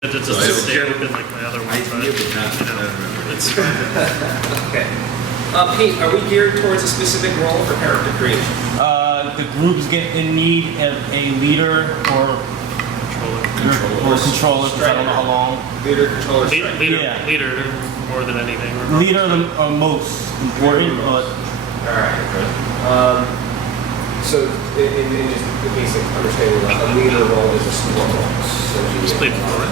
It just doesn't stay open like my other one, but it's fine. Okay. Pete, are we geared towards a specific role for character creation? The groups in need of a leader or controller, because I don't know how long. Leader, controller, striker. Leader more than anything. Leader are most important, but... Alright. So, in just the basic understanding, a leader role is a support role. So Just played before.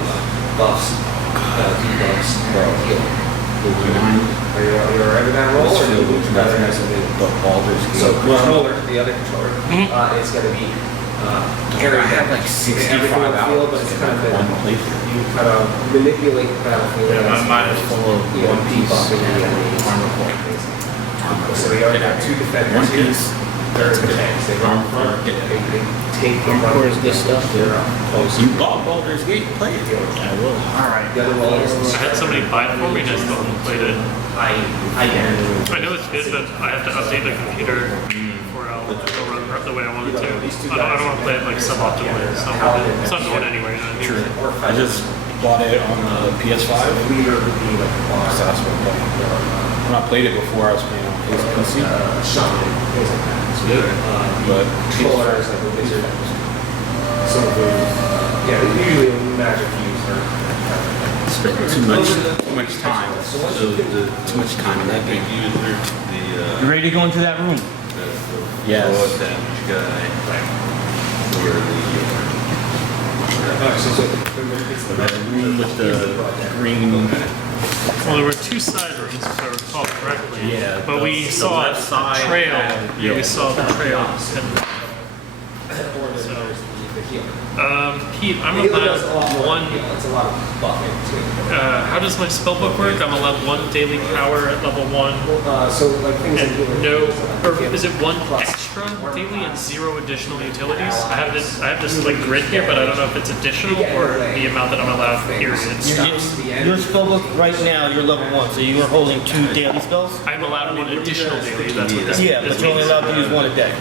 Buffs, debuffs, healing. Are you alright with that role? Or do you rather have something but Baldur's Gate? So controller, the other controller, is going to be carrying out like 65 hours, but it's kind of you kind of manipulate the battlefield. Yeah, my mind is full of one piece debuffing the enemy. armor core. So we already have two defenders here. They're the tanks. They run front. They take the front. Where's this stuff? They're close. You bought Baldur's Gate, play it. I will. Alright. The other role is I had somebody buy it for me and I still haven't played it. I know it's good, but I have to update the computer before it'll run the way I want it to. I don't want to play it like suboptimally. It's not going anywhere. You know what I mean? I just bought it on the PS5. leader would be like So that's what I'm playing. When I played it before, I was playing on his PC. Shaman, things like that. So, But controller is like a wizard. Some of them, usually magic use or too much time. Too much time in that game. You ready to go into that room? Yes. the room with the green. Well, there were two side rooms, if I recall correctly. Yeah, but we saw a trail. Yeah, we saw the trail. Pete, I'm allowed one. It's a lot of buffing too. How does my spellbook work? I'm allowed one daily power at level 1. So like things And like no, or is it one extra daily and 0 additional utilities? I have this like grid here, but I don't know if it's additional or the amount that I'm allowed. Periods. Your spellbook right now, you're level 1, so you are holding 2 daily spells? I'm allowed one additional daily. That's what this. Yeah, but you're only allowed to use 1 a day.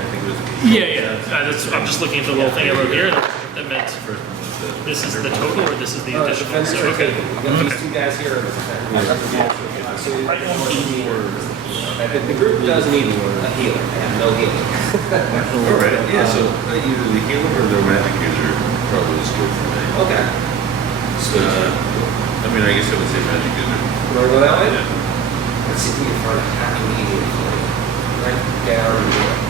Yeah. I'm just looking at the little thing I wrote here. That meant this is the total or this is the additional. So, okay. These two guys here. The group does need a healer. They have no healing. Alright, yeah, so either the healer or the magic user probably is good for me. Okay. I mean, I guess I would say magic user. You want to go that way? Yeah. Let's see if we can find a happy medium for you. Right down here.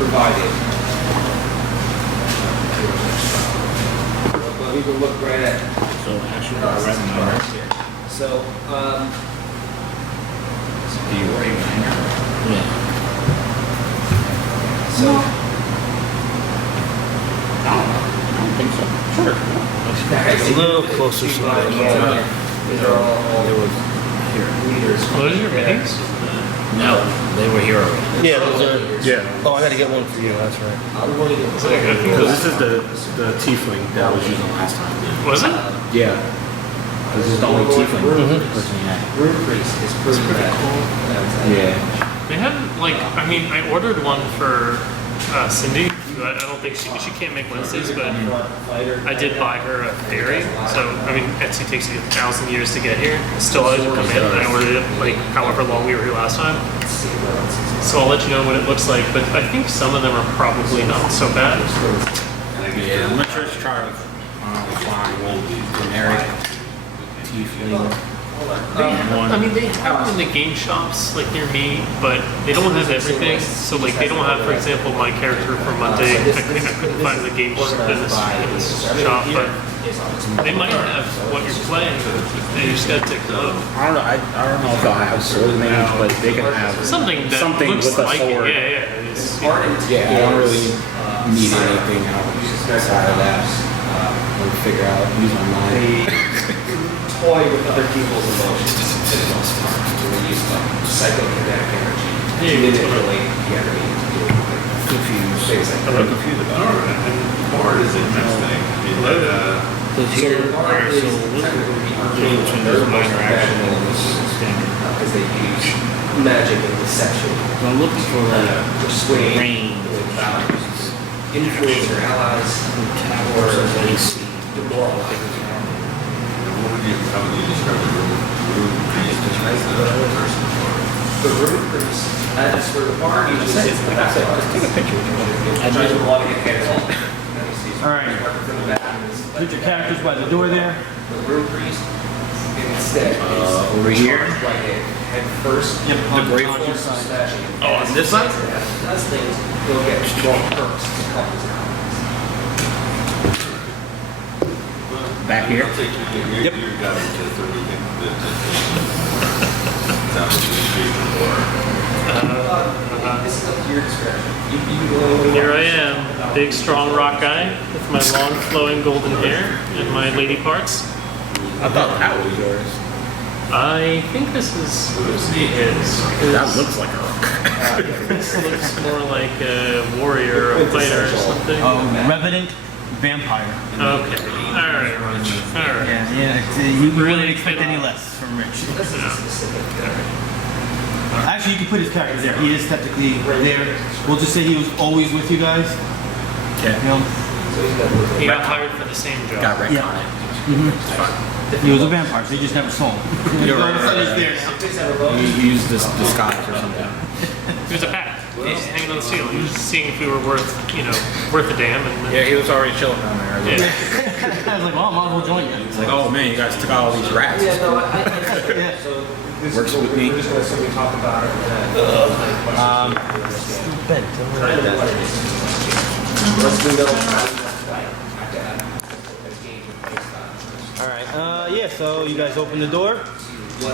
Provided. Well, you can look right at. So actually, Revenant. So, Do you worry Yeah. so. I don't think so. Sure. A little closer These so are all Here. leaders. Those are your minis? No, they were here already. Yeah, those are... Yeah. Oh, I gotta get one for you, that's right. I'm going to do Because this is the Tiefling that I was using last time. Was it? Yeah. This is the only Tiefling person he had. Root priest is pretty bad. Yeah. They hadn't I ordered one for Cindy. But I don't think she can't make Wednesdays, but I did buy her a fairy. So Etsy takes you 1,000 years to get here. Still hasn't come in. I ordered it like however long we were here last time. So I'll let you know what it looks like. But I think some of them are probably not so bad. Yeah, I'm gonna just try to find generic Tiefling. They have them in the game shops like near me, but they don't have everything. So like they don't have, for example, my character from Monty. I couldn't find the game in this shop, but they might have what you're playing. You just gotta take a look. I don't know. I don't know if they'll have Swordmage, but they can have Something that looks with a like sword. it. Yeah. Yeah, I don't really need anything outside of that. I'll figure out, use my mind. Toy with other people's emotions for the most part. They use psychokinetic energy to manipulate the enemy into doing Confused. things like I'm that. confused about it. And Bard is interesting. Because here, alright, so what's the difference between this minor action and this standard? Because they use magic and deception. So I'm looking for Persuade range. with values. Influence your allies Or AC. What would you, how would you describe the room priest as a person or? The room priest, as for the bar, he just sits in the back. Just take a picture. I try to want to get hands on. All right. Put your characters by the door there. The room priest, instead, is over here. right head first. Yep, The Gray on your Ooze. side. Oh, on this side? Does things, he'll get more perks to help his out. Back here? I'll take your Yep. guidance to the thing that sounds like This is up to your discretion. Here I am, big, strong rock guy with my long, flowing golden hair and my lady parts. I thought that was yours. I think this is his. That looks like a rock. This looks more like a warrior or a fighter or something. Revenant vampire. Okay. All right, Rich. All right. You Really really expect fit any on. less from Rich. Yeah. Actually, you can put his character there. He is technically there. We'll just say he was always with you guys. You Yeah. know? He got hired for the same job. Got wrecked Yeah. on it. He was a vampire, so he just never saw him. You're All of a sudden right. he's there now. You used this disguise or something. He was a pack. He was hanging on the ceiling. He was just seeing if we were worth a damn. And Yeah, he was already chilling down there. yeah. I was like, well, I might as well join you. It's like, oh man, you guys took out all these rats. Yeah, no, Yeah. so this Works is, with me. we're just gonna simply talk about it. Ben, Let's do that. all right. Yeah. So you guys open the door. Do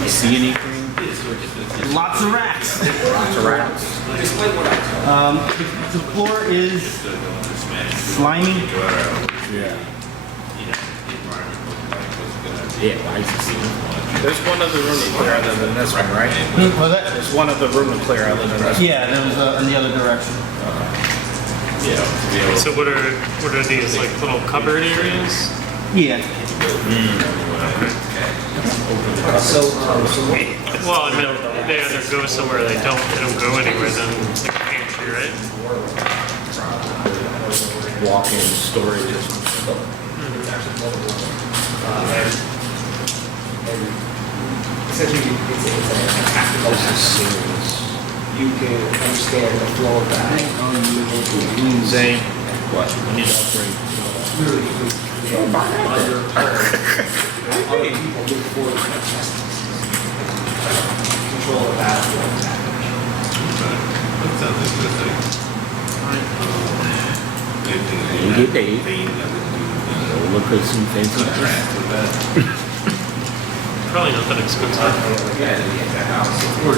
we see anything? Lots of rats. Lots of rats. The floor is slimy. Yeah. Yeah, why is it seeing? There's one other room to clear other than this one, right? Was that? There's one other room to clear other than this one. Yeah, there was in the other direction. So what are these, like little cupboard areas? Yeah. Well, I mean, they either go somewhere or they don't go anywhere. Then it's like a pantry, right? Walk-in storage or something. Essentially, it's a tactical series. You can understand the flow of that. Zane, what? I need to upgrade. Literally, under other people look forward to that testing. Control of that. That sounds interesting. You get Dave. Go look at some fancy rats. With that. Probably not that expensive. Or,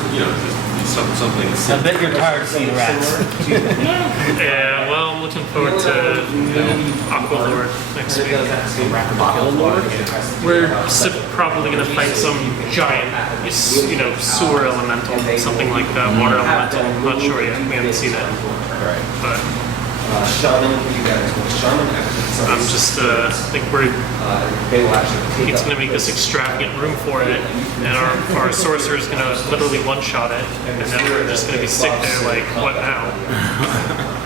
just something. I bet you're tired of seeing rats. Yeah. Well, I'm looking forward to Aqua Lord next week. We're probably gonna fight some giant, sewer elemental, something like that, water elemental. Not sure yet. We haven't seen it, Right. but Shaman, you guys know Shaman. I'm just think They will actually take it's up gonna make this extravagant room for it, and our sorcerer is gonna literally one-shot it, and then we're just gonna be sick there like, what now?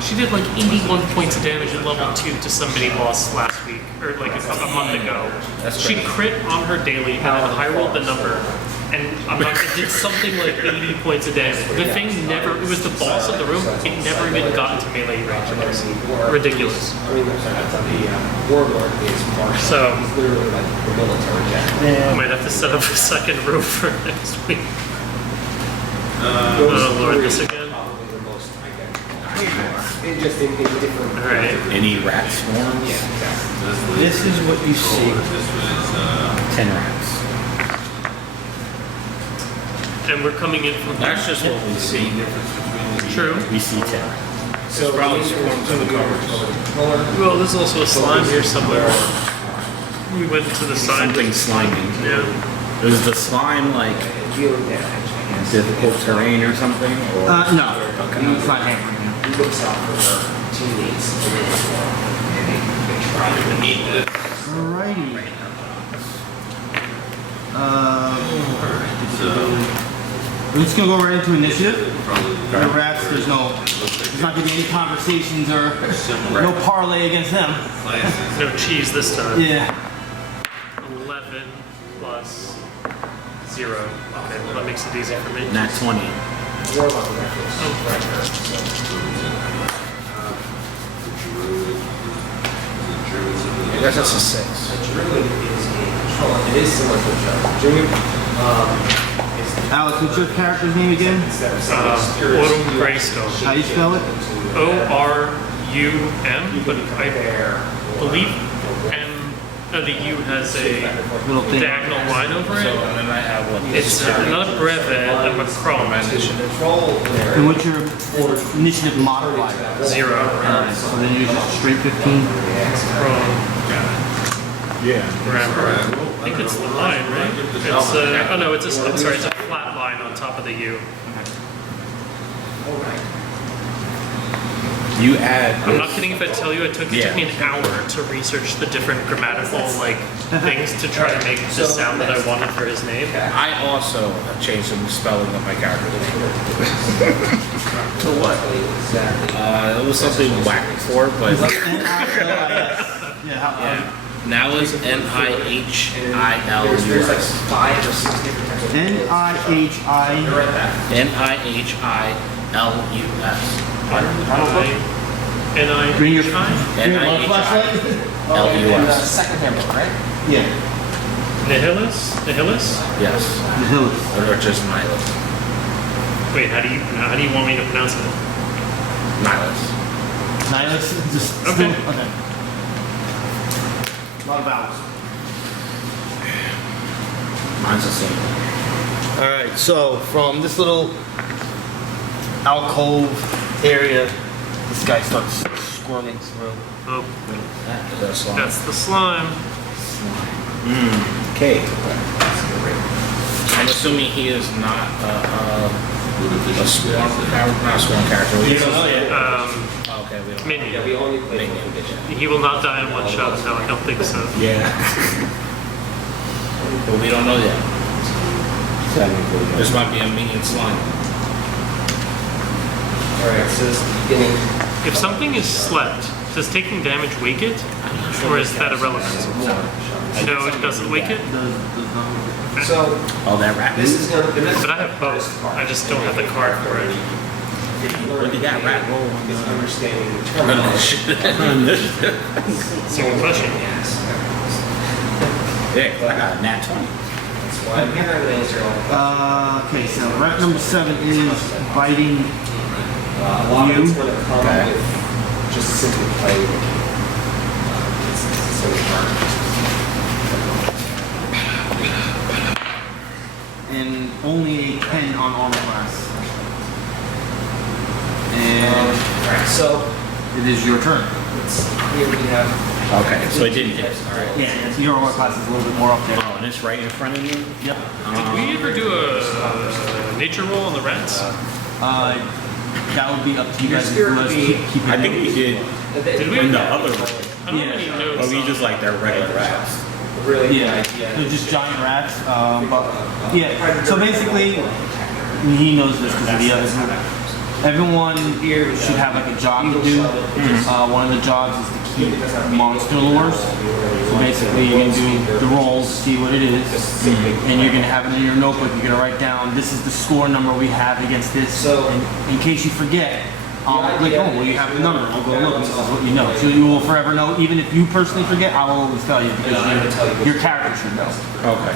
She did like 81 points of damage at level 2 to some mini boss last week, or like a month ago. She crit on her daily and then high rolled the number. And it did something like 80 points of damage. The thing it was the boss of the room, it never even got into melee range. It was ridiculous. Warlord is Marshall. So, He's literally like the military jack. I might have to set up a second room for next week. Oh Lord, this again? Probably the most identical. It just in different. Alright. Any rat swarms? Yeah, exactly. This is what you see. This was, 10 rats. And we're coming in from That's just what we see. True. We see 10. So probably swarms in the covers. Well, there's also a slime here somewhere. We went to the side. Something slimy. Yeah. Is the slime like Healing damage. difficult terrain or something? Or? No. Okay. It's not hammering. He looks out for her teammates and they try to meet the Alrighty. We're just gonna go right into initiative. The rats, there's no There's not gonna be any conversations or no parlay against them. No cheese this time. Yeah. 11 plus 0. Okay, well that makes it easy for me. Nat 20. I guess that's a 6. A druid is a control. It is similar to a druid. Alex, what's your character's name again? Orum Graystone. How do you spell it? O-R-U-M, but I believe the U has a Little thing. diagonal line over it. And then I have one. It's not Brevet, a Macron. And what's your initiative modifier? 0. So then you're just straight 15. Macron. Yeah. Grammar. I think it's the line, right? It's oh no, I'm sorry, it's a flat line on top of the U. You add. I'm not kidding if I tell you it took me an hour to research the different grammatical things to try to make the sound that I wanted for his name. I also changed some spelling of my character. So what? It was something whack before, but Yeah. now it's Nihilus. There's like 5 or 6 different types of Nihilus. Nihilus. Bring your Nihilus. second hammer, right? Yeah. Nihlis? Yes. Nihlis. Or just Nihilus. Wait, how do you want me to pronounce it? Nihilus. Nihlis. Just Okay. Okay. A lot of vowels. Mine's the same. All right. So from this little alcove area, this guy starts squirming through. Oh, That's long. that's the slime. Okay. I'm assuming he is not a swarm character. You don't know yet. Okay, we don't. Minion. Yeah, we only play one condition. He will not die in one shot, no, I don't think so. Yeah. But we don't know yet. This might be a minion slime. Alright, so this is the beginning. If something is slept, does taking damage wake it? Or is that irrelevant? No, it doesn't wake it? So, Oh, that rat. this is going to be the next But I have both. I just don't have the card for it. What do you got? Rat roll. is understanding the terminology. Second question. Yeah, I got a nat 20. That's why I'm here to answer all the Okay, so rat number 7 is biting. a lot of it's going to come Okay. with just simply play with the game. It's so hard. And only a 10 on armor class. And Alright, so it is your turn. here we have. Okay, so it didn't hit. Alright. Yeah, your armor class is a little bit more up there. Oh, and it's right in front of you? Yep. Did we ever do a nature roll on the rats? That would be up to you Your guys. spirit If you would be- guys keep it I think we did Did we? in the other roll. I don't have any notes. Or we on- just like they're regular rats. Really good Yeah, idea. they're just giant rats. But yeah, so basically, he knows this because of the others. Everyone here should have like a job to do. One of the jobs is to keep monster lures. So basically, you're gonna do the rolls, see what it is, and you're gonna have it in your notebook. You're gonna write down this is the score number we have against this. So- and in case you forget, I'll like, oh, well, you have the number. I'll go look. This is what you know. So you will forever know. Even if you personally forget, I will always tell you because your character should know. Okay.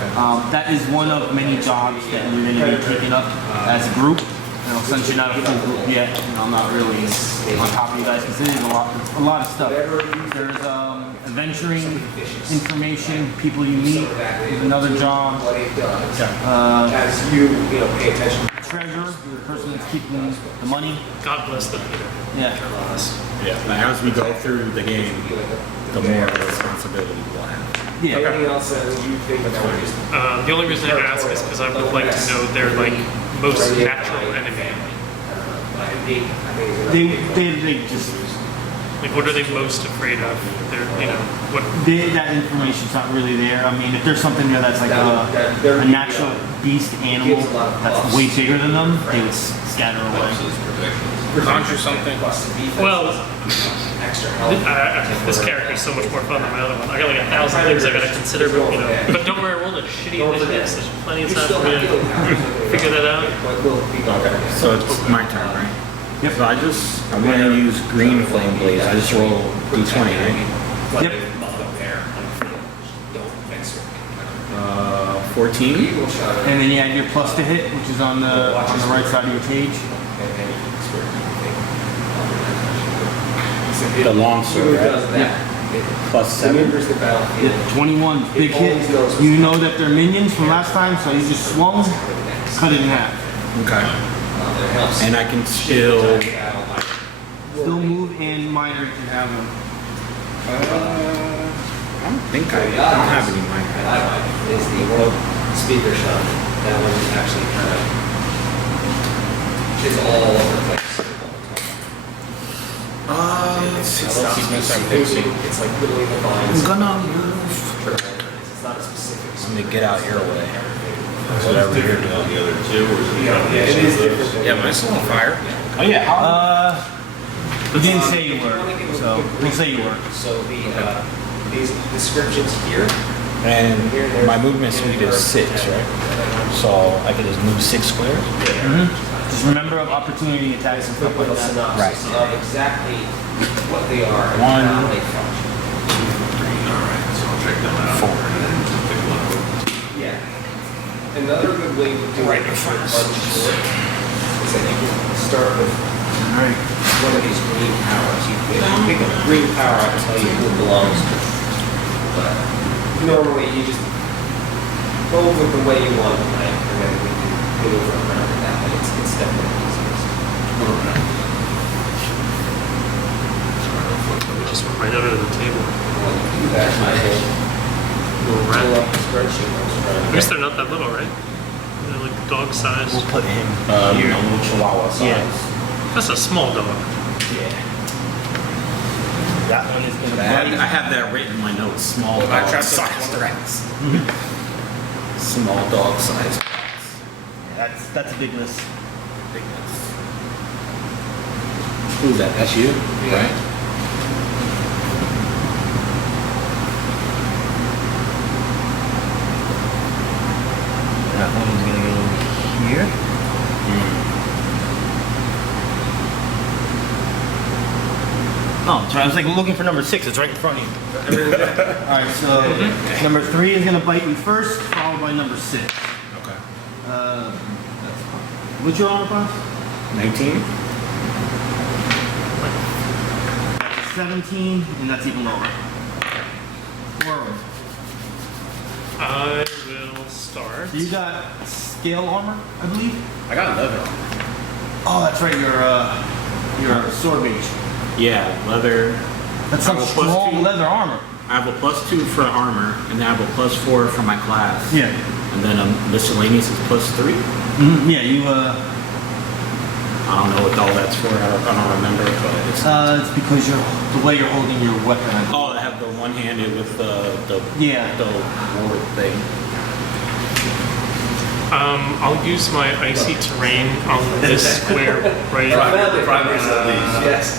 That is one of many jobs that you're going to be taking up as a group. You know, since you're not a full group yet, you know, I'm not really on top of you guys because it is a lot of stuff. There's adventuring information, people you meet, there's another job, What it does. uh, As you pay attention. treasurer, the person that's keeping the money. God bless them, Peter. Yeah. Yeah, but as we go through the game, the more responsibility we'll have. Yeah. Anything else that you think that would just The only reason I ask is because I would like to know their most natural enemy. They just Like, what are they most afraid of? They're, what? that information's not really there. I mean, if there's something there that's like a natural beast animal that's way bigger than them, they would scatter away. Conjure something. Well, Extra health. this character is so much more fun than my other one. I got like 1,000 things I gotta consider, but But don't worry, I rolled a shitty initiative, so there's plenty of time for me to figure that out. Okay, so it's my turn, right? Yep. So I'm gonna use green flame blaze. I just roll d20, right? Yep. 14. And then you add your plus to hit, which is on the right side of your page. The long sword, right? Yep. Plus 7. Yep. 21, big hit. You know that they're minions from last time, so you just swung, cut it in half. Okay. And I can still. Still move and minor if you have them. I don't think I don't have any minor. Is the world speaker shot. That one actually kind of is all over the place. It's like literally the vines. I'm gonna move. It's not a specific. I'm gonna get out your way. So it's different than the other two, or is it? It is different. Yeah, mine's still on fire. Oh yeah. You didn't say you were, so we'll say you were. So these descriptions here. And my movement speed is 6, right? So I can just move 6 squares. Just remember of opportunity attacks and stuff like Little that. synopsis of exactly what they are and One. how they function. Alright, so I'll check them out. 4. And then take a look. Yeah. Another good way to do it for unsure is that you can start with one of these green powers. You pick a green power, I can tell you who it belongs to. But normally you just go with the way you want to play, and then we can maneuver around with that. But it's definitely the easiest. Just went right under the table. When you do that, I will Little pull rat. up the spreadsheet. I was trying I to guess they're not that little, right? They're like dog size. We'll put him Here. here. Chihuahua size. Yeah. That's a small dog. That one is gonna I bite. have that written in my notes. Small I dog tried to- size rats. Small dog size rats. That's a big list. Who's that? That's you? Right. That one's gonna go here. Oh, sorry, I was like looking for number 6. It's right in front of you. Alright, so number 3 is gonna bite you first, followed by number 6. Okay. That's fine. What's your armor class? 19? That's a 17, and that's even lower. Forward. I will start. So you got scale armor, I believe? I got leather. Oh, that's right, you're a Swordmage. Yeah, leather. That's some I have a plus strong 2. leather armor. I have a +2 for armor, and then I have a +4 for my class. Yeah. And then miscellaneous is +3. Yeah, you I don't know what all that's for. I don't remember, but it's because the way you're holding your weapon. I believe. Oh, I have the one-handed with the Yeah. ward thing. I'll use my icy terrain on this square right. Primaries at least. Yes.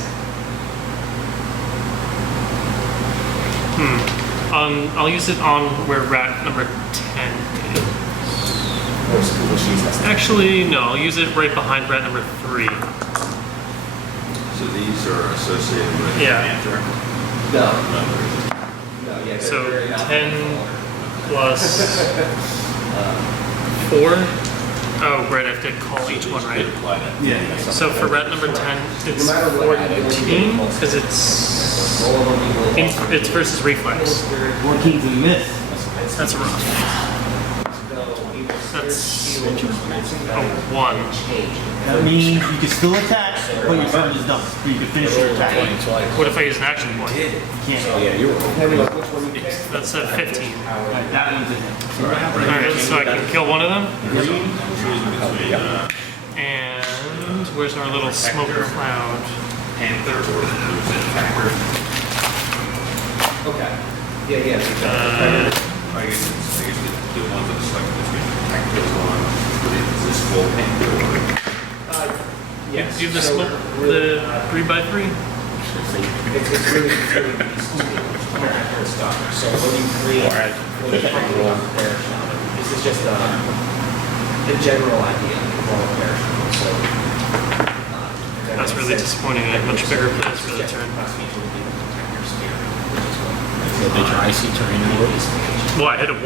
I'll use it on where rat number 10 is. Actually, no, I'll use it right behind rat number 3. So these are associated with Yeah. Panther. No. No, No, yeah. So they're not 10 plus 4. Oh, right, I have to call each one, right? Yeah. So for rat number 10, it's 14 because it's versus reflex. 14's a miss. That's rough. That's a 1. That means you can still attack, but your turn is done. You can finish your attack. What if I use an action point? You can't. Yeah, you're That's a 15. Alright, that one's a hit. Alright, so I can kill one of them. Choosing between And where's our little smoke cloud? Panther or Panther. Okay. Yeah. I guess the ones that are selected between Panther one, is this full Panther or? Yes. Do you have the So smoke, really, the 3x3? it's really these two stuff. So when you create, when you create a pair shaman, this is just the general idea of all pair shaman. So That's really disappointing. I had much bigger plans for the turn. Did your icy terrain work? Well, I hit a 1,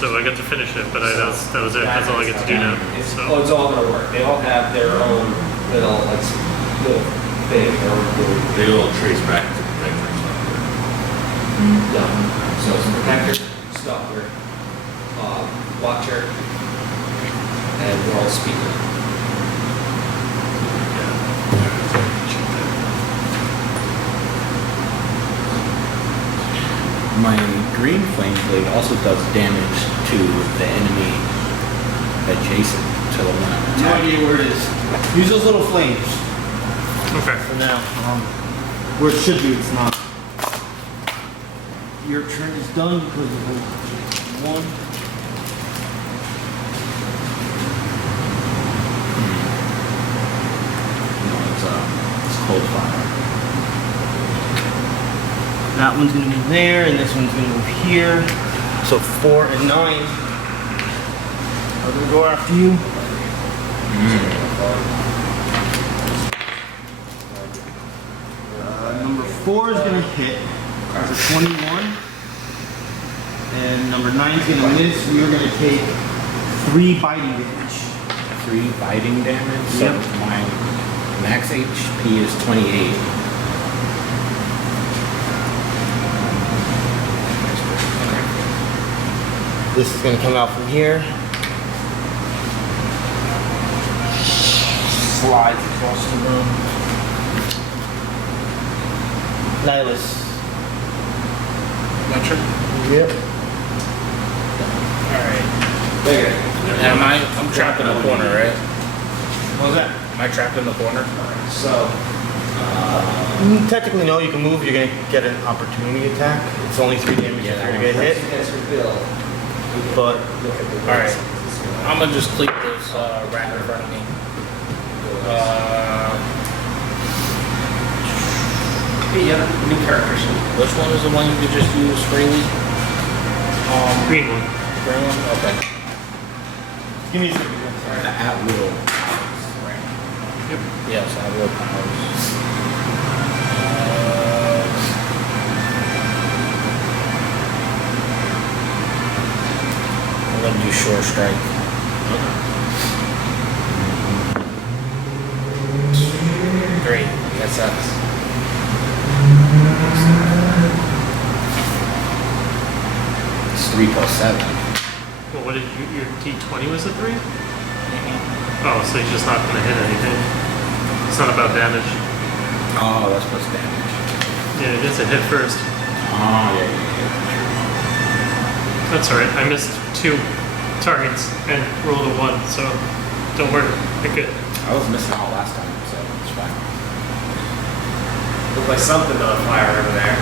so I got to finish it, but that was it. That's all I get to do now. It's So all gonna work. They all have their own little little thing. Their own little They all trace back to protector Yeah. So it's protector, stalker, watcher, and world speaker. My green flame blade also does damage to the enemy adjacent to the one I'm No attacking. idea where it is. Use those little flames okay. for now. Where it should be, it's not. Your turn is done because of the one. No, it's cold fire. That one's gonna be there, and this one's gonna go here. So 4 and 9 are gonna go after you. Number 4 is gonna hit. That's a 21. And number 9 is gonna miss. You're gonna take 3 biting damage. 3 biting damage. So Yep. my max HP is 28. This is gonna come out from here. Slides across the room. Nihlis. My turn? Yep. Alright. Okay. I'm trapped in the corner, right? What was that? Am I trapped in the corner? So Technically, no. You can move. You're gonna get an opportunity attack. It's only 3 damage if you're gonna get hit. you guys reveal. But Alright. I'm gonna just cleat this rat in front of me. Hey, you have a new character sheet. Which one is the one you could just use freely? Green one. Green one? Okay. give me a second. The at will. Yes, I will powers. I'm gonna do short strike. Great. That sucks. It's 3 plus 7. Well, what did your D20 was a 3? Oh, so you're just not going to hit anything. It's not about damage. Oh, that's plus damage. Yeah, it gets a hit first. Oh, yeah. That's alright. I missed 2 targets and rolled a 1, so don't worry. You're good. I was missing out last time, so it's fine. Looks like something on fire over there.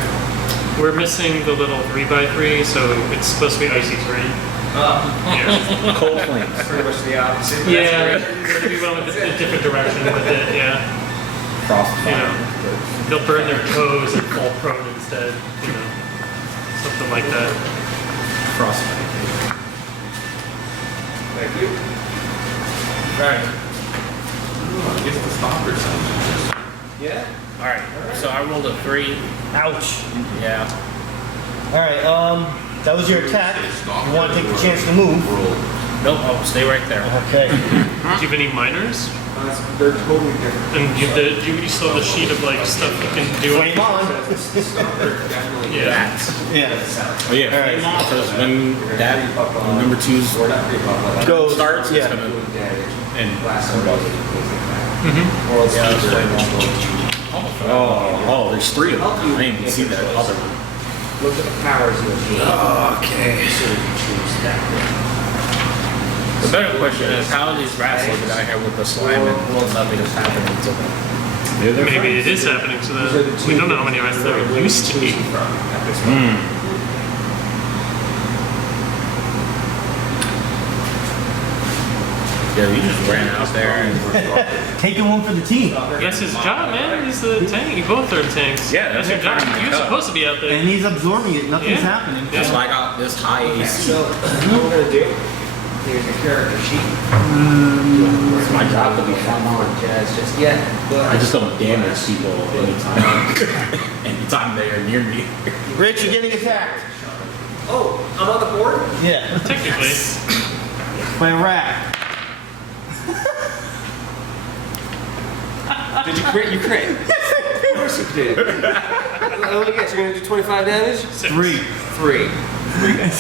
We're missing the little 3x3, so it's supposed to be icy terrain. Yeah. Cold flames. Pretty much the opposite. But Yeah, that's great. we went with a different direction with it, yeah. Frostfire. You know, they'll burn their toes and fall prone instead, you know. Something like that. Frostfire. Thank you. Alright. I guess the stopper sounds interesting. Yeah. Alright. So I rolled a 3. Ouch. Yeah. Alright, that was your attack. You want to take the chance to move. Nope, I'll stay right there. Okay. Do you have any minors? They're totally different. And you still have a sheet of like stuff you can do. Flame on. They're definitely Yeah. Yeah. Oh yeah, flame off is when that number 2's Or not pretty popular. Go. starts, it's Yeah. gonna Damage. and Last one goes things like that. World Yeah, that's speaker. oh, there's 3 of them. I didn't even see that other one. Look at the powers you have. Okay. So you choose that. The better question is, how are these rats living out here with the slime and nothing is happening to them? Maybe it is happening to them. We don't know how many rats there used to be. At this point. Yeah, you just ran out there and Taking one for the team. That's his job, man. He's the tank. You both are tanks. Yeah, that's your your job. job. You're supposed to be out there. And he's absorbing it. Nothing's Yeah. happening. that's why I got this high AC. So, what we're gonna do, here's your character sheet. It's my job to be fun on. Jazz just yet, but I just don't damage people anytime they are near me. Rich, you're getting attacked. oh, I'm on the board. Yeah. Technically. By a rat. Did you crit? You crit. Of course you did. Let me guess, you're gonna do 25 damage? 3. 3. It's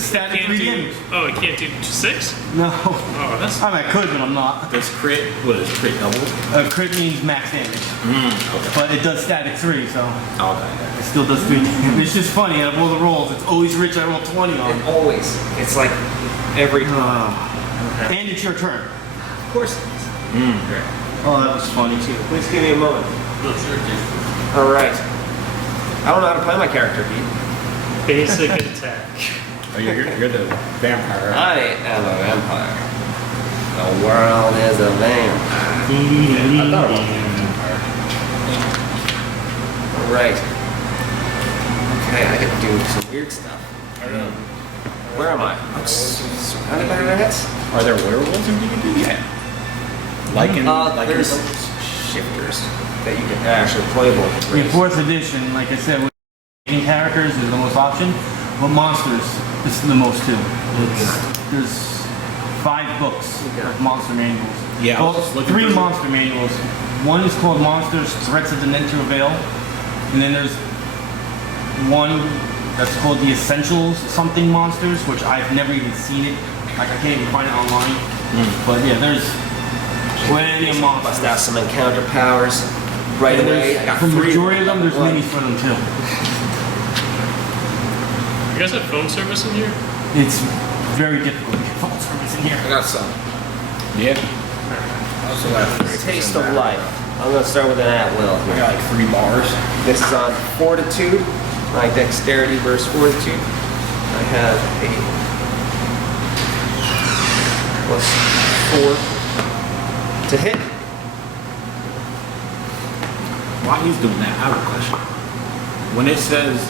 static Can't 3 do. damage. Oh, it can't do 6? No. Oh, that's. I mean, I could, but I'm not. This crit, what is crit double? Crit means max damage. Okay. But it does static 3, so Okay. it still does 3 damage. It's just funny, out of all the rolls, it's always Rich I roll 20 on. And always. It's like every time. And it's your turn. Of course. Oh, that was funny too. Please give me a moment. All right. I don't know how to play my character, Pete. Basic attack. Oh, you're the vampire. Right? I am a vampire. The world is a vampire. I thought about being a vampire. All right. Okay, I can do some weird stuff. Where am I? I'm surrounded by rats. Are there werewolves in D&D yet? Like in there's shifters that you can actually playable. In 4th edition, like I said, with characters is the most option, but monsters is the most too. There's 5 books of monster manuals. Yeah, I was Well, just looking 3 for- monster manuals. One is called Monsters, Threats of the Nentir Veil, and then there's one that's called the Essentials something monsters, which I've never even seen it. Like I can't even find it online. But yeah, there's plenty of monsters. Bust out some encounter powers right And away. I there's, got for the 3 majority of them, there's Right. minis for them too. You guys have phone service in here? It's very difficult to get phone service in here. I got some. Yeah. Also got Taste of life. I'm gonna start with an at will I here. got like 3 bars. This is on fortitude. My dexterity versus fortitude. I have a +4 to hit. While he's doing that, I have a question. When it says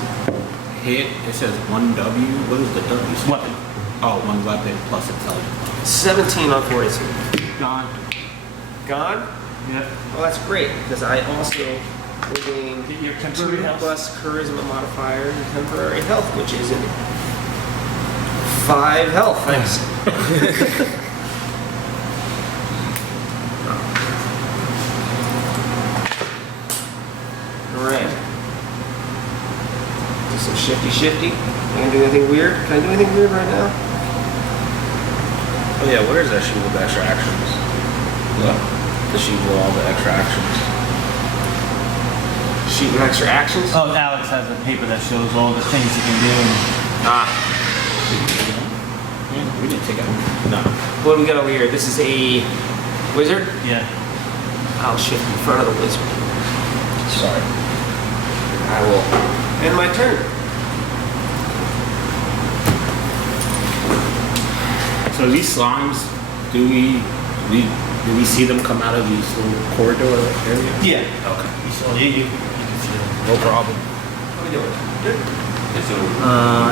hit, it says 1W. What is the W? stand Weapon. for? Oh, 1 weapon plus intelligence. 17 on fortitude. Gone. Gone? Yep. Well, that's great because I also will gain Your temporary 2 health. plus charisma modifier and temporary health, which is 5 health. Thanks. All right. Do some shifty. Can I do anything weird? Can I do anything weird right now? Oh yeah, where is that sheet with the extra actions? What? The sheet with all the extra actions. Sheet with extra actions? Oh, Alex has a paper that shows all the things you can do. And Ah. Yeah, we didn't take it. No. What do we got over here? This is a wizard. yeah. I'll shift in front of the wizard. Sorry. I will end my turn. So these slimes, do we see them come out of these little corridor areas? Yeah. Okay. You can see them. No problem. What are we doing? Good. I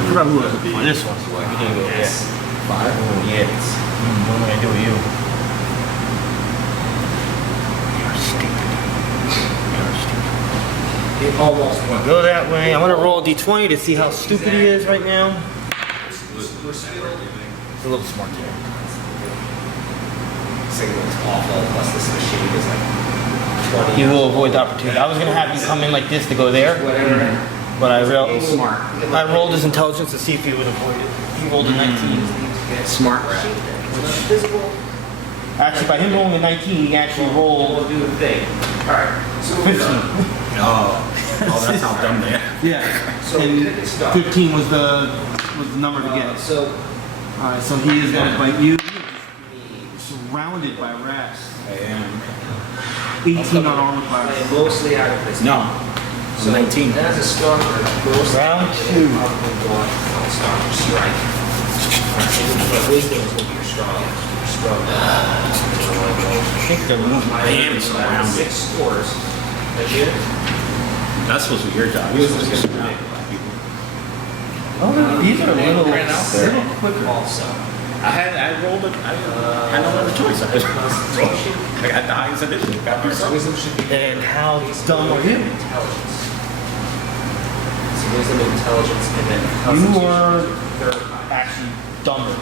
forgot who it was. This one. We're gonna go yes. 5? Yes. What am I gonna do with you? It almost went. Go that way. I'm gonna roll a d20 to see how stupid he is right now. We're still. He's a little smart here. Signal's awful. Plus this machine is like 20. He will avoid the opportunity. I was gonna have you come in like this to go there, Whatever. but I Smart. rolled his intelligence to see if he would avoid it. He rolled a 19. Smart rat. Physical. Actually, by him rolling a 19, he actually We'll rolled do the thing. Alright. So 15. Oh, that's how dumb they are. Yeah. So And pick it stuff. 15 was the number to get. So Alright, so he is gonna bite you. Surrounded by rats. I am. 18 on armor I class. am mostly out of this. No. So 19. As a stalker, most Round 2. probably go on stalker strike. But wisdom is going to be your strong. I think the lamb is around 6 it. scores. Again, That's supposed to be your job. You're supposed to surround people. Oh, these are a little, Ran out there. little quicker. also. I rolled it. I had no other choice. I got the highest edition. Got myself. Wisdom should be. And how dumb are you? Intelligence. So wisdom, intelligence, and then You constitution are is your third highest. actually dumber.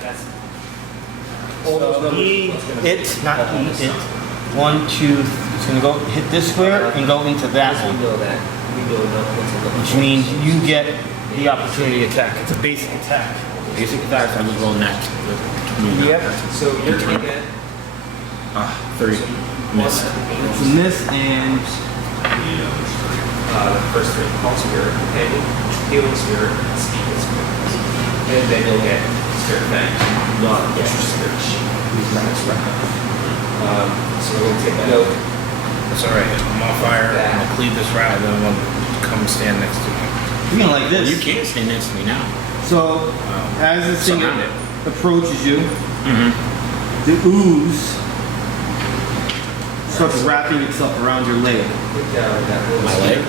That's So he, it, not he, it. 1, 2, it's gonna go hit this square and go into that we one, know that. We know that. which means you get the opportunity attack. It's a basic attack. Basic attacks. I just roll net. Yep. So you're going to get 3. Missed. It's a miss and the first 3. Call spirit, companion, healing spirit, and speaking spirit. And then you'll get spirit fang. Not get spirit shield. That's right. So we're going to take that note. That's alright. I'm on fire. I'm gonna cleave this route, then I'm gonna come stand next to you. you're gonna like this. You can't stand next to me now. So as this thing Surround it. approaches you, Mm-hmm. the ooze starts wrapping itself around your leg, Put down that little My leg?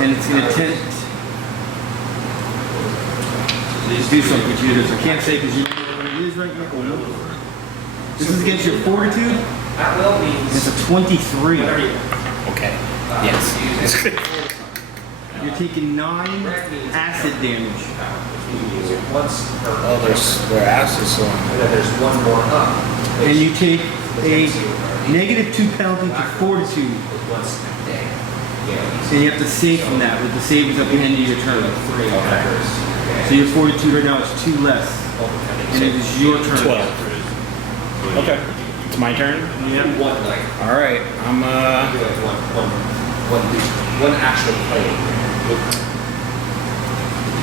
and it's gonna attempt to do something to you. I can't say because you don't know what it is right now. This is against your fortitude. That will means. It's a 23. Okay. Yes. You're taking 9 acid damage. Once per Oh, their ass is so. and then there's one more up. And you take a -2 penalty to fortitude. Once a day. Yeah. And you have to save from that with the savings at the end of your turn. 3 others. So your fortitude right now is 2 less. And it is your turn. 12. Okay. It's my turn. Yeah. One night. All right. I'm You have one actual play.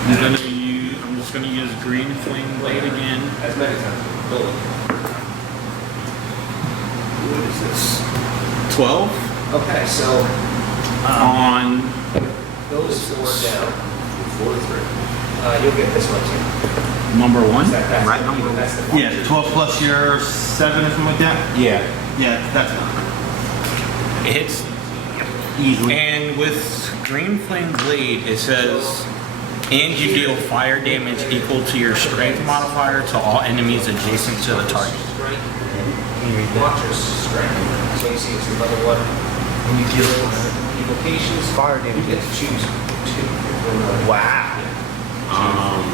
I'm just gonna use green flame blade again. As many times as you build it. What is this? 12 Okay, so on. those 4 down. 4 to 3. You'll get this one too. Number 1. That's Right the- number 1. That's the Yeah, 12 plus your 7 or something like that? Yeah. Yeah, that's not It hits. easily. And with green flame blade, it says, and you deal fire damage equal to your strength modifier to all enemies adjacent to the target. Watcher's strength. So you see it's another one. When you deal evocations, fire damage, you get to choose 2. Wow.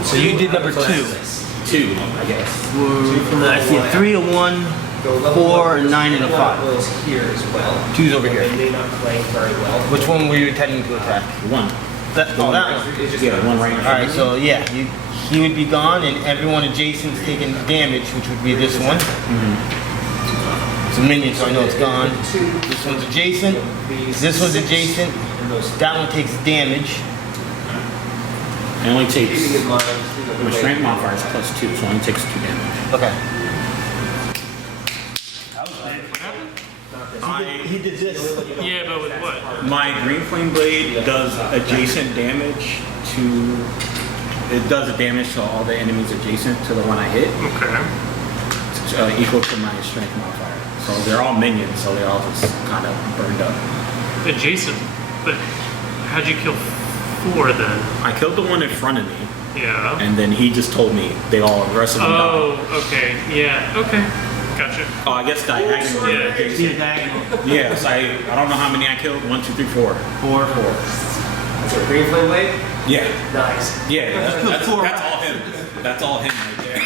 So So you did number 2. 2. I guess. I see a 3, a 1, 4, a 9, and a 5. Will's here as well. 2's over here. They may not play very well. Which one were you intending to attack? 1. That one. It's just Yeah, 1 right in front Alright, of so yeah, he would be gone and everyone adjacent's taking damage, which would be this one. It's a minion, so I know it's gone. This one's adjacent. This one's adjacent. That one takes damage. It only takes. Keeping in mind, My strength modifier is +2, so it only takes 2 damage. Okay. He did this. Yeah, but with what? My green flame blade does adjacent damage to. It does a damage to all the enemies adjacent to the one I hit, Okay. equal to my strength modifier. So they're all minions, so they all just kind of burned up. Adjacent. But how'd you kill 4 then? I killed the one in front of me, Yeah. and then he just told me they all the rest of them died. Oh, okay. Yeah. Okay. Gotcha. Oh, I guess diagonal. Yeah. adjacent. Yeah, diagonal. Yes, I don't know how many I killed. 1, 2, 3, 4. 4. That's a green flame blade? Yeah, Nice. yeah. That's Four. all him. That's all him right there.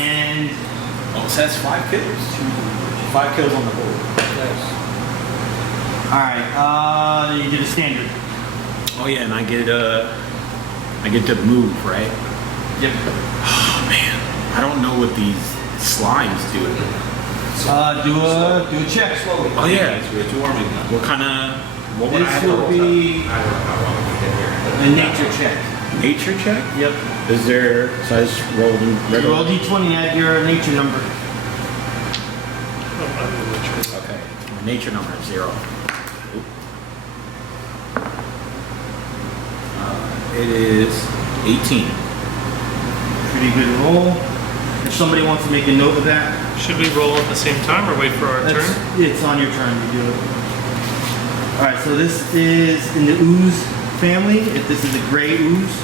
And Oh, it says 5 kills. 5 kills on the board. alright, then you did a standard. Oh yeah, and I get to move, right? Yep. Oh man, I don't know what these slimes do. Do a check. Oh yeah, what kind of? What would I have This to will roll? be I don't know how long we get here. a nature check. Nature check? Yep. Is there? So I just rolled in You regular. roll d20, add your nature number. Okay, my nature number is 0. It is 18. Pretty good roll. If somebody wants to make a note of that, Should we roll at the same time or wait for our turn? it's on your turn to do it. Alright, so this is in the Ooze family. If this is a Gray Ooze.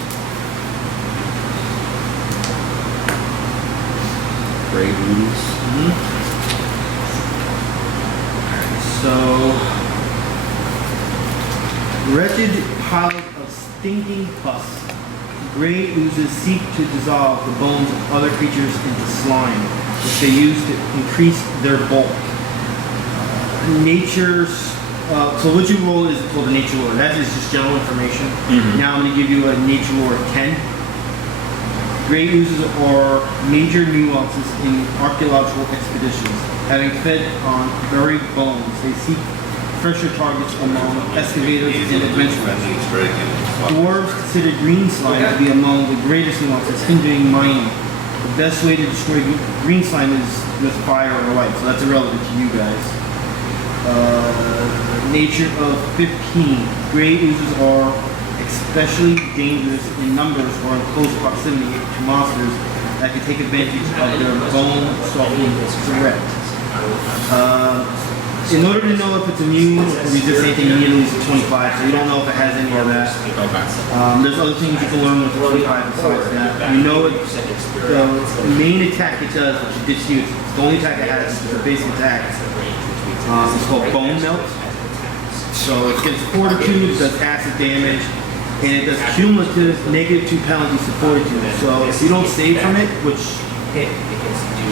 Gray Ooze. So, wretched pile of stinking pus. Gray oozes seek to dissolve the bones of other creatures into slime, which they use to increase their bulk. So what you roll is called a nature lore. That is just general information. Now I'm going to give you a nature lore of 10. Gray oozes are major nuances in archaeological expeditions. Having fed on buried bones, they seek fresher targets among excavators and adventurers. Dwarves consider green slime to be among the greatest nuances hindering mining. The best way to destroy green slime is with fire or light, so that's irrelevant to you guys. Nature of 15. Gray oozes are especially dangerous in numbers or in close proximity to monsters that can take advantage of their bone softening threat. In order to know if it's immune or resist anything, you need at least a 25, so you don't know if it has any of that. There's other things you can learn with 25 besides that. You know it, the main attack it does, which you just use, the only attack it has is the basic attack. It's called Bone Melt. So it gives fortitude, it does acid damage, and it does cumulative -2 penalties to fortitude. So if you don't save from it, which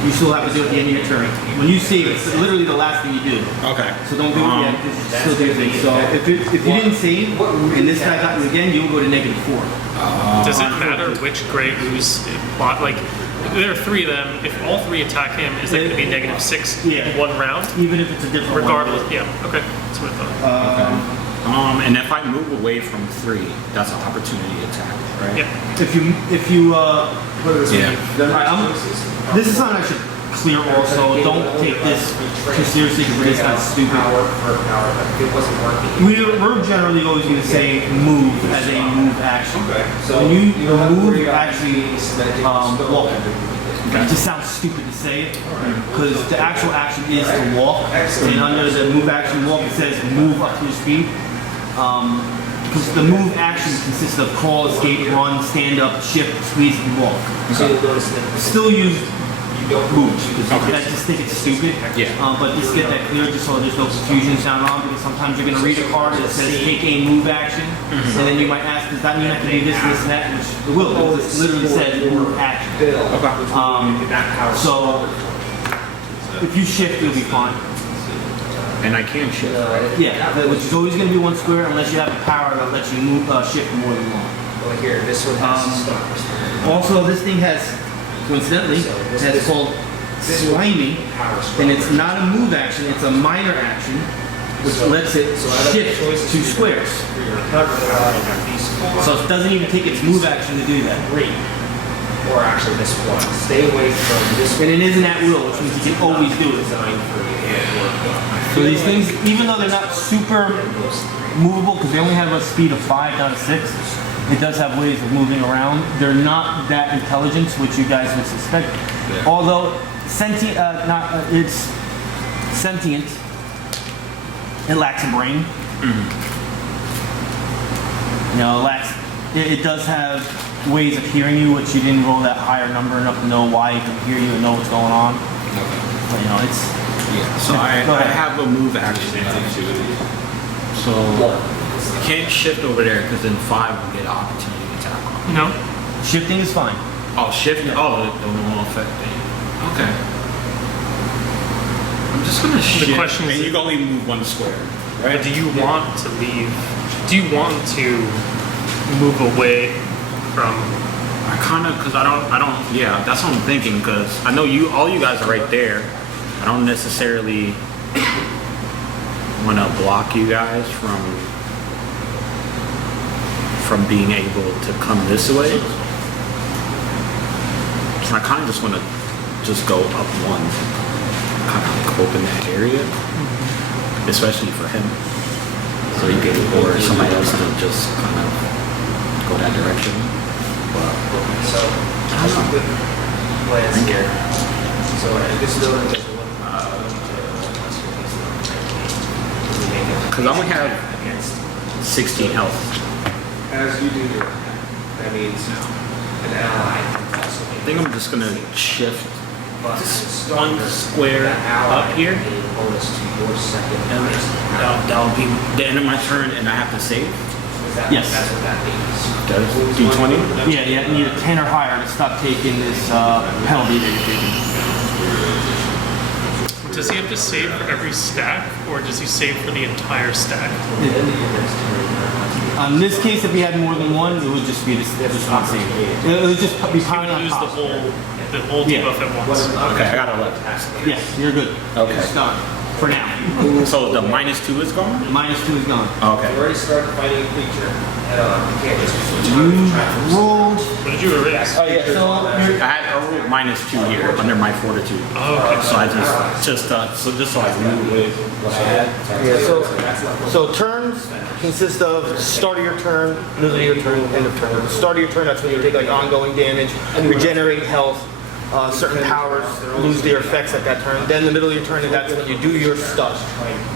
you still have to do at the end of your turn. When you save, it's literally the last thing you do. Okay. So don't do it yet, because you still do things. So if you didn't save, and this guy got you again, you will go to -4. Does it matter which Gray Ooze plot? Like, there are 3 of them. If all 3 attack him, is that going to be -6 Yeah. in 1 round? Even if it's a different Regardless, one. yeah. Okay, that's what I thought. Okay. And if I move away from 3, that's an opportunity attack, right? Yeah. If you Yeah. Alright, this is something I should clear also. Don't take this too seriously because it is kind of stupid. We're generally always going to say move as a move action. When you move actually walk. It just sounds stupid to say it because the actual action is to walk, and under the move action walk it says move up to your speed. Because the move action consists of crawl, escape, run, stand up, shift, squeeze, and walk. Still use move because I just think it's stupid. But just get that clear just so there's no confusion down on, because sometimes you're going to read a card that says take a move action, and then you might ask, does that mean I can do this, this, and that? Which it will, because it literally says move action. So if you shift, you'll be fine. And I can shift, right? Yeah, which is always going to be 1 square unless you have the power that lets you move, shift more than 1. Well, here, this one has to stop. Also, this thing has, coincidentally, it's called slimy, and it's not a move action, it's a minor action, which lets it shift 2 squares. So it doesn't even take its move action to do that. Or actually this one. Stay away from this one. And it isn't at will, which means you can always do it. So these things, even though they're not super movable, because they only have a speed of 5 down to 6, it does have ways of moving around. They're not that intelligent, which you guys would suspect. Although it's sentient, it lacks a brain. You know, it does have ways of hearing you, which you didn't roll that higher number enough to know why it can hear you and know what's going on. But, you know, it's. So I have a move action. So I can't shift over there because then 5 will get an opportunity attack on. No. Shifting is fine. Oh, shift? Oh, it won't affect me. Okay. I'm just gonna shift. question is- and you can only move 1 square, Right? Do you want to leave? Do you want to move away from? I kind of, because I don't, yeah, that's what I'm thinking, because I know all you guys are right there. I don't necessarily want to block you guys from being able to come this way. So I kind of just want to just go up 1, kind of open that area, especially for him. So he could, or somebody else to just kind of go that direction. But So, I don't know. Plans here. So, this building doesn't look, because I only have 16 health. as you do your, that means an ally can also I think I'm just gonna shift plus one square up here, bonus to your second. and that'll be the end of my turn, and I have to save. Yes. That's what that means. Does D20? Yeah, you need a 10 or higher to stop taking this penalty that you're taking. Does he have to save for every stack, or does he save for the entire stack? In this case, if we had more than one, it would just be this one save. It would just be He piling would on use top. the whole Yeah. debuff at once. Okay, I got 11. Yes, you're good. Okay. It's done. For now. So the -2 is gone? -2 is gone. Okay. You already started fighting a creature head on. You can't just You rolled. What did you erase? Oh yeah, so I had a -2 here under my fortitude. Oh, okay. So I just so I knew what I had. yeah, so turns consist of start of your turn, middle of your turn, end of turn. Start of your turn, that's when you take like ongoing damage, regenerate health, certain powers lose their effects at that turn. Then the middle of your turn, and that's when you do your stuff,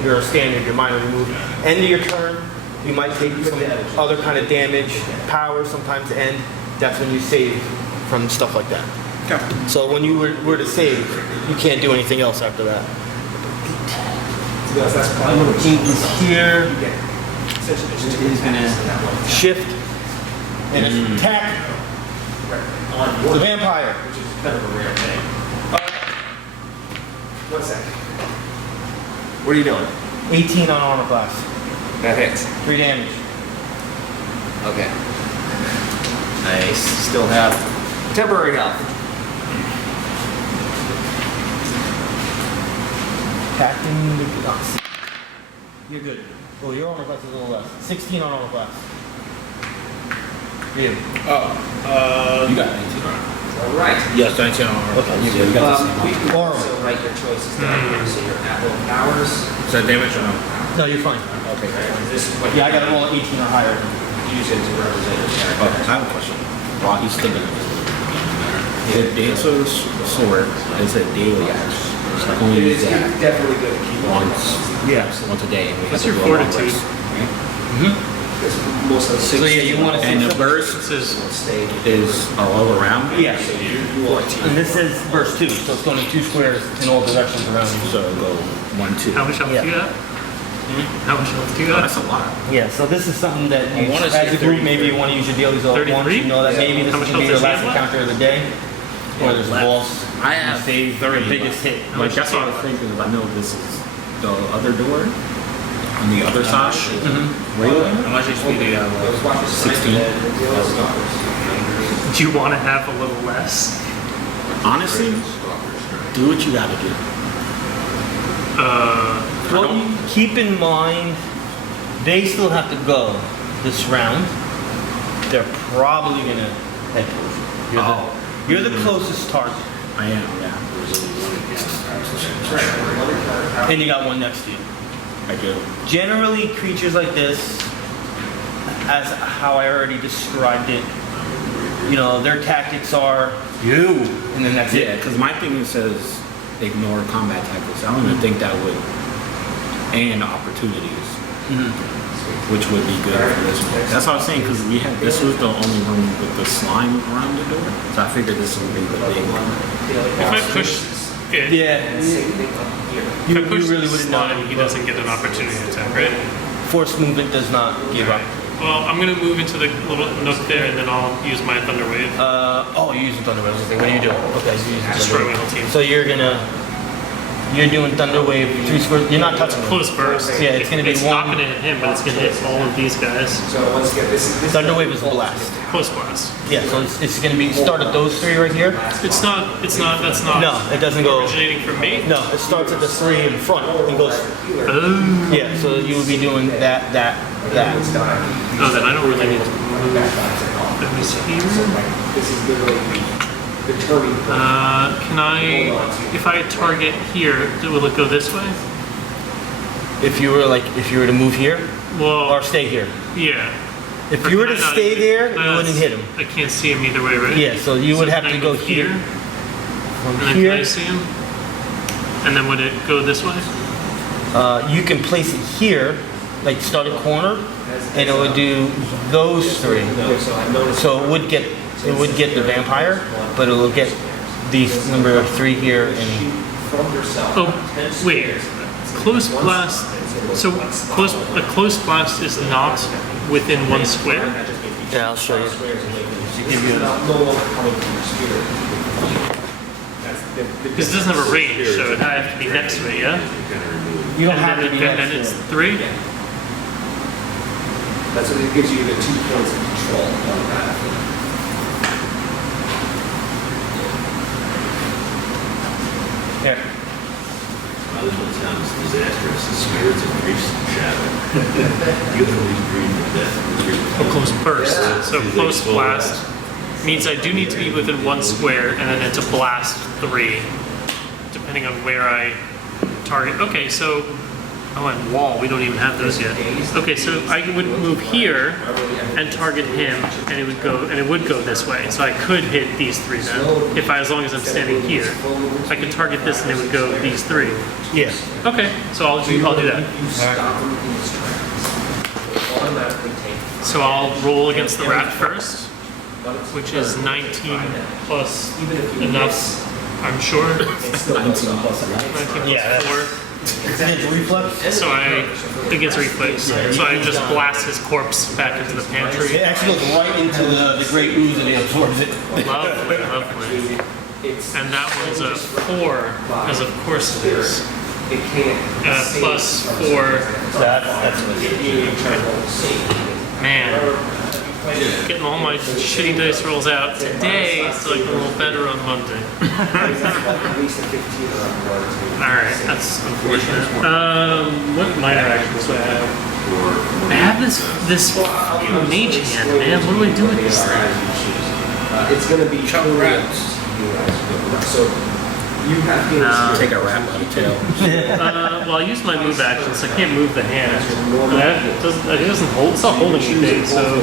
your standard, your minor remove. End of your turn, you might take some other kind of damage, power sometimes end. That's when you save from stuff like that. Okay. So when you were to save, you can't do anything else after that. That's probably what Eight is here. essentially He's gonna shift and attack the vampire. which is kind of a rare thing. 1 second. What are you doing? 18 on armor class. That hits. 3 damage. Okay. Nice. Still have temporary health. Attacking the guts. You're good. Oh, your armor class is a little less. 16 on armor class. You. You got 19. All right. Yes, 19 on armor. Okay, You got the We same. can also write your choices down here. So your apple powers. Is that damage or no? No, you're fine. Okay. This is what Yeah, I got to roll 18 or higher. you use it to represent your character. Okay, I have a question. While he's still in the Dancer's Sword is a daily action. So I can only use It's that definitely good to keep on. once a day. And we What's have your to do a long fortitude? rest, right? Because most of the So yeah, you want to And the burst It says stay. is all around. Yeah. And this is verse 2, so it's going in 2 squares in all directions around you. So it'll go 1, 2. how much health do you got? How much health do you Oh, got? that's a lot. Yeah, so this is something that you, wanna say as a group, 33. maybe you want to use your dailies all at once. 33? You know that maybe this How is much going to be your health does last he have encounter of the day. Or there's a boss. I have Save your biggest hit. Like that's what I was thinking. I know this is the other door on the other side. How much HP do you have? 16. Do you want to have a little less? Honestly, do what you gotta do. Well, keep in mind, they still have to go this round. They're probably going to head towards you. You're the closest target. I am, yeah. And you got one next to you. I do. Generally, creatures like this, as how I already described it, you know, their tactics are you, and then that's Yeah, it. because my thing says ignore combat tactics. I don't even think that would, and opportunities, which would be good for this one. That's what I was saying, because we had, this was the only room with the slime around the door, so I figured this would be the big one. If I push it, Yeah, if you I push really the wouldn't know. slime, he doesn't get an opportunity attack, right? Force movement does not give up. Well, I'm gonna move into the little nook there, and then I'll use my Thunder Wave. Oh, you're using Thunder Wave. What are you doing? Okay, so you're using Destroy Thunder my Wave. whole team. So you're doing Thunder Wave 3 squares. You're not touching them. Close burst. Yeah, it's gonna be It's one. not gonna hit him, but it's gonna hit all of these guys. So once again, this is Thunder Wave is blast. Close blast. Yeah, so it's gonna be start at those 3 right here. It's not. That's not. No, it doesn't go. Originating from me. No, it starts at the 3 in front and goes. Oh. Yeah, so you would be doing that. Oh, then I don't really need to move. Let me see here. This is literally the turning point. Can I, if I target here, will it go this way? If you were to move here Well, or stay here. yeah. If you were to stay there, you wouldn't hit him. I can't see him either way, right? Yeah, so you would have can to I go move here. And From then here, can I see him? And then would it go this way? you can place it here, like start a corner, and it would do those three. So it would get the vampire, but it will get these number 3 here and Oh, wait. Close blast. So a close blast is not within 1 square. yeah, I'll show you. Because it doesn't have a range, so it'd have to be next to it, yeah? You don't And have to be then next to it's it. 3? That's what it gives you the 2 points of control on that. Here. This one sounds disastrous. The spirits of grief's shadow. You always dream of death. A close burst. So close blast means I do need to be within 1 square, and then it's a blast 3, depending on where I target. Okay, so and wall. We don't even have those yet. Okay, so I would move here and target him, and it would go this way. So I could hit these 3 then, as long as I'm standing here. I could target this, and it would go these 3. Yeah. Okay, so I'll do that. So I'll roll against the rat first, which is 19 plus enough, I'm sure. 19 plus Yeah, 4. Against reflex? So against reflex. So I just blast his corpse back into the It pantry. actually goes right into the Gray Ooze and it absorbs it. Lovely, lovely. And that was a 4, because of course it is. Plus 4. That's Man, getting all my shitty dice rolls out today, so I can roll better on Monday. Alright, that's unfortunate. What minor actions do I have? I have this fucking mage hand, man. What do I do with this thing? It's going to be Chop rats. So you have to Take a rat by the tail. Well, I use my move action, so I can't move the hand. It doesn't hold. It's not holding anything, so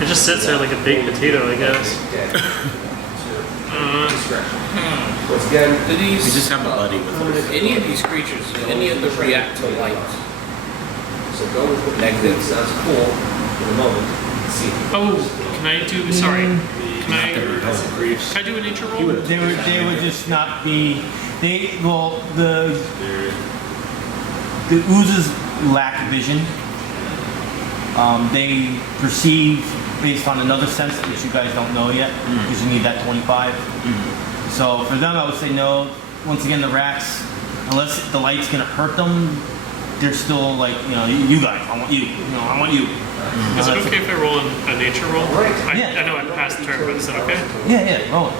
it just sits there like a baked potato, I guess. Once again, We just have a buddy with us. Any of these creatures, any of them react to light. so go with what negative sounds cool for the moment. See. Oh, can I do? Sorry. Can I do a nature roll? They would just not be. The oozes lack vision. They perceive based on another sense that you guys don't know yet, because you need that 25. So for them, I would say no. Once again, the rats, unless the light's gonna hurt them, they're still like, you guys. I want you. I want you. Is it okay if I roll a nature roll? Yeah. I know I passed the turn, but is that okay? Yeah, roll it.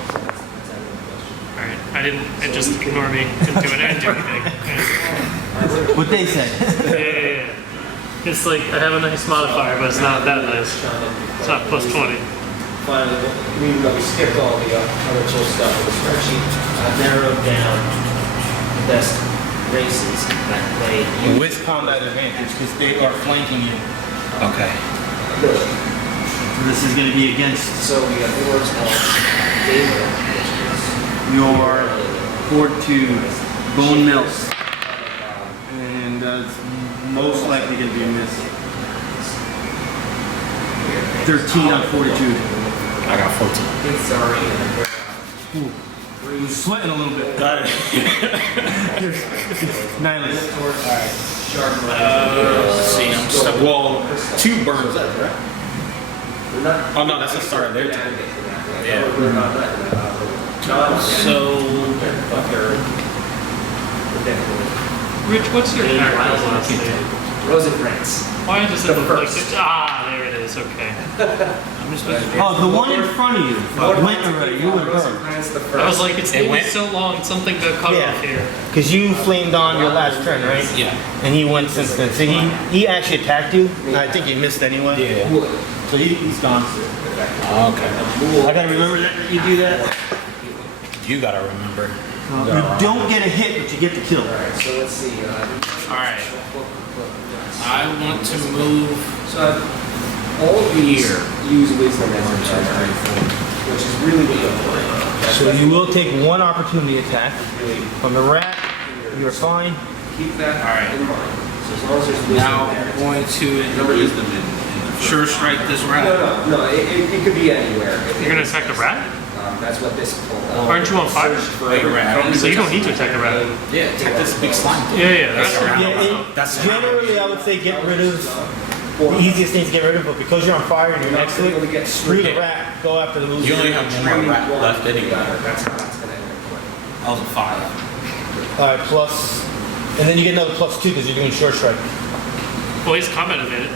Alright. It just ignore me. Didn't do it. I didn't do anything. What they say. Yeah. It's like I have a nice modifier, but it's not that nice. It's not plus 20. Finally, even though we skipped all the other cool stuff in the spreadsheet, narrowed down the best races that play. With combat advantage, because they are flanking you. Okay. So this is going to be against So we have Lord's Elves, Gamer, your fortitude, bone melt, and it's most likely going to be a miss. 13 on fortitude. I got 14. You're sweating a little bit. Got it. Nihlis. Let's see, I'm stuck. Well, 2 burns up, right? Oh no, that's the start of their turn. Yeah. So, Rich, what's your character's last name? Rosencrantz. Why does it look like it? Ah, there it is. Okay. Oh, the one in front of you went already. You and her. Rosencrantz the I first. was like, it's been so long, something got cut off here. Because you flamed on your last turn, right? Yeah. And he went since then. So he actually attacked you. I think he missed anyway. Yeah. So he's gone. Okay. I gotta remember that you do that. You gotta remember. You don't get a hit, but you get the kill. Alright, so let's see. alright. I want to move. So all of these use wisdom as a charge, which is really what you're for. So you will take one opportunity attack from the rat. You're fine. Keep that Alright. in mind. So as long as there's wisdom Now there. I'm going to Wisdom in sure strike this rat. No, it could be anywhere. You're gonna attack the rat? That's what this pulled out. Aren't you on fire? Wait, rat. So you don't need to attack the rat. Yeah, attack this big slime thing. Yeah, that's Yeah, generally, I would say get rid of the easiest thing to get rid of, but because you're on fire and you're next to it, screw the rat. Go after the loser. You only have one more rat left anyway. That's how it's gonna end up. That was a 5. All right, plus, and then you get another +2 because you're doing short strike. Well, he's combat advantage.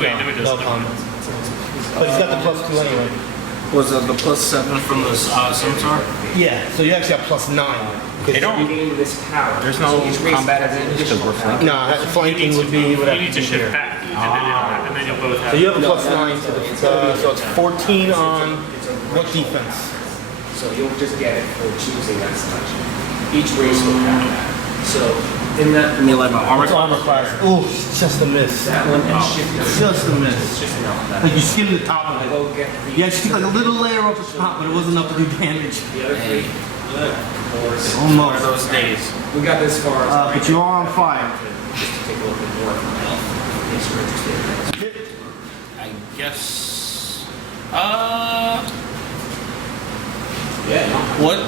Wait, no, he No doesn't. combat. But he's got the +2 anyway. Was it the +7 from the scimitar? Yeah, so you actually have +9. They don't. You gain this power. There's no combat advantage because we're flanking. No, flanking would be. You need to shift back, and then you'll both have. So you have a +9 to the, so it's 14 on what defense? So you'll just get it for choosing that selection. Each race will have that. So in that, I mean, like my armor It's armor class. Oh, just a miss. that one and shift. Just a miss. It's just enough. Like you skimmed the top of it. Go get the You actually took like a little layer off the top, but it wasn't enough to do damage. other three. Fours. one of Almost. those days. We got this far. But you are on fire. Just to take a little bit more of my health. In case you're interested. I guess. Yeah, no. What?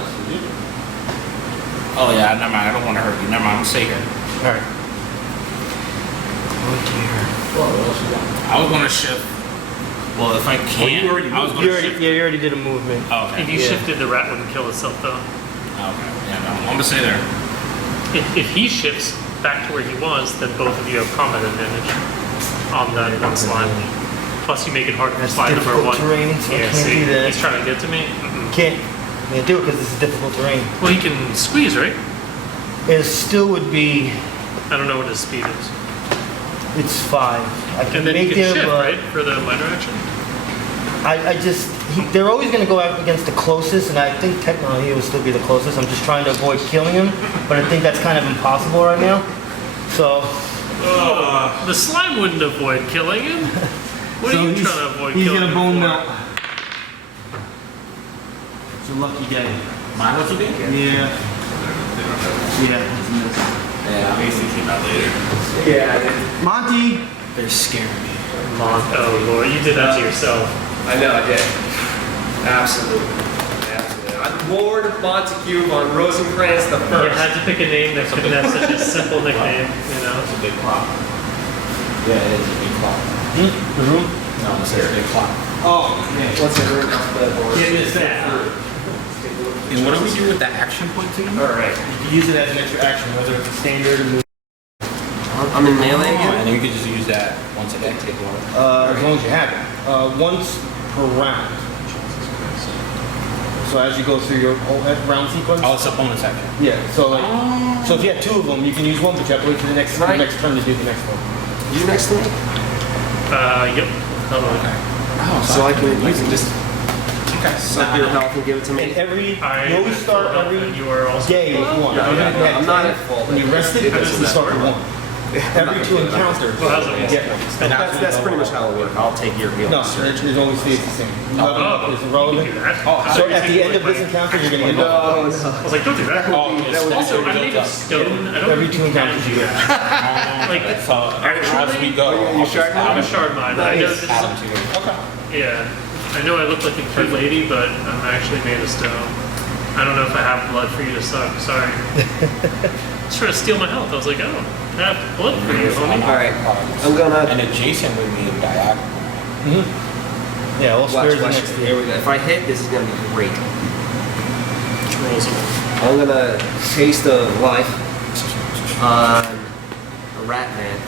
Oh yeah, never mind. I don't want to hurt you. Never mind. I'm gonna stay here. All right. I was gonna shift. Well, if I can, you already I was You gonna already, shift. yeah, you already did a movement. Oh, okay. If you shifted, the rat wouldn't kill itself though. Okay. Yeah, no. I'm gonna stay there. If he shifts back to where he was, then both of you have combat advantage on that one slime. Plus, you make it harder for That's slime number difficult one. terrain, so I Yeah, can't see, do that. he's trying to get to me. Mm-mm. Can't do it because this is difficult terrain. Well, he can squeeze, right? It still would be. I don't know what his speed is. It's 5. I can And then he make can it, shift, but right, for the minor action. I just they're always going to go out against the closest, and I think technically he will still be the closest. I'm just trying to avoid killing him, but I think that's kind of impossible right now. So. The slime wouldn't avoid killing him. What So are you he's- trying to avoid He's killing gonna him bone for? melt. It's a lucky day. Mine was a big. Yeah. Yeah. It's a miss. Yeah. Basically came out later. Yeah, Monty. They're scaring me. Oh Lord, you did that to yourself. I know I did. Absolutely. I'm Lord Montague von Rosencrantz the You First. had to pick a name that couldn't have such a simple nickname, you know? It's a big clock. Yeah, it is a big clock. The room. No, it's a big clock. Oh. Yeah. Once I learned off the board. Give this that. And what do we do with the action points again? All right. You can use it as an extra action, whether it's a standard or move. I'm in melee again. And then you could just use that once a day. Take one. As long as you have it. Once per round. So as you go through your whole round sequence. Oh, it's a bonus action. Yeah. So like, so if you have 2 of them, you can use one, but you have to wait for the next Right. turn to do the next one. You next to me? Yep. Totally. Oh, So I can use it just suck your health and give it to And me. every I you always start every you are also day with 1. No, Even if you had I'm not 10, at full. When you rested, It you doesn't start with 1. Every 2 encounters, Well, how's it you get one. That's pretty much how it works. I'll take your heal. No, it always stays the same. Level up is You irrelevant. do that. So at the end of this encounter, you're gonna get one. I was like, don't do that. Also, I made of stone. I don't Every think 2 you can encounters you do get. that. Like, So as we go, You Shardmind? I'm a Shardmind. I know this is, add them to it. Okay. yeah. I know I look like a cute lady, but I'm actually made of stone. I don't know if I have blood for you to suck. Sorry. Just trying to steal my health. I was like, oh, I have blood for you, homie. All right. I'm gonna And adjacent would be diagonal. Yeah, all watch. squares are Watch. next to Here you. we go. If I hit, this is gonna be great. Trolls. I'm gonna taste of life on a rat man.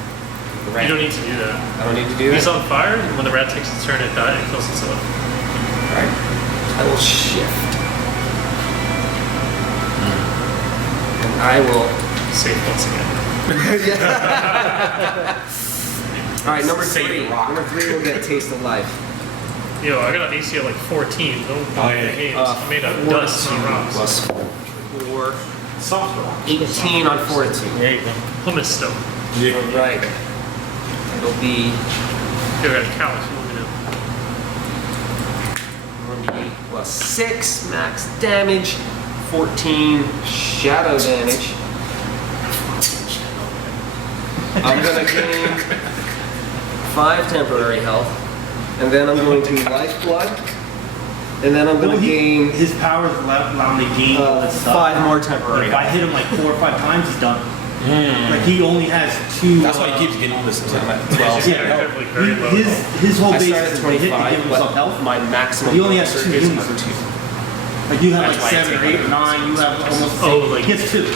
The rat. You don't need to do that. I don't need to do He's that. on fire, and when the rat takes its turn, it dies and kills itself. All right. I will shift. And I will. Safe once again. All right, number Save 3. rock. Number 3 will get taste of life. Yo, I got an AC of like 14. Don't play the games. I made a dust on rocks. Plus 4. Soft rock. 18 on fortitude. There you go. Pumice stone. All right. It'll be You got a couch. plus 6 max damage, 14 shadow damage. I'm gonna gain 5 temporary health, and then I'm going to lifeblood, and then I'm gonna gain his powers allow him to gain all this stuff. 5 more temporary If I health. hit him like 4 or 5 times, he's done. Like he only has 2. That's why he keeps getting all this I'm attack. at 12. His whole I base started is at when he hit to 25, give himself but health. my maximum He only has bonus 2 is healing about surges. 2. Like you have That's like why I 7 or take 8 or 9. You have almost 6. Oh, like- he gets 2.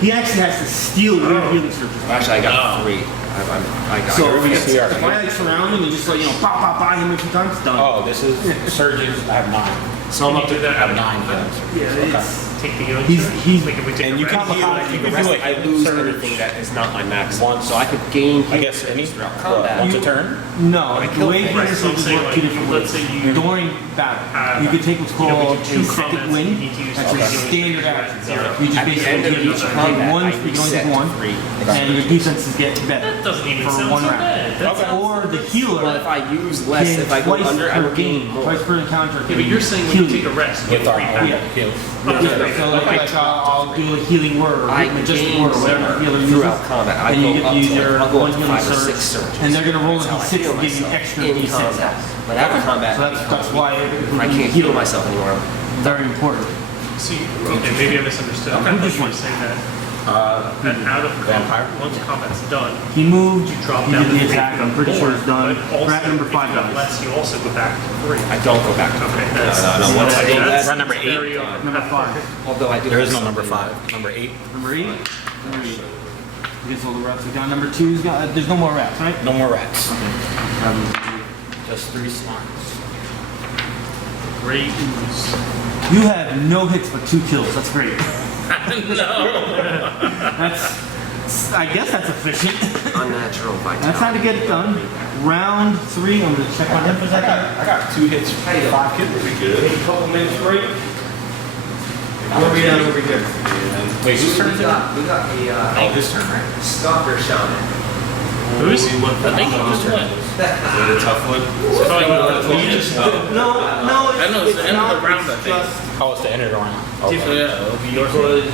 He actually has to steal your healing surges. Actually, I got 3. I got So it. if I like surround him and just like buy him a few times, it's done. Oh, this is surges. I have 9. So I'm up to I that. have 9 hits. Yeah, it's, Take the healing. he's Like if we take And a you rest. can heal. You can do like I lose surge. anything that is not my max. Once. So I could gain I healing guess any throughout combat. once a turn. no. The killed way him. healing Right, so I'm surges saying, work like, 2 different let's ways. say you During battle, have, you can take what's you know, we called do a 2 second combats, wind. you need to use That's a healing standard surges action. at 0. You just At the basically end of give each each combat, one, I you only reset take 1, to 3. and your defenses get better That doesn't even for sound 1 so round. bad. That sounds- Or the healer Well, if I use less, can if I go twice under, I per will gain more. twice per encounter. Yeah, but you're saying when you take a rest, you With get our 3 own back. heal. Up to Yeah, 3. so like I'll do a healing word or I majestic gain word or whatever whatever healer uses. throughout combat. I And go you get up use to like, your I'll go 1 up to healing 5 or 6 surge, surges. and they're gonna roll a That's how I d6 heal and give you myself extra in d6. combat. But after combat, So that's why I can't heal myself anymore. very important. See, okay, maybe I misunderstood. I thought you were saying that out of Vampire? combat, once combat's done, He moved, you drop he down did to the 3 attack, I'm pretty sure it's done. But also, Rat number if 5 you got dies. less, you also go back to 3. I don't go back to Okay, it. that's No, once I go that's Rat number 8? very Number 5. Although I do There have is no something number that- 5. Number 8. Number 8? Number 8. I guess all the rats are gone. Number 2's got, there's no more rats, right? No more rats. Just 3 slimes. Gray Ooze. You had no hits but 2 kills. That's great. No. That's, I guess that's efficient. Unnatural vitality. That's how to get it done. Round 3. I'm gonna check on him for a second. I got 2 hits. 5 kills. Take a couple minutes break. Where are we at over here? Wait, whose turn is We it? got a Oh, his turn, right? stalker shaman. Who's? I think it was turn. Is that a tough one? No, I know, it's the end of the round, I it's think. just Oh, it's the end of the round. Yeah, it'll be yours. because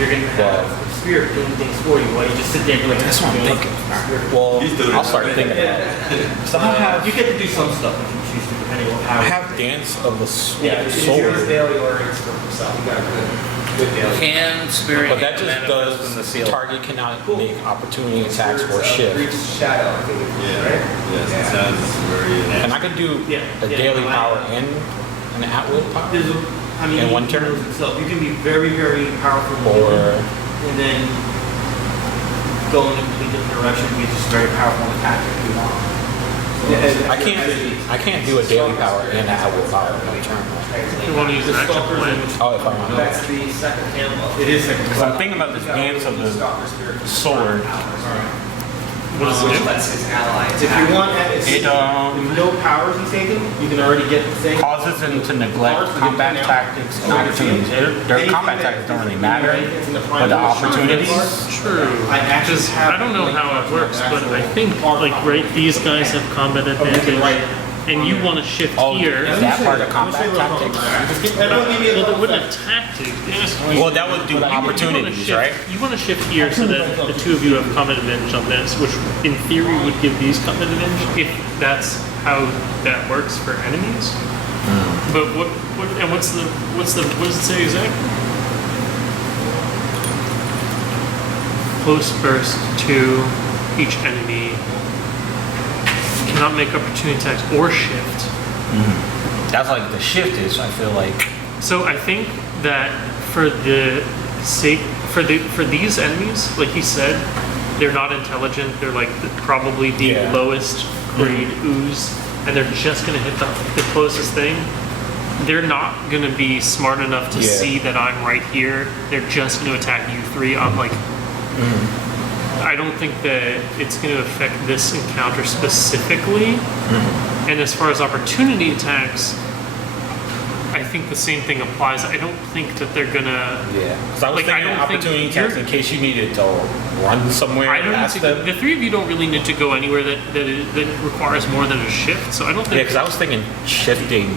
you're gonna have spirit doing things for you while you just sit there and be like, That's what I'm thinking. Well, I'll start thinking about it. So I have, You get to do some stuff if you choose to, depending on how. I have Dance of the Yeah, it's yours Sword, daily or it's for himself. You got a good daily. Can spirit but that just manifest in the does seal? target cannot make opportunity attacks or shift. Reach shadow, I think it is, Yeah. right? Yes, it sounds very. And I can do a daily power and an at-will power. There's a, I mean, In one he turn? knows himself. You can be very, very powerful Or and then go in a completely different direction and be just very powerful and attack if you want. I can't do a daily power and an at-will power in one turn. You want to use an action plan? Oh, if I want to. That's the second handle. It is second. Because I'm thinking about this Dance of the Sword. What does it do? Lets his ally If you want, if It no powers he's taking, you can already get the thing. causes them to neglect combat tactics and opportunities. Their combat tactics don't really matter, but the opportunities. True. Because I don't know how it works, but I think, like, right, these guys have combat advantage, and you want to shift Oh, here. is that part of combat tactics? Well, they wouldn't have tactics. Well, that would do You wanna opportunities, shift- right? You want to shift here so that the 2 of you have combat advantage on this, which in theory would give these combat advantage if that's how that works for enemies. But what does it say exactly? Close burst to each enemy. Cannot make opportunity attacks or shift. That's like the shift is, I feel like. So I think that for the sake for these enemies, like he said, they're not intelligent. They're like probably the Yeah. lowest grade ooze, and they're just gonna hit the closest thing. They're not gonna be smart enough to Yeah. see that I'm right here. They're just gonna attack you 3. I'm like, I don't think that it's gonna affect this encounter specifically. And as far as opportunity attacks, I think the same thing applies. I don't think that they're gonna. Yeah. Because I was Like, I thinking don't think opportunity attacks you're- in case you needed to run somewhere I don't need past to, them. the 3 of you don't really need to go anywhere that requires more than a shift. So I don't Yeah, think. because I was thinking shifting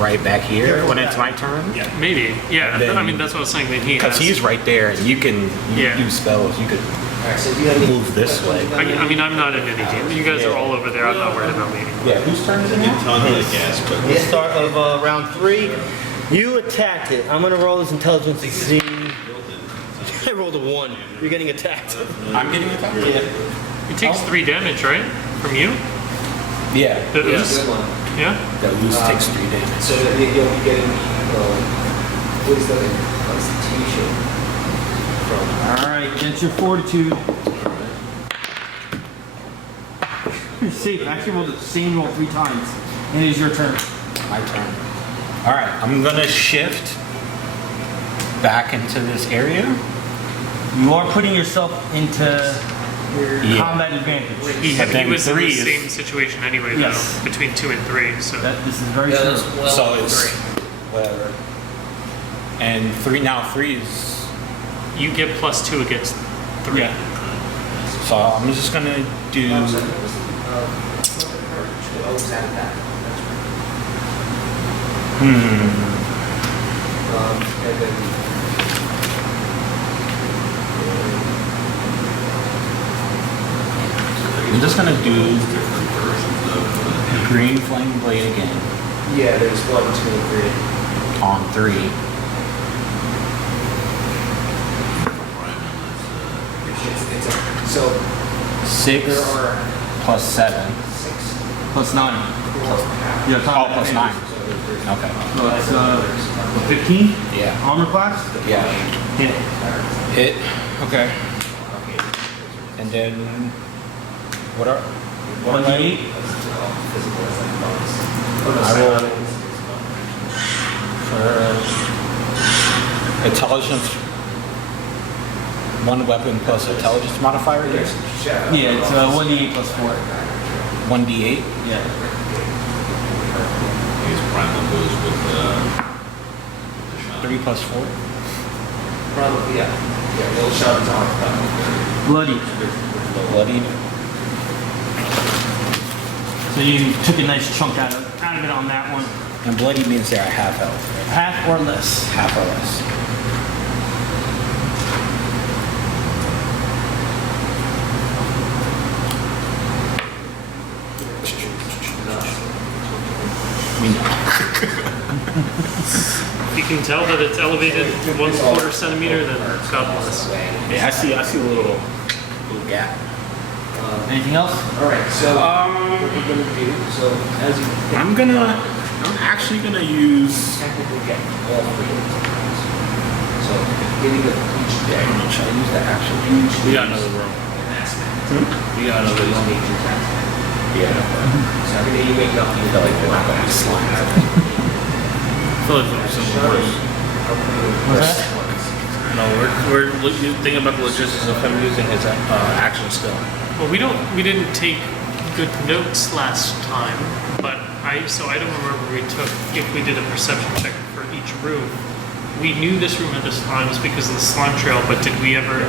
right back here when it's my turn. Yeah. Maybe. Yeah. Then- I mean, that's what I was saying. That he Because has. he's right there, and you can Yeah. use spells. You could Alright, so do you have any move this way. I mean, I'm not in any game. You guys are all over there. I'm not worried about me. Yeah, whose turn is it Get now? tons of gas, but The start of round 3. You attacked it. I'm gonna roll this intelligence to see. I rolled a 1. You're getting attacked. I'm getting attacked? It takes 3 damage, right? From you? Yeah. The Yeah, ooze? good one. Yeah? That ooze takes 3 damage. So that you'll be getting what's the t-shirt from? Alright, against your fortitude. You're safe. I actually rolled the same roll 3 times. And it is your turn. My turn. All right, I'm gonna shift back into this area. You are putting yourself into Yeah. combat advantage. He But then was in the 3 is- same situation anyway, Yes. though, between 2 and 3. So This is very true. So it's whatever. And 3 is. you get +2 against 3. Yeah. So I'm just gonna do. Oh, was that that? And then I'm just gonna do green flame blade again yeah, there's 1, 2, and 3. on 3. So 6 there are plus 7. 6. Plus 9. Yeah, Oh, combat plus advantage. 9. Okay. So that's 15? Yeah. Armor class? Yeah. Hit. Hit. Okay. And then what are 1d8. I roll for intelligence. 1 weapon plus intelligence modifier. Yes. Yeah, it's 1d8 plus 4. 1d8. Yeah. his primal goes with the 3 plus 4. Probably, yeah. Yeah, well, Shaman's on. Bloody. Bloodied. So you took a nice chunk out of it on that one. And bloody means they're at half health, right? Half or less. Half or less. If you can tell that it's elevated 1/4 centimeter, then God bless. Yeah, I see a little gap. Anything else? Alright, so what we're gonna do, so as you I'm actually gonna use. technically get all 3 of the times. So at the beginning of each day, Should I use the action? We got another room. We got another you room. need your tax. Yeah. So every day you wake up, you feel like they're not gonna be slime. I feel like there's something worse. What's that? No, we're thinking about the logistics of him using his action skill. Well, we didn't take good notes last time, but I don't remember we took, if we did a perception check for each room. We knew this room had the slimes because of the slime trail, but did we ever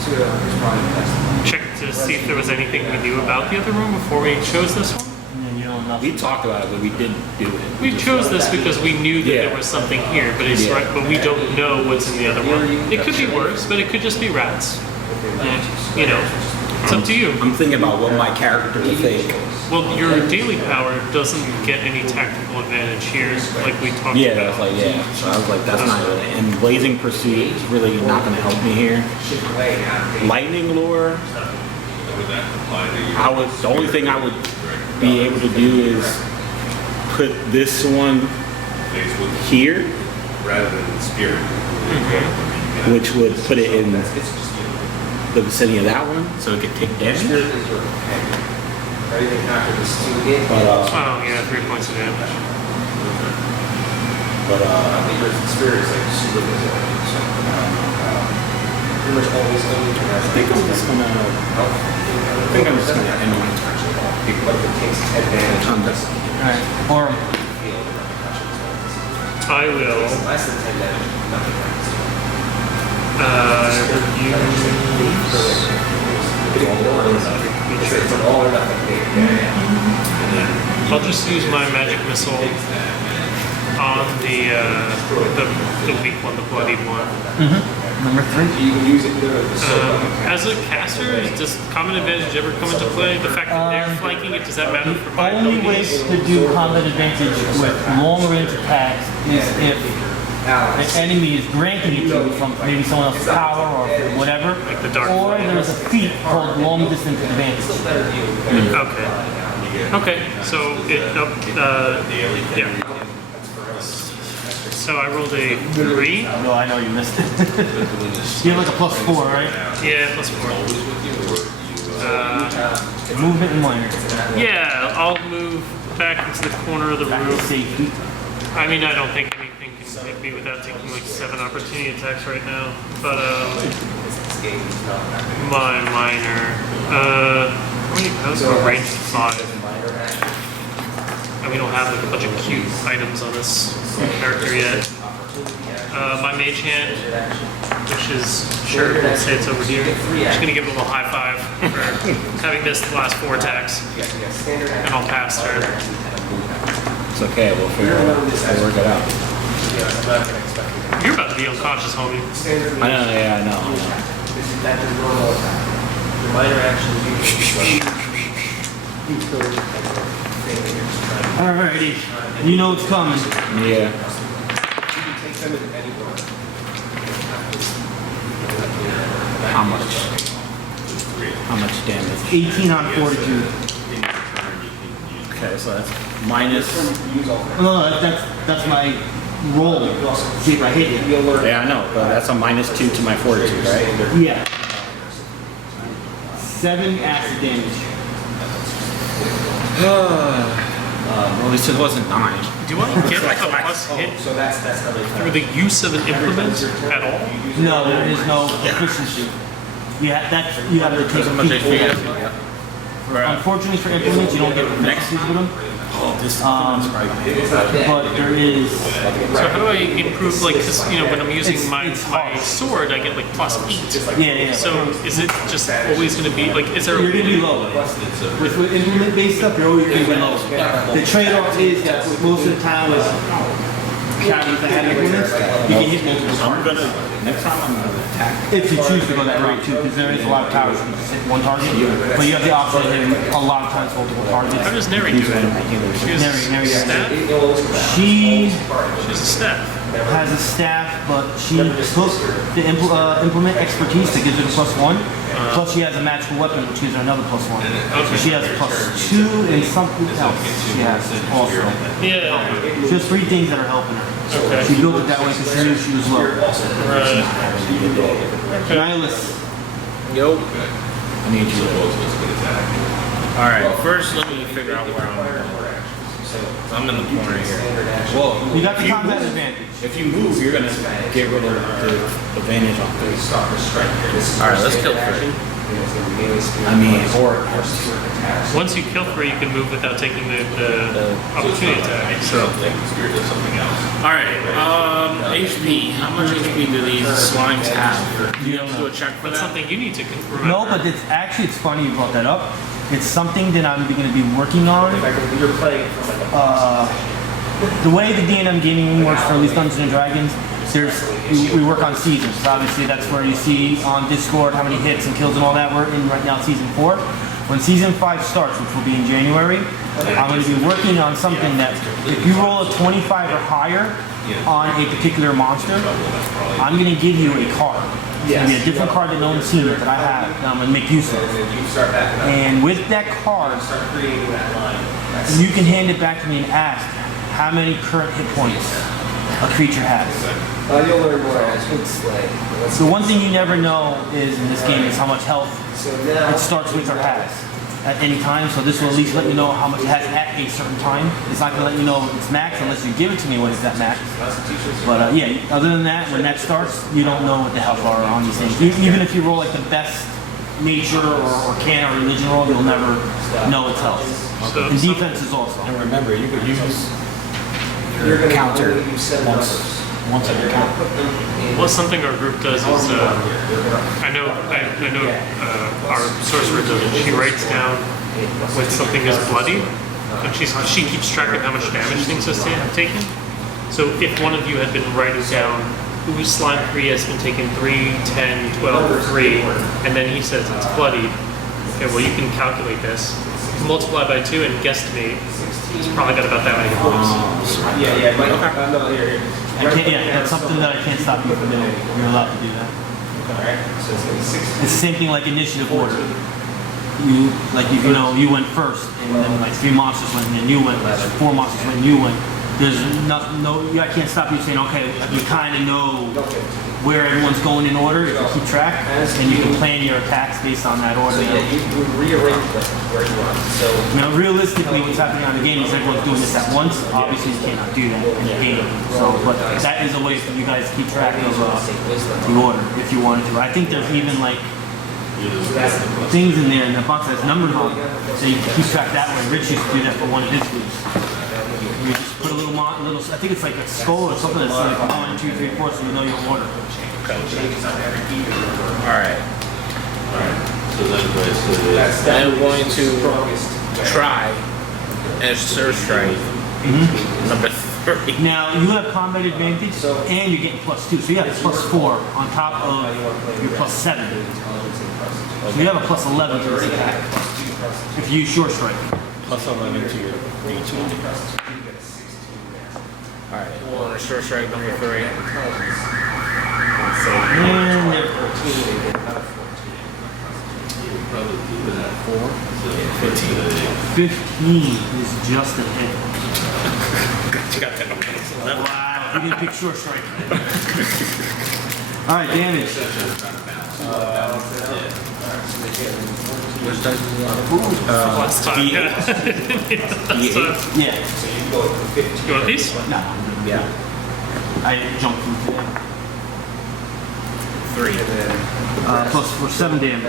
So it's probably the best. check to see if there was anything we knew about the other room before we chose this one? And then you know nothing. We talked about it, but we didn't do it. We chose this because we knew that Yeah. there was something here, but it's Yeah. right, but we don't know what's in the other one. It could be worse, but it could just be rats. You know, it's up to you. I'm thinking about what my character would think. Well, your daily power doesn't get any tactical advantage here, like we talked Yeah, about. that's like yeah. So I was like, that's not really. And blazing pursuit is really not going to help me here. Lightning lure. The only thing I would be able to do is put this one here, rather than spirit. which would put it in the vicinity of that one, so it could take damage. Spirit is your companion. Everything after this 2 hit. But Oh, yeah, 3 points of damage. Because the spirit is like super resilient. So pretty much always I think I'm just gonna end my turn. But it takes advantage I'm of just- this Alright. Orum. field of repercussions. I will It's less than 10 damage, nothing happens. It's an all or nothing thing. I'll just use my magic missile on the weak one, the bloodied one. Number 3. You can use it As a caster, does common advantage ever come into play? The fact that they're flanking it, does that matter for my Only way abilities? to do combat advantage with long range attacks is if an enemy is granting it to you from maybe someone else's power or whatever, Like the dark or flame. there's a feat called long distance advantage. Okay. Okay, so yeah. So I rolled a 3. No, I know you missed it. You have like a +4, right? Yeah, +4. Movement and minor. Yeah, I'll move back into the corner of the Back to room. safety. I mean, I don't think anything can hit me without taking like 7 opportunity attacks right now. But my minor. How many pounds are range 5? And we don't have like a bunch of cute items on this character yet. My mage hand, which is sure, let's say it's over here. Just gonna give him a little high five for having missed the last 4 attacks, and I'll pass her. It's okay, we'll figure it out. We'll work it out. You're about to be unconscious, homie. I know, yeah, I know. Minor actions Alrighty. You know it's coming. Yeah. How much damage? 18 on fortitude. Okay, so that's minus. No, that's my roll. See if I hit it. Yeah, I know, but that's a -2 to my fortitude, right? Yeah. 7 acid damage. Well, at least it wasn't 9. Do I get like a plus hit So that's how they through the use of an implement at all? No, there is no efficiency. Yeah, you have to take a Much peek. HP. Unfortunately for implements, you don't get proficiencies with them. But there is. So how do I improve, like, cause, you know, when I'm using It's my hard. sword, I get like +8. Yeah. So is it just always gonna be, like, is there a You're way gonna be to... low. With implement-based stuff, you're always gonna be low. The trade-off is that most of the time with characters that have implements, you can hit multiple targets. Next time I'm gonna attack. If you choose to go that route too, because there is a lot of powers you can just hit one target, but you have the option of hitting a lot of times multiple How targets. does Neri do that? She has Neri, a yeah. staff? She She has a staff. has a staff, but she took the implement expertise that gives her the +1. Plus she has a magical weapon, which gives her another +1. So she has +2 and something else she has also. Yeah. Just 3 things that are helping her. Okay. She built it that way because she knew she was low. Right. Nihlis. Yo. I need you. Alright, first let me figure out where I'm going. I'm in the corner here. Well, You got the combat advantage. if you move, you're gonna get rid of the advantage on 3. Alright, let's kill 3. I mean, or Once you kill 3, you can move without taking the opportunity attack. So, Alright, HP. How much HP do these slimes have? Do you have to do a check for that's that? something you need to remember. No, but it's funny you brought that up. It's something that I'm going to be working on. You're playing from like a The way the D&M gaming room works for at least Dungeons & Dragons, we work on seasons. So obviously that's where you see on Discord how many hits and kills and all that. We're in right now season 4. When season 5 starts, which will be in January, I'm going to be working on something that if you roll a 25 or higher on a particular monster, I'm going to give you a card. It's going to be a different card that no one's seen yet that I have that I'm going to make use of. And with that card, you can hand it back to me and ask how many current hit points a creature has. You'll learn more as we play. The one thing you never know is in this game is how much health it starts with or has at any time. So this will at least let you know how much it has at a certain time. It's not going to let you know its max unless you give it to me when it's at max. But yeah, other than that, when that starts, you don't know what the health are on these things. Even if you roll like the best nature or can or religion roll, you'll never know its health. So, And defense is also. and remember, you could use You're going to counter use 7 numbers. once every count. well, something our group does is, I know our sorcerer does it. She writes down when something is bloody, and she keeps track of how much damage things have taken. So if one of you had been writing down whose slime 3 has been taken 3, 10, 12, 3, and then he says it's bloodied, okay, well you can calculate this, multiply by 2 and guesstimate, it's probably got about that many points. Yeah, but no, here. I can't, yeah, that's something that I can't stop you from doing. You're allowed to do that. Alright, so it's gonna be 16. It's the same thing like initiative order. You, like, if you know, you went first, and then like 3 monsters went, and then you went, 4 monsters went, and you went. There's I can't stop you saying, okay, you kind of know where everyone's going in order if you keep track, and you can plan your attacks based on that order. So yeah, you rearrange them where you want. So Now, realistically, what's happening on the game is everyone's doing this at once. Obviously, you cannot do that in the game. So, but that is a way for you guys to keep track of the order if you wanted to. I think there's even like things in there in the box that has numbers on it, so you can keep track that way. Rich used to do that for one of his groups. You just put a little, I think it's like a skull or something that's like 1, 2, 3, 4, so you know your order. Alright. So then I'm going to try as Sir Strike number 3. Now, you have combat advantage, and you're getting +2, so you have +4 on top of your +7. So you have a +11 to this attack if you use short strike. Plus 11 to your reach. Alright, Sir Strike number 3. And there. 15 is just a hit. You got that number. Wow, you didn't pick short strike. Alright, damage. Which dice is it? Last time, yeah. Last time. Yeah. You want these? No. Yeah. I jumped from today. 3. Plus for 7 damage.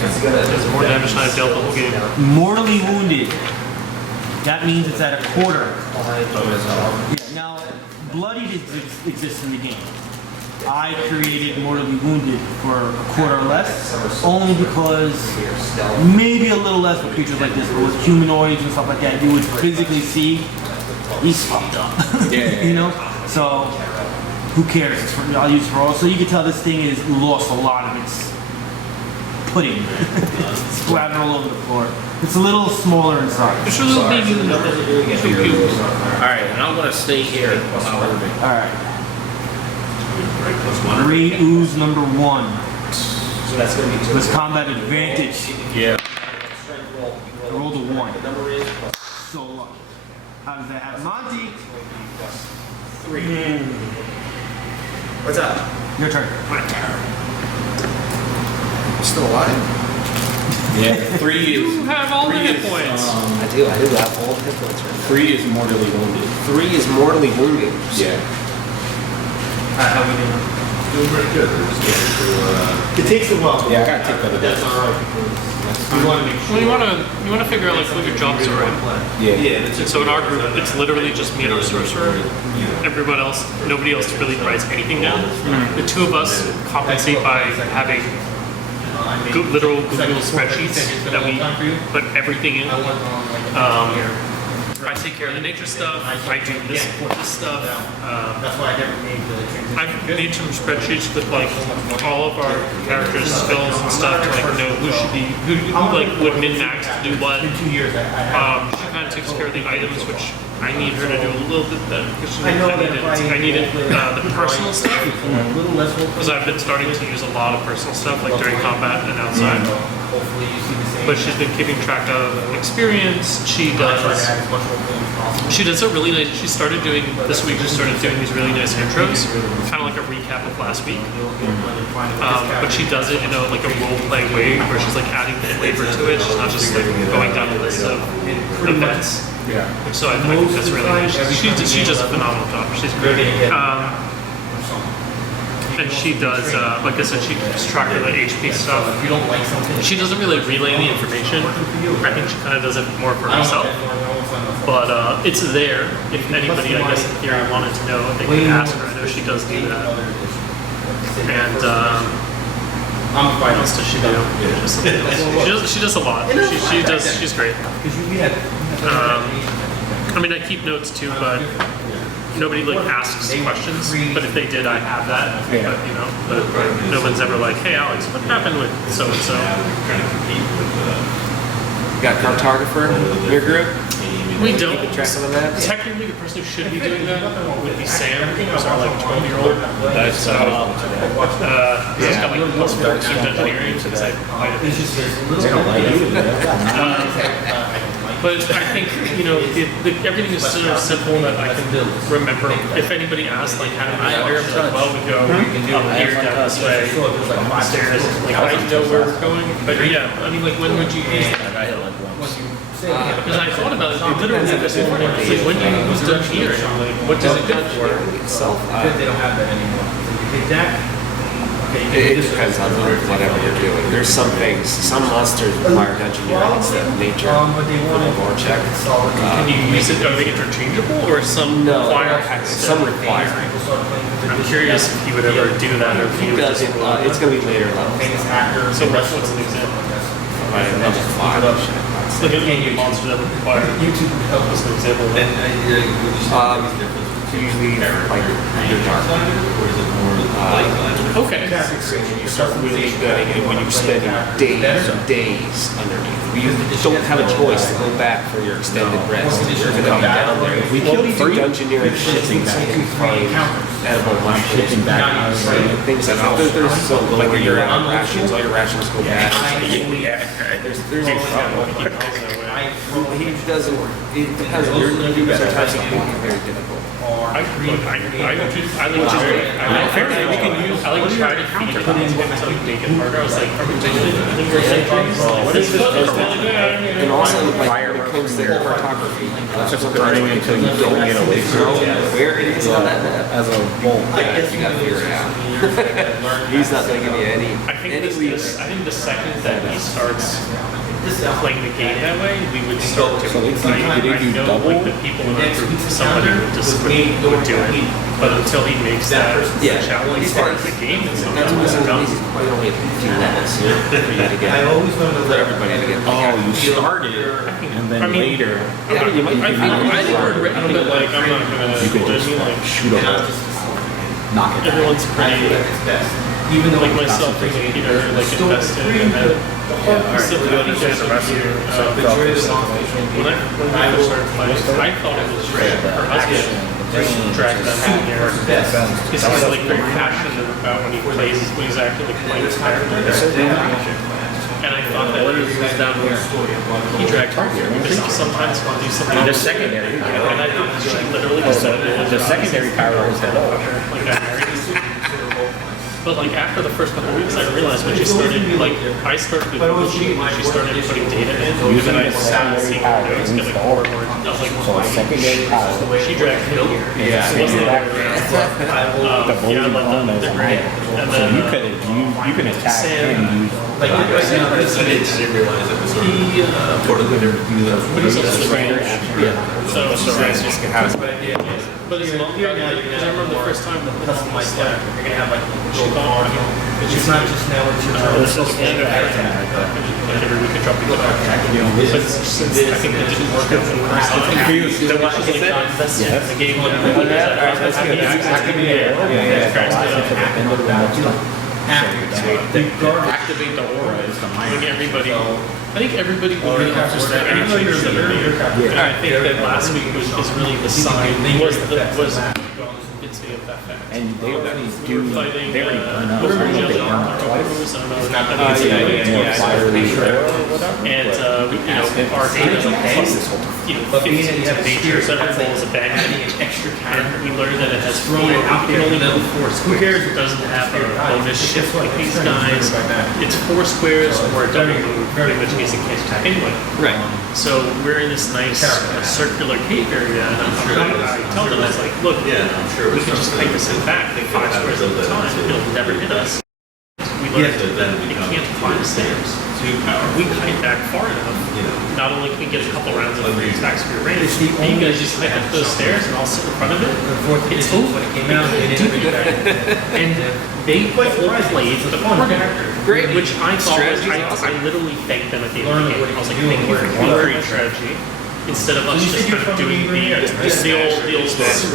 There's more damage than I've dealt the whole game. Mortally wounded. That means it's at a quarter. Yeah, now, bloodied exists in the game. I created mortally wounded for a quarter or less, only because maybe a little less with creatures like this, but with humanoids and stuff like that, you would physically see he's fucked up. You know? So who cares? I'll use it for all. So you can tell this thing has lost a lot of its pudding. It's splattered all over the floor. It's a little smaller inside. It's a little baby. Alright, and I'm going to stay here. Alright. Gray Ooze number 1. So that's going to be 2. With combat advantage. Yeah. I rolled a 1. So lucky. How does that happen? Monty! 3. What's up? Your turn. Still alive? Yeah. 3 is. You have all the hit points. I do have all hit points right 3 is mortally wounded. 3 is mortally wounded. Yeah. How we doing? doing pretty good. We're just getting to, It takes a while. Yeah, I gotta take that. That's alright because you want to make sure. Well, you want to figure out like what your jobs are, right? Yeah. And so in our group, it's literally just me and our sorcerer. Everyone else, nobody else really writes anything down. The 2 of us compensate by having literal Google spreadsheets that we put everything in. I take care of the nature stuff. I do this stuff. That's why I never made the transition. I've made some spreadsheets with like all of our characters' skills and stuff to like know who should be who like would min-max to do what. In 2 years, She kind of takes care of the items, which I need her to do a little bit better because I needed the personal stuff because I've been starting to use a lot of personal stuff like during combat and outside. But she's been keeping track of experience. She does a really nice. She started doing this week. She started doing these really nice intros, kind of like a recap of last week. But she does it in a like a role play way, where she's like adding the flavor to it. She's not just like going down the list of events. Yeah. So I think that's really nice. She does a phenomenal job. She's great. And she does, like I said, she keeps track of the HP stuff. If you don't like something, She doesn't really relay the information. I think she kind of does it more for herself. But it's there. If anybody, I guess, in theory wanted to know, they could ask her. I know she does do that. And what else does she do? Just something else. She does a lot. She's great. I mean, I keep notes too, but nobody like asks questions. But if they did, I have that. Yeah. But you know, but no one's ever like, hey Alex, what happened with so and so? Got a cartographer in your group? We don't. Keeping track of the map? Technically, the person who should be doing that would be Sam, who's our like 12-year-old. That's he's got like plus 14 engineering because I might have. But I think, you know, everything is so simple that I can remember. If anybody asks, like, how do we get there? I'm like, well, we go up here, down this way, up the stairs. Like, I know where we're going. But yeah, I mean, like, when would you use that? I hit like once. Because I thought about it, I literally had this morning. It's like, when do you use Dutch here? Like, what does it good for? Itself, They don't have that anymore. So you take that. it depends on whatever you're doing. There's some things, some monsters require engineering instead of nature. But they want More check. Can you use it? Are they interchangeable or some No, require? some require. I'm curious if he would ever do that or if He he would does just. it. It's going to be later level. So what's an example? Level 5. Look at any monster that would require. YouTube would help us an example. Usually like underdark. Okay. So when you start really getting it, when you're spending days and days underneath, you don't have a choice to go back for your extended rest. You're going to be down there. We killed three dungeoneering shipping back. you can find edible mushrooms. Shipping back. Things like that. There's so like when you're on rations, all your rations go bad. There's a problem. He doesn't. It depends. Sometimes it can be very difficult. I like to try to feed it until you make it harder. I was like, are we doing what is this? And also, like, when it comes to cartography, Burning until you don't get away from it. where it is on that map, As a bolt. you gotta figure it out. He's not gonna give you any leads. I think the second that he starts playing the game that way, we would start to. So I know like the people in our group, somebody would just would do it, but until he makes that challenge part of the game, it's not That's going what to come. it's quite only a few levels for you to get, for everybody to get. Oh, you started and then I mean, later I think we're ready, but like I'm not gonna. you could just like shoot a bolt. Knock it down. everyone's pretty. Even though Like myself and Peter, like invested, and then simply going to the rescue. When I first started playing, I thought it was her husband dragged them in here. He's like very passionate about when he plays, when he's actually playing his character. And I thought that he was down here. He dragged her here because sometimes he'll do something. The secondary power. And I thought she literally just said it was The secondary power is that. like I married. But like after the first couple of weeks, I realized when she started, like I started with Google Sheet, when she started putting data in, Using and I the started secondary seeing power notes getting more and more. I was like, So a secondary power. she dragged me over. Yeah. It wasn't the other way around. The Yeah, Bolden but clone is they're a great. man. And So then you can attack and use. I didn't realize it was sort of part of the but it's also strange. Yeah. So just get house. But it's not because I remember the first time that this was like, You're gonna have like she thought, it's not just now it's your turn. This is standard. like every week I drop people off. But since I think it didn't work out for the first time, Yes. the game went Activate the aura is the I think mind. everybody would really understand any changes that are made. And I think that last week was really the sign, was intensity of that fact. And they already do, Fighting, they already burn up. what I are don't know if they we burn up twice. I don't know. I think it's More fiery aura or whatever. And, our data plus, 15 to nature, so everything is a bag. And we learned that it has four, it can only go 4 squares. It doesn't have a bonus shift like these guys. It's 4 squares or a double move, in which case it can't attack anyway. Right. So we're in this nice circular cave area, and I told them, I was like, look, we can just take this in back, like 5 squares at a time, it'll never hit us. We learned that it can't climb the stairs. We kite back far enough, not only can we get a couple rounds of free attacks for your range, but you guys just hike up those stairs and I'll sit in front of it. It's over. And they played the corner. Great. Which I thought was, Strategy's awesome. I literally thanked them at the end of the game. I was like, thank you for your great strategy. instead of us just kind of doing the old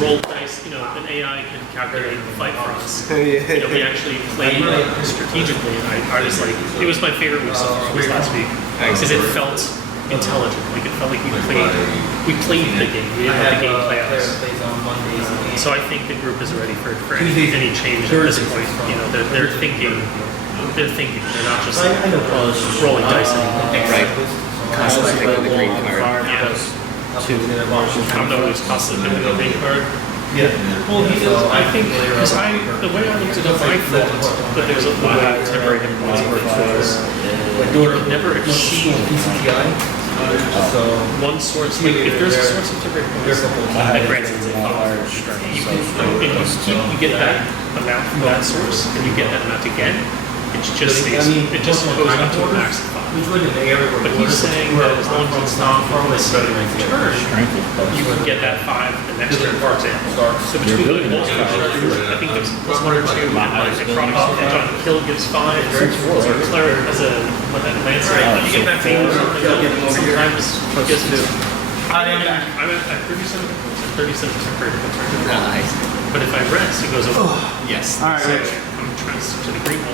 roll dice, you know, an AI can calculate the fight for us. You know, we actually played strategically, and I was like, it was my favorite week so far was last week because it felt intelligent. Like it felt like we played the game. We didn't let the game play out. So I think the group is ready for any change at this point. You know, they're thinking. They're not just like rolling dice anymore. Right. Constantly picking the green card. Yeah. I don't know who's constantly picking the green card. Yeah. Well, I think because the way I looked at it, I thought that there's a lot of temporary influence which was never exceed one source. Like if there's a source of temporary influence, that grants it's you get that amount from that source, and you get that amount again. It just stays. It just goes up to a max of 5. But he's saying that as long as it's not from the same turn, you can get that 5 the next turn, for example. So between the whole I think there's 1 or 2 John Kill gives 5, or Cleric has a Lancer. You get that thing or something. Sometimes he gives 2. I'm at 37% critical turn. Nice. But if I rest, it goes over. Yes. All right, Rich. I'm trying to stick to the green one.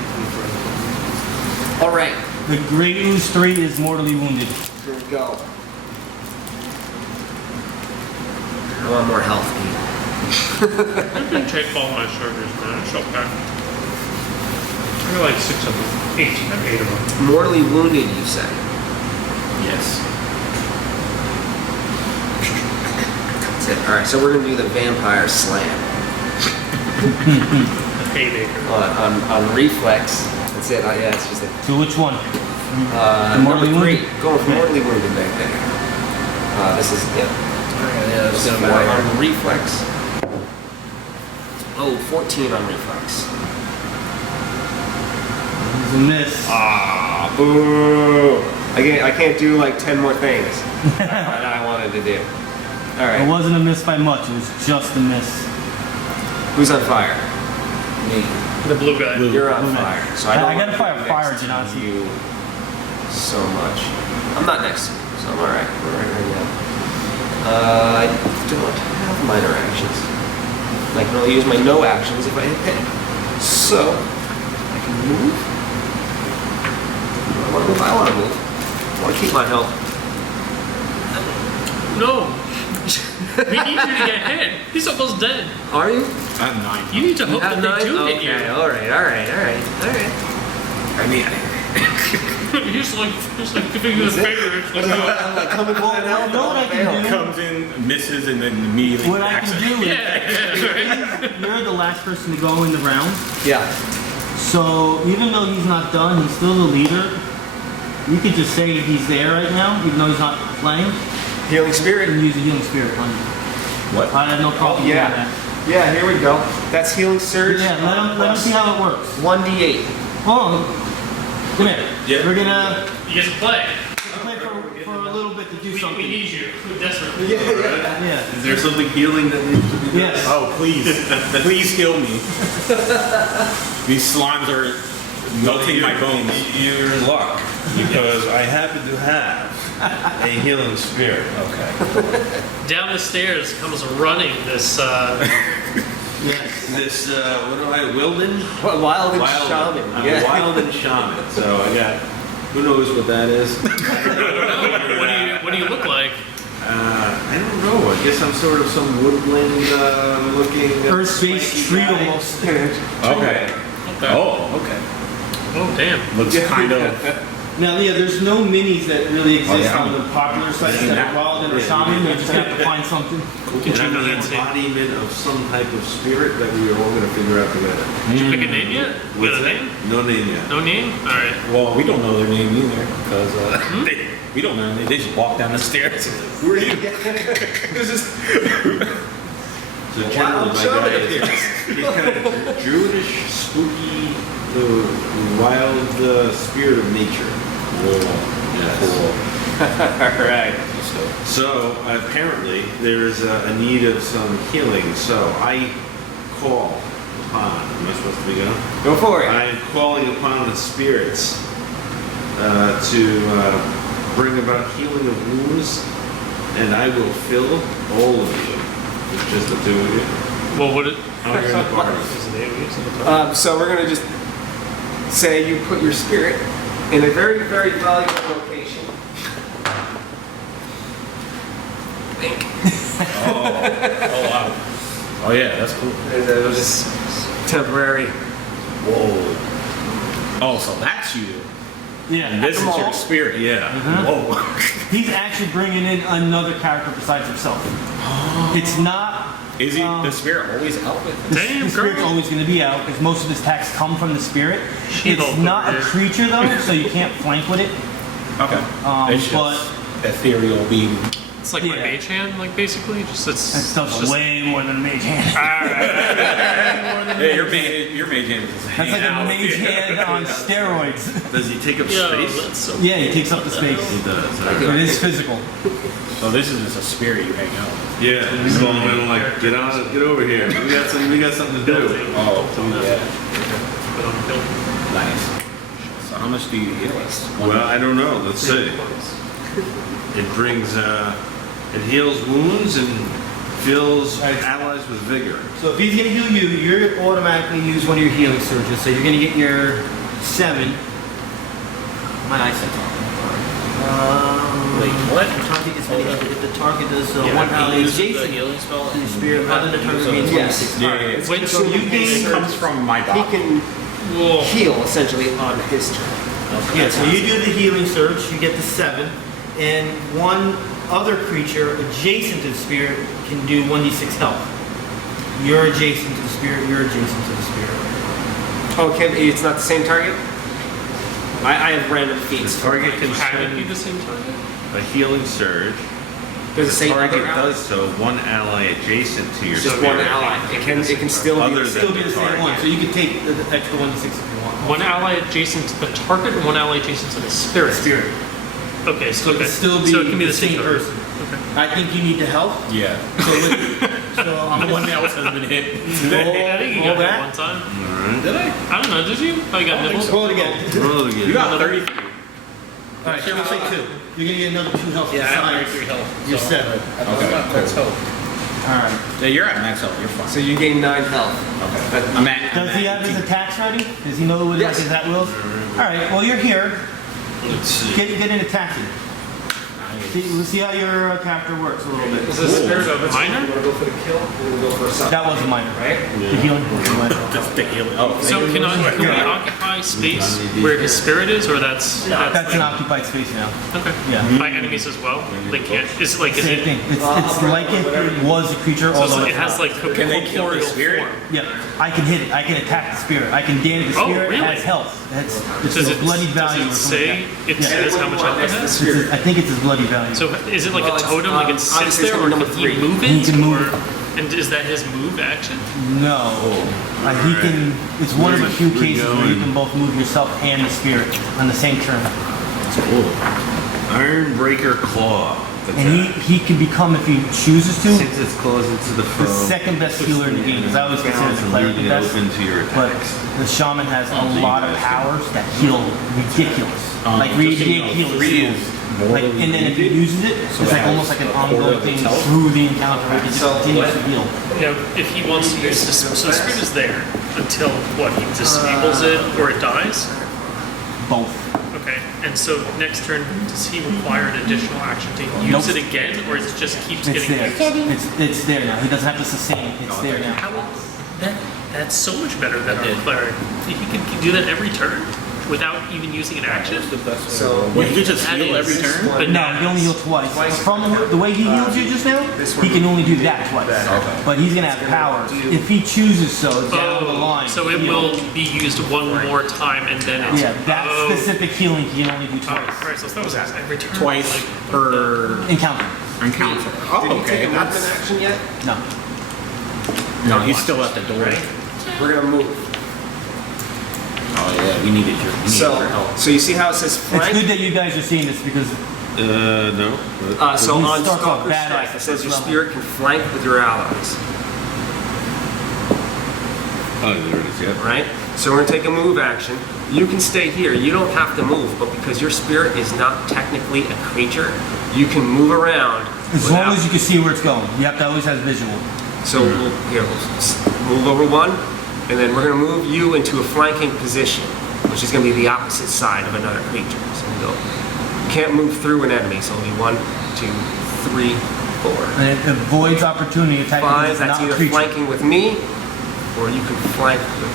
All right. The Gray Ooze 3 is mortally wounded. Here we go. I want more health. I can take all my surgeries, man. It's okay. I got like 6 of them. 8. I have 8 of them. Mortally wounded, you say? Yes. That's it. All right, so we're gonna do the vampire slam Haymaker. on reflex. That's it. Yeah, it's just a So which one? number mortally 3. wounded? Going for mortally wounded back there. This is this is 4 on reflex. Oh, 14 on reflex. It's a miss. Ah, boo! I can't do like 10 more things that I wanted to do. All It right. wasn't a miss by much. It was just a miss. Who's on fire? Me. The blue guy. You're on Blue fire. man. So I don't I gotta wanna fire be next fire, to Genasi. you so much. I'm not next to you, so I'm all right. We're right now. I don't have minor actions. I can only use my no actions if I hit hit. So I can move. I want to move. I want to move. I want to keep my health. No. We need you to get hit. He's almost dead. Are you? I have 9. You need to hope Have that they 9? do hit Okay. you. All right. I mean, He's like giving you the favor. It's like, no. I'm like coming for that health. You know what I can do? comes in, misses, and then immediately What I backs can it. do is, Yeah. you're the last person to go in the round. Yeah. So even though he's not done, he's still the leader. You could just say he's there right now, even though he's not playing, Healing spirit. and use a healing spirit on you. What? I have no problem doing Yeah. that. Yeah. Here we go. That's healing surge. Yeah, let him see how it works. 1d8. Hold on. Come here. Yeah. We're gonna You guys play. play for a little bit to do We something. need you. Desperately. Yeah. Is there something healing that needs to be done? Yes. Oh, please. Please heal me. These slimes are melting my bones. You're in luck because I happen to have a healing spirit. Okay. Down the stairs comes running this. Yes. This, what do I, Wilden? What, wild and Wild- shaman. I'm Yeah. a wild and shaman. So I got, who knows what that is? What do you look like? I don't know. I guess I'm sort of some woodland looking. Earth-based tree almost. Okay. Okay. Oh, okay. Oh damn. Looks kind of. Now, yeah, there's no minis that really exist yeah. on the popular sites that are wild and shaman. You just have to find something. And I'm the embodiment of some type of spirit that we are all going to figure out together. Did you pick a name yet? You got a name? No name yet. No name? All right. Well, we don't know their name either because we don't know. They just walk down the stairs. Where are you? This is. So generally, my guy is he's kind of druidish, spooky, wild spirit of nature. All right. So apparently there's a need of some healing. So I call upon. Am I supposed to be going? Go for it. I am calling upon the spirits to bring about healing of wounds and I will fill all of you. It's just the two of you. Well, what it? How are you in the party? Is it AoEs in the top? So we're gonna just say you put your spirit in a very, very valuable location. Oh wow. Oh yeah, that's cool. And it'll just temporary. Whoa. Oh, so that's you. Yeah. And this is your spirit. Yeah. Whoa. He's actually bringing in another character besides himself. It's not. Is he the spirit always out with him? The spirit's always going to be out because most of his attacks come from the spirit. It's She-Hulk not over a here. creature though, so you can't flank with it. Okay. It's But just ethereal being. It's like my Yeah. mage hand, like basically. Just that stuff's way more than a mage hand. Hey, your mage hand is just That's hanging like a out. mage hand on steroids. Does he take up Yo, space? that's so. Yeah, he takes up the space. He does. It is physical. So this is just a spirit you hang out with. Yeah, he's going in like, get over here. We got something to do. Oh, yeah. But I'm building. Nice. So how much do you heal us? Well, I don't know. Let's see. It brings, it heals wounds and fills allies with vigor. So if he's going to heal you, you're automatically use one of your healing surges. So you're going to get your 7. My eyesight's off. Wait, what? Target is going to if the target does Yeah, one he ally uses the adjacent healing spell. to the spirit other than target remains Yes. 26. Yeah, yeah, yeah. Wait, So you It gain. comes from my He body. can Whoa. heal essentially on his turn. Yeah, so you do the healing surge, you get the 7, and one other creature adjacent to the spirit can do 1d6 health. You're adjacent to the spirit, you're adjacent to the spirit. Okay, it's not the same target? I have random feats. Target can Can it be send the same target? a healing surge. Does it say Target other does allies? so one ally adjacent to your Just spirit. one ally. It can still Other be than Still be the same target. one, so you can take the extra 1d6 if you want. One ally adjacent to the target, and one ally adjacent to the spirit. Spirit. Okay, so, So it can still be so it can be the same target. person. I think you need to help. Yeah. So I'm No one else has been hit. I think you got Roll that that. one time. Alright. Did I? I don't know, did you? Oh, you got nibbles? Roll it again. Roll again. You got 33. Alright, so we'll say 2. You're gonna get another 2 health Yeah, I have besides 33 health. your so- 7. Okay, Let's cool. hope. Alright. Yeah, you're at max health. You're fine. So you gain 9 health. Okay. I'm at. Does he have his attacks ready? Does he know what Yes. his at wills? Alright, well you're here. Let's see. Get in attacking. We'll see how your character works a little bit. Is this spirit of Minor? You want to go for the kill? We're going to go for a suck. That was a minor. Right? The healing was a minor. Just the healing. Oh, So can we occupy space where his spirit is, or that's That's an occupied space now. okay? Yeah. By enemies as well. They can't. Is like is Same it? thing. It's like if it was a creature, So it's although like, it it's has not. like Can they kill the corporeal spirit? form. Yeah, I can hit it. I can attack the spirit. I can damage the Oh, spirit. really? It has health. It's Does a it bloody value. Does or it something say like it Yeah. says how much health it has? that. I think it's his bloody value. So is it like Well, a it's, totem, like it sits obviously it's there, or number can he 3. move it? He can move or, and is that his move action? No, he can. It's one of the few cases where you can both move yourself and the spirit on the same turn. That's cool. Ironbreaker Claw. And he can become, if he chooses to, Sinks its claws into the foe. the second best healer in the game. Because I always consider the cleric the best. Open to your But attacks. the shaman has a lot of powers that heal ridiculous. Like radiate heals. Like, and then if he uses it, it's like almost like an ongoing thing through the encounter. Where he just continues to heal. You know, if he wants to use this, so the spirit is there until what he disables it or it dies. Both. Okay, and so next turn, does he require an additional action to use Nope. it again, or it just keeps It's getting there. used? It's there now. He doesn't have to sustain. It's there now. That's so much better than our cleric. He can do that every turn without even using an action. So Wait, you just That heal is- every turn? But No, now he only heals twice. From the way he heals you just now, he can only do that twice. But he's gonna have powers if he chooses so down the line. so it heal. will be used one more time, and then it's Yeah, that specific healing he can only do twice. Alright, so that was every turn. Twice Like, per Encounter. encounter. Oh, did he take okay. a movement action yet? No. No, he's still at the door. We're going to move. Oh yeah, we needed your help. So you see how it says It's flank? good that you guys are seeing this because No. So He on starts off Stalker badass Strike, at it says first your level. spirit can flank with your allies, Oh, there it is, yeah. right? So we're gonna take a move action. You can stay here. You don't have to move, but because your spirit is not technically a creature, you can move around. As long as you can see where it's going. You have to always have visual. So we'll move over one, and then we're going to move you into a flanking position, which is going to be the opposite side of another creature. So we go. You can't move through an enemy, so it'll be 1, 2, 3, 4. And it avoids opportunity attack. 5. That's not either creature. flanking with me, or you can flank with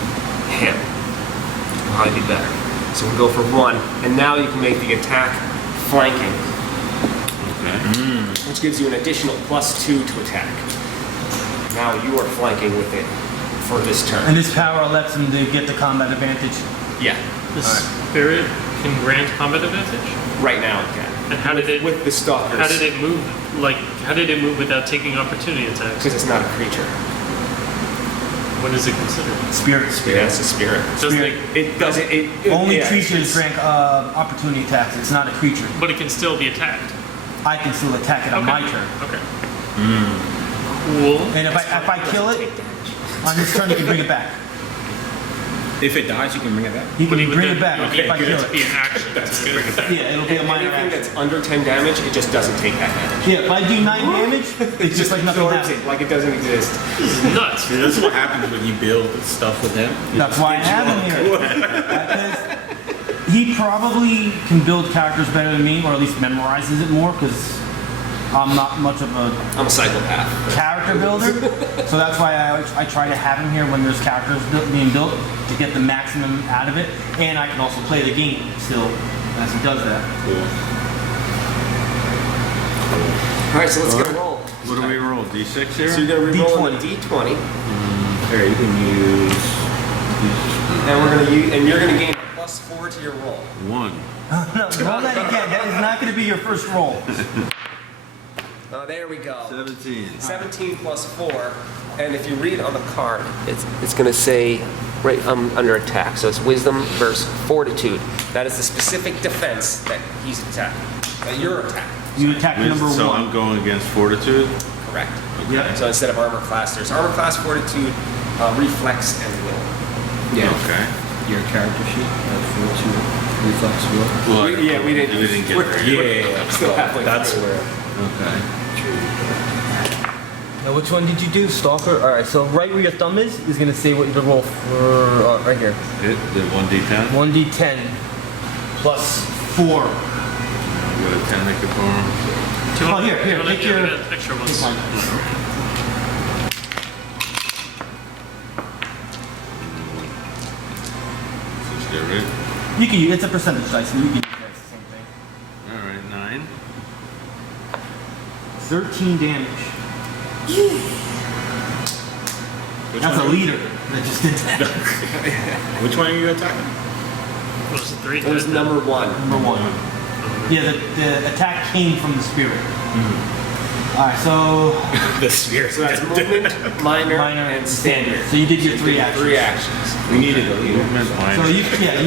him. It'll probably be better. So we'll go for 1, and now you can make the attack flanking, which gives you an additional +2 to attack. Now you are flanking with it for this turn. And this power lets him to get the combat advantage. Yeah. The spirit can grant combat advantage? Right now it can. And how did it With the stalkers. how did it move how did it move without taking opportunity attacks? Because it's not a creature. What is it considered? Spirit. Yeah, it's a spirit. Doesn't Spirit. It does it. Only yeah, creatures grant opportunity attacks. It's not a creature. but it can still be attacked. I can still attack it on my turn. Okay. Cool. And if I kill it, on his turn he can bring it back. If it dies, you can bring it back. He can But bring it back Okay, if I good. kill To be it. an action to bring it back. Yeah, it'll be a minor Anything action. that's under 10 damage, it just doesn't take that damage. Yeah, if I do 9 damage, it's just like nothing absorbs happened. it, like it doesn't exist. This is nuts. See, this is what happens when you build stuff with him. That's why I have him here. Because he probably can build characters better than me, or at least memorizes it more, because I'm not much of a I'm a psychopath. character builder. So that's why I try to have him here when there's characters being built to get the maximum out of it. And I can also play the game still as he does that. All right, so let's get a roll. What do we roll? D6 here? So you're gonna re-roll a D20. D20, Here, you can use. and we're gonna use, and you're gonna gain a +4 to your roll. 1. No, roll that again. That is not going to be your first roll. Oh, there we go. 17. 17 +4, and if you read on the card, it's going to say right under attack. So it's Wisdom versus Fortitude. That is the specific defense that he's attacking. That you're attacking. You attack number So 1. I'm going against Fortitude? Correct. Yep. So instead of armor class, there's armor class, Fortitude, Reflex, and Will. Yeah. Okay. Your character sheet has 4-2 reflex will. Well, We didn't get there. Yeah. Still halfway That's through. Okay. Now, which one did you do? Stalker? Alright, so right where your thumb is going to say what you roll for. Right here. It did 1d10. 1d10 plus 4. Go to 10 make the form. Do you want- Oh, here, do you want to take give your- it an extra ones? Take mine. So get rid. You can use, it's a percentage dice, so you can use that. It's the same thing. Alright, 9. 13 damage. That's a leader that just did that. Which one are you attacking? What was it, 3? It was number 1. Number 1. Yeah, the attack came from the spirit. Alright, so The spirit. So that's movement, minor, and standard. So you did your 3 actions. 3 actions. We needed a leader. Movement, So minor. you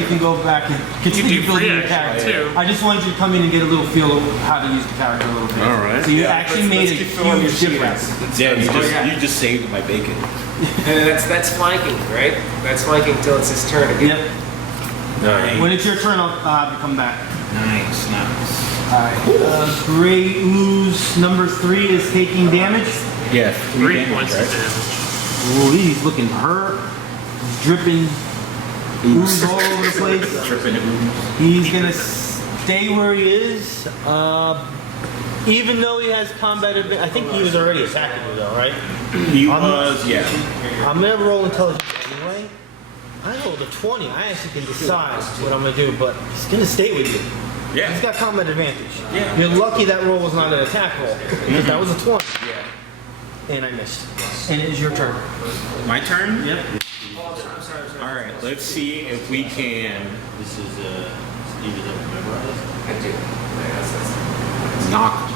can go back and continue do building free your action, character. too. I just wanted you to come in and get a little feel of how to use the character a little bit. Alright. So you Yeah, actually let's made a keep filling your huge sheet difference. Yeah, yeah. you just saved my bacon. And that's flanking, right? That's flanking until it's his turn again. Yep. Nice. When it's your turn, I'll have you come back. Nice. Alright. Gray Ooze number 3 is taking damage. Yeah, 3 points of damage. Ooh, he's looking hurt. He's dripping ooze all over the place. Tripping ooze. He's gonna stay where he is. Even though he has combat advantage, I think he was already attacking you though, right? He was, yeah. I'm gonna roll intelligence anyway. I rolled a 20. I actually can decide what I'm gonna do, but he's gonna stay with you. Yeah. He's got combat advantage. Yeah. You're lucky that roll was not an attack roll, because that was a 20. Yeah. And I missed. And it is your turn. My turn? Yep. Alright, let's see if we can This is, Steve, is that memorized? I do. Yeah, that's knock.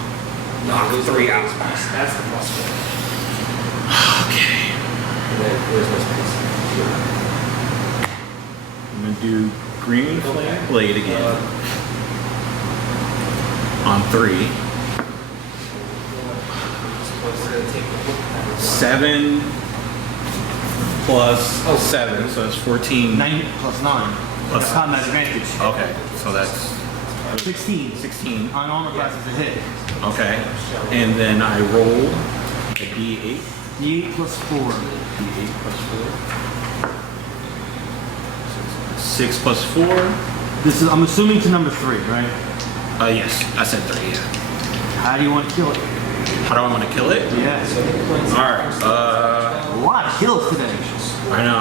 knock 3 out. That's the +4. Okay. And then where's my space? I'm gonna do green flame blade again. On 3. 7 plus 7, so that's 14. 9 plus 9. Plus combat advantage. Okay, so that's 16. 16. On armor class is a hit. Okay. And then I roll a D8. D8 plus 4. D8 plus 4. 6 plus 4. This is, I'm assuming, to number 3, right? Yes, I said 3, yeah. How do you want to kill it? How do I want to kill it? Yeah. Alright, A lot of kills today. I know.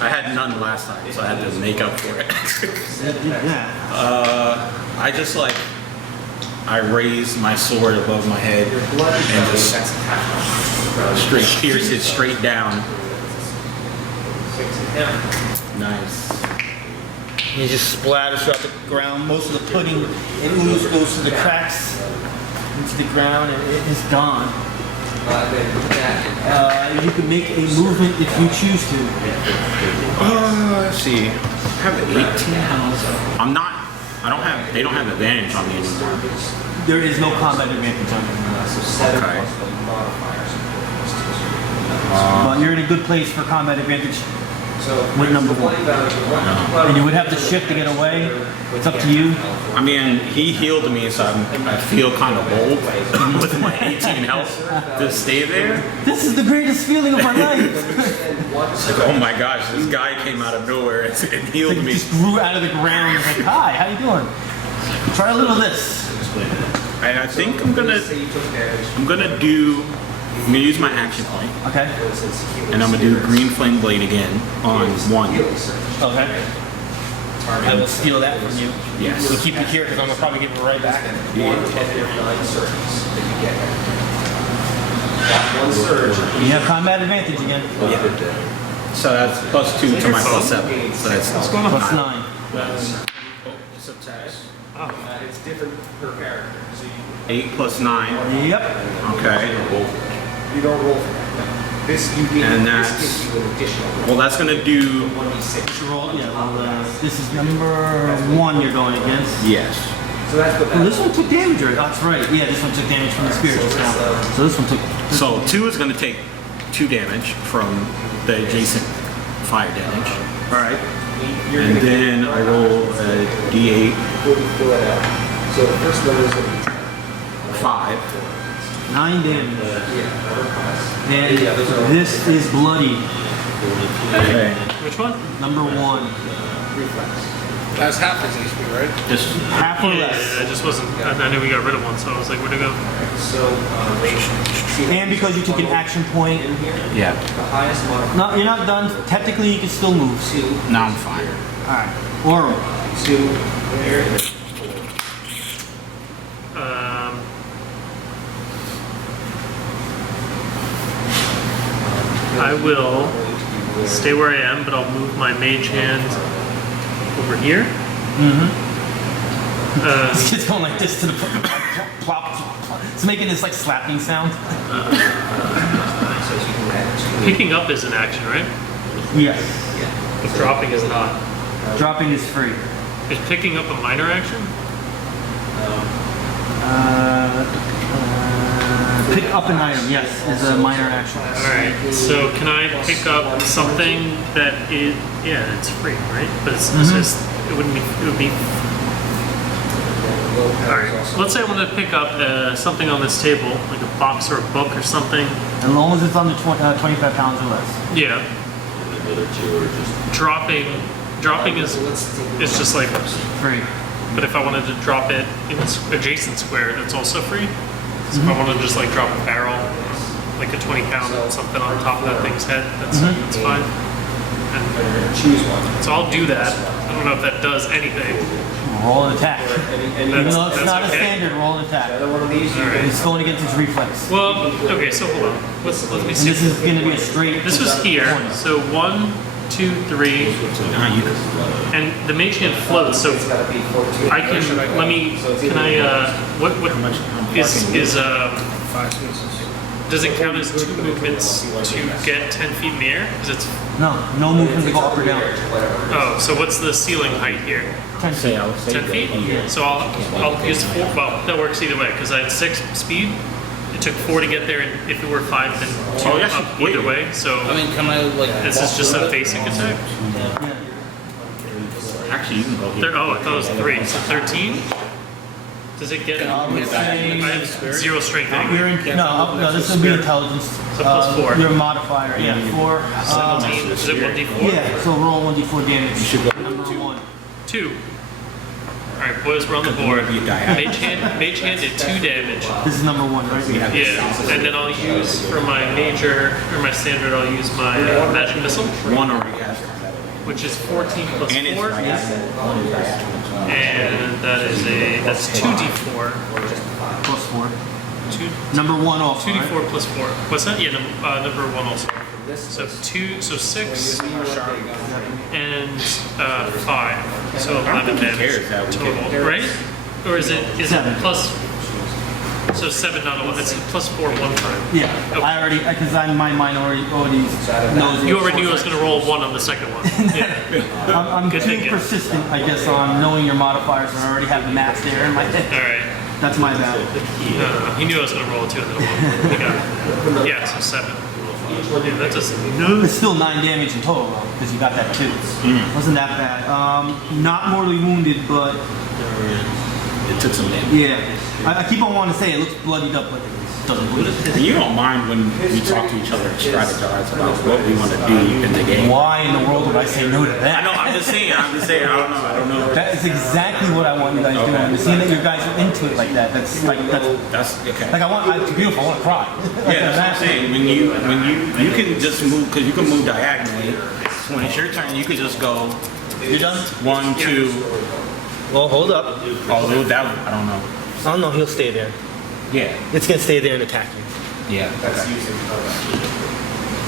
I had none last time, so I had to make up for it. Yeah. I just I raise my sword above my head and just straight pierce it straight down. Nice. It just splatters throughout the ground. Most of the pudding and ooze goes to the cracks into the ground, and it is gone. You can make a movement if you choose to. Let's see. I have 18 health. They don't have advantage on me anymore. There is no combat advantage on you. Okay. But you're in a good place for combat advantage with number 1. And you would have to shift to get away. It's up to you. I mean, he healed me, so I feel kind of bold with my 18 health to stay there. This is the greatest feeling of my life. It's like, oh my gosh, this guy came out of nowhere and healed Like, me. just grew out of the ground. Like, hi, how you doing? Try a little of this. And I think I'm gonna use my action point, Okay. and I'm gonna do Green Flame Blade again on 1. Okay. I will steal that from you. Yes. We'll keep it here because I'm gonna probably give it right back. You have combat advantage again. So that's +2 to my +7. So that's Plus 9. It's different per character. So 8 plus 9. Yep. Okay. you don't roll for that. This you get. And this that's- gives you an additional. Well, that's gonna do. 1d6. Roll, yeah, well, this is number 1 you're going against. Yes. So that's what Well, that. this one took damage, right? That's right. Yeah, this one took damage from the spiritual now. So this one took. So 2 is gonna take 2 damage from the adjacent fire damage. All right. And then I roll a D8, Fill it out. So the first number is going to be 10. 5. 9 damage. And this is bloody. Okay. Which one? Number 1. That's half his HP, right? Just Half or Yeah, less. I just wasn't. I knew we got rid of one, so I was like, where'd it go? So And because you took an action point, yeah. the highest modifier. no, you're not done. Technically, you can still move. 2, Now I'm fire. All right. Orum. 2, there. I will stay where I am, but I'll move my mage hand over here. It's just going like this to the plop, plop. It's making this like slapping sound. Picking up is an action, right? Yes. But dropping is not. Dropping is free. Is picking up a minor action? Pick up an item, yes, is a minor action. Alright, so can I pick up something that is, yeah, it's free, right? But it's just, it would be, alright, let's say I want to pick up something on this table, like a box or a book or something. As long as it's under 25 pounds or less. Yeah, The other two are just dropping is just like, Free. but if I wanted to drop it in its adjacent square, that's also free. So if I want to just like drop a barrel, like a 20-pound something on top of that thing's head, that's fine. And Choose one. so I'll do that. I don't know if that does anything. Roll an attack. And Even That's- though it's that's not a okay. standard, roll an attack. another one of these, you Alright. It's going against its reflex. Well, okay, so hold on. Let me And see. this is going to be a straight. This was here. 20. So 1, 2, 3, and the mage hand floats. So it's got to be 14. I can let me. Can I? What is does it count as 2 movements to get 10 feet in the air? Because it's No movement to go up or down. oh. So what's the ceiling height here? 10 feet. I would say 10 feet. So I'll use 4. Well, that works either way because I had 6 speed. It took 4 to get there, and if it were 5, then 2 Oh, yes, up wait. either way. So I mean, can I like? this is just a basic attack. Actually, you can go here. Oh, I thought it was 3. So 13. Does it get? I would say- I have 0 strength anyway. You're in, no, this would be intelligence. So plus 4. Your modifier, yeah, 4. 17. Is it 1d4? Yeah, so roll 1d4 damage. Number 1. 2. Alright, boys, we're on the board. Mage hand did 2 damage. This is number 1, right? Yeah, and then I'll use for my major, or my standard, I'll use my magic missile, One already has combat. which is 14 plus And it's 4. diagonal. One is diagonal. And that's 2d4. Plus 4. 2, Number 1 also. 2d4 plus 4. What's that? Yeah, number 1 also. So 6 and 5. So 11 cares that damage we total, get- right? Or is it 7. plus? So 7, not 11. It's plus 4 one time. Yeah, I already, because my mind already knows. You already knew I was going to roll 1 on the second one. Yeah. I'm Good too thinking. persistent, I guess, on knowing your modifiers, and I already have the math there in my head. All right. That's my bad. He knew I was going to roll a 2 and then a 1. He got it. Yeah, so 7. Yeah, that doesn't. No. It's still 9 damage in total, though, because you got that too. Wasn't that bad. Not mortally wounded, but It took some damage. yeah. I keep on wanting to say it looks bloodied up, but it doesn't bleed. You don't mind when we talk to each other and strategize about what we want to do in the game. Why in the world would I say no to that? I know, I'm just saying, I don't know. That is exactly what I want you guys doing. Seeing that you guys are into it like that, that's okay. Like, It's beautiful. I want to cry. yeah, that's what I'm saying. When you can just move, because you can move diagonally. When it's your turn, you can just go. You're done? 1, 2. Well, hold up. Although that, I don't know. Oh no, he'll stay there. Yeah. It's gonna stay there and attack you. Yeah. That's used in combat.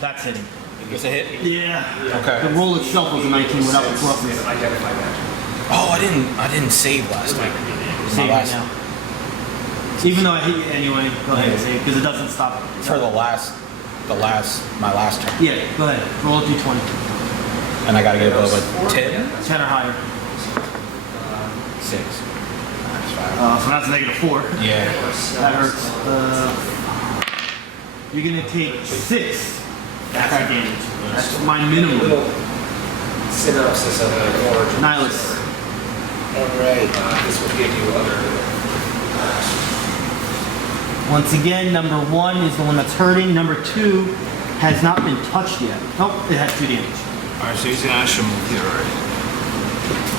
That's hitting. It's a hit. Yeah. Okay. The roll itself was a 19 without the pluses. Identify magic. Oh, I didn't save last time. Save it now. Even though I hit you anyway, go ahead and save because it doesn't stop. For my last turn. Yeah, go ahead. Roll a d20. And I gotta get above a 10. 10 or higher. 6. So that's -4. Yeah. That hurts. You're gonna take 6 attack damage. That's my minimum. Little synopsis of an origin. Nihlis. Alright. This will give you other. Once again, number 1 is the one that's hurting. Number 2 has not been touched yet. Nope, it has 2 damage. Alright, so he's gonna should move here already.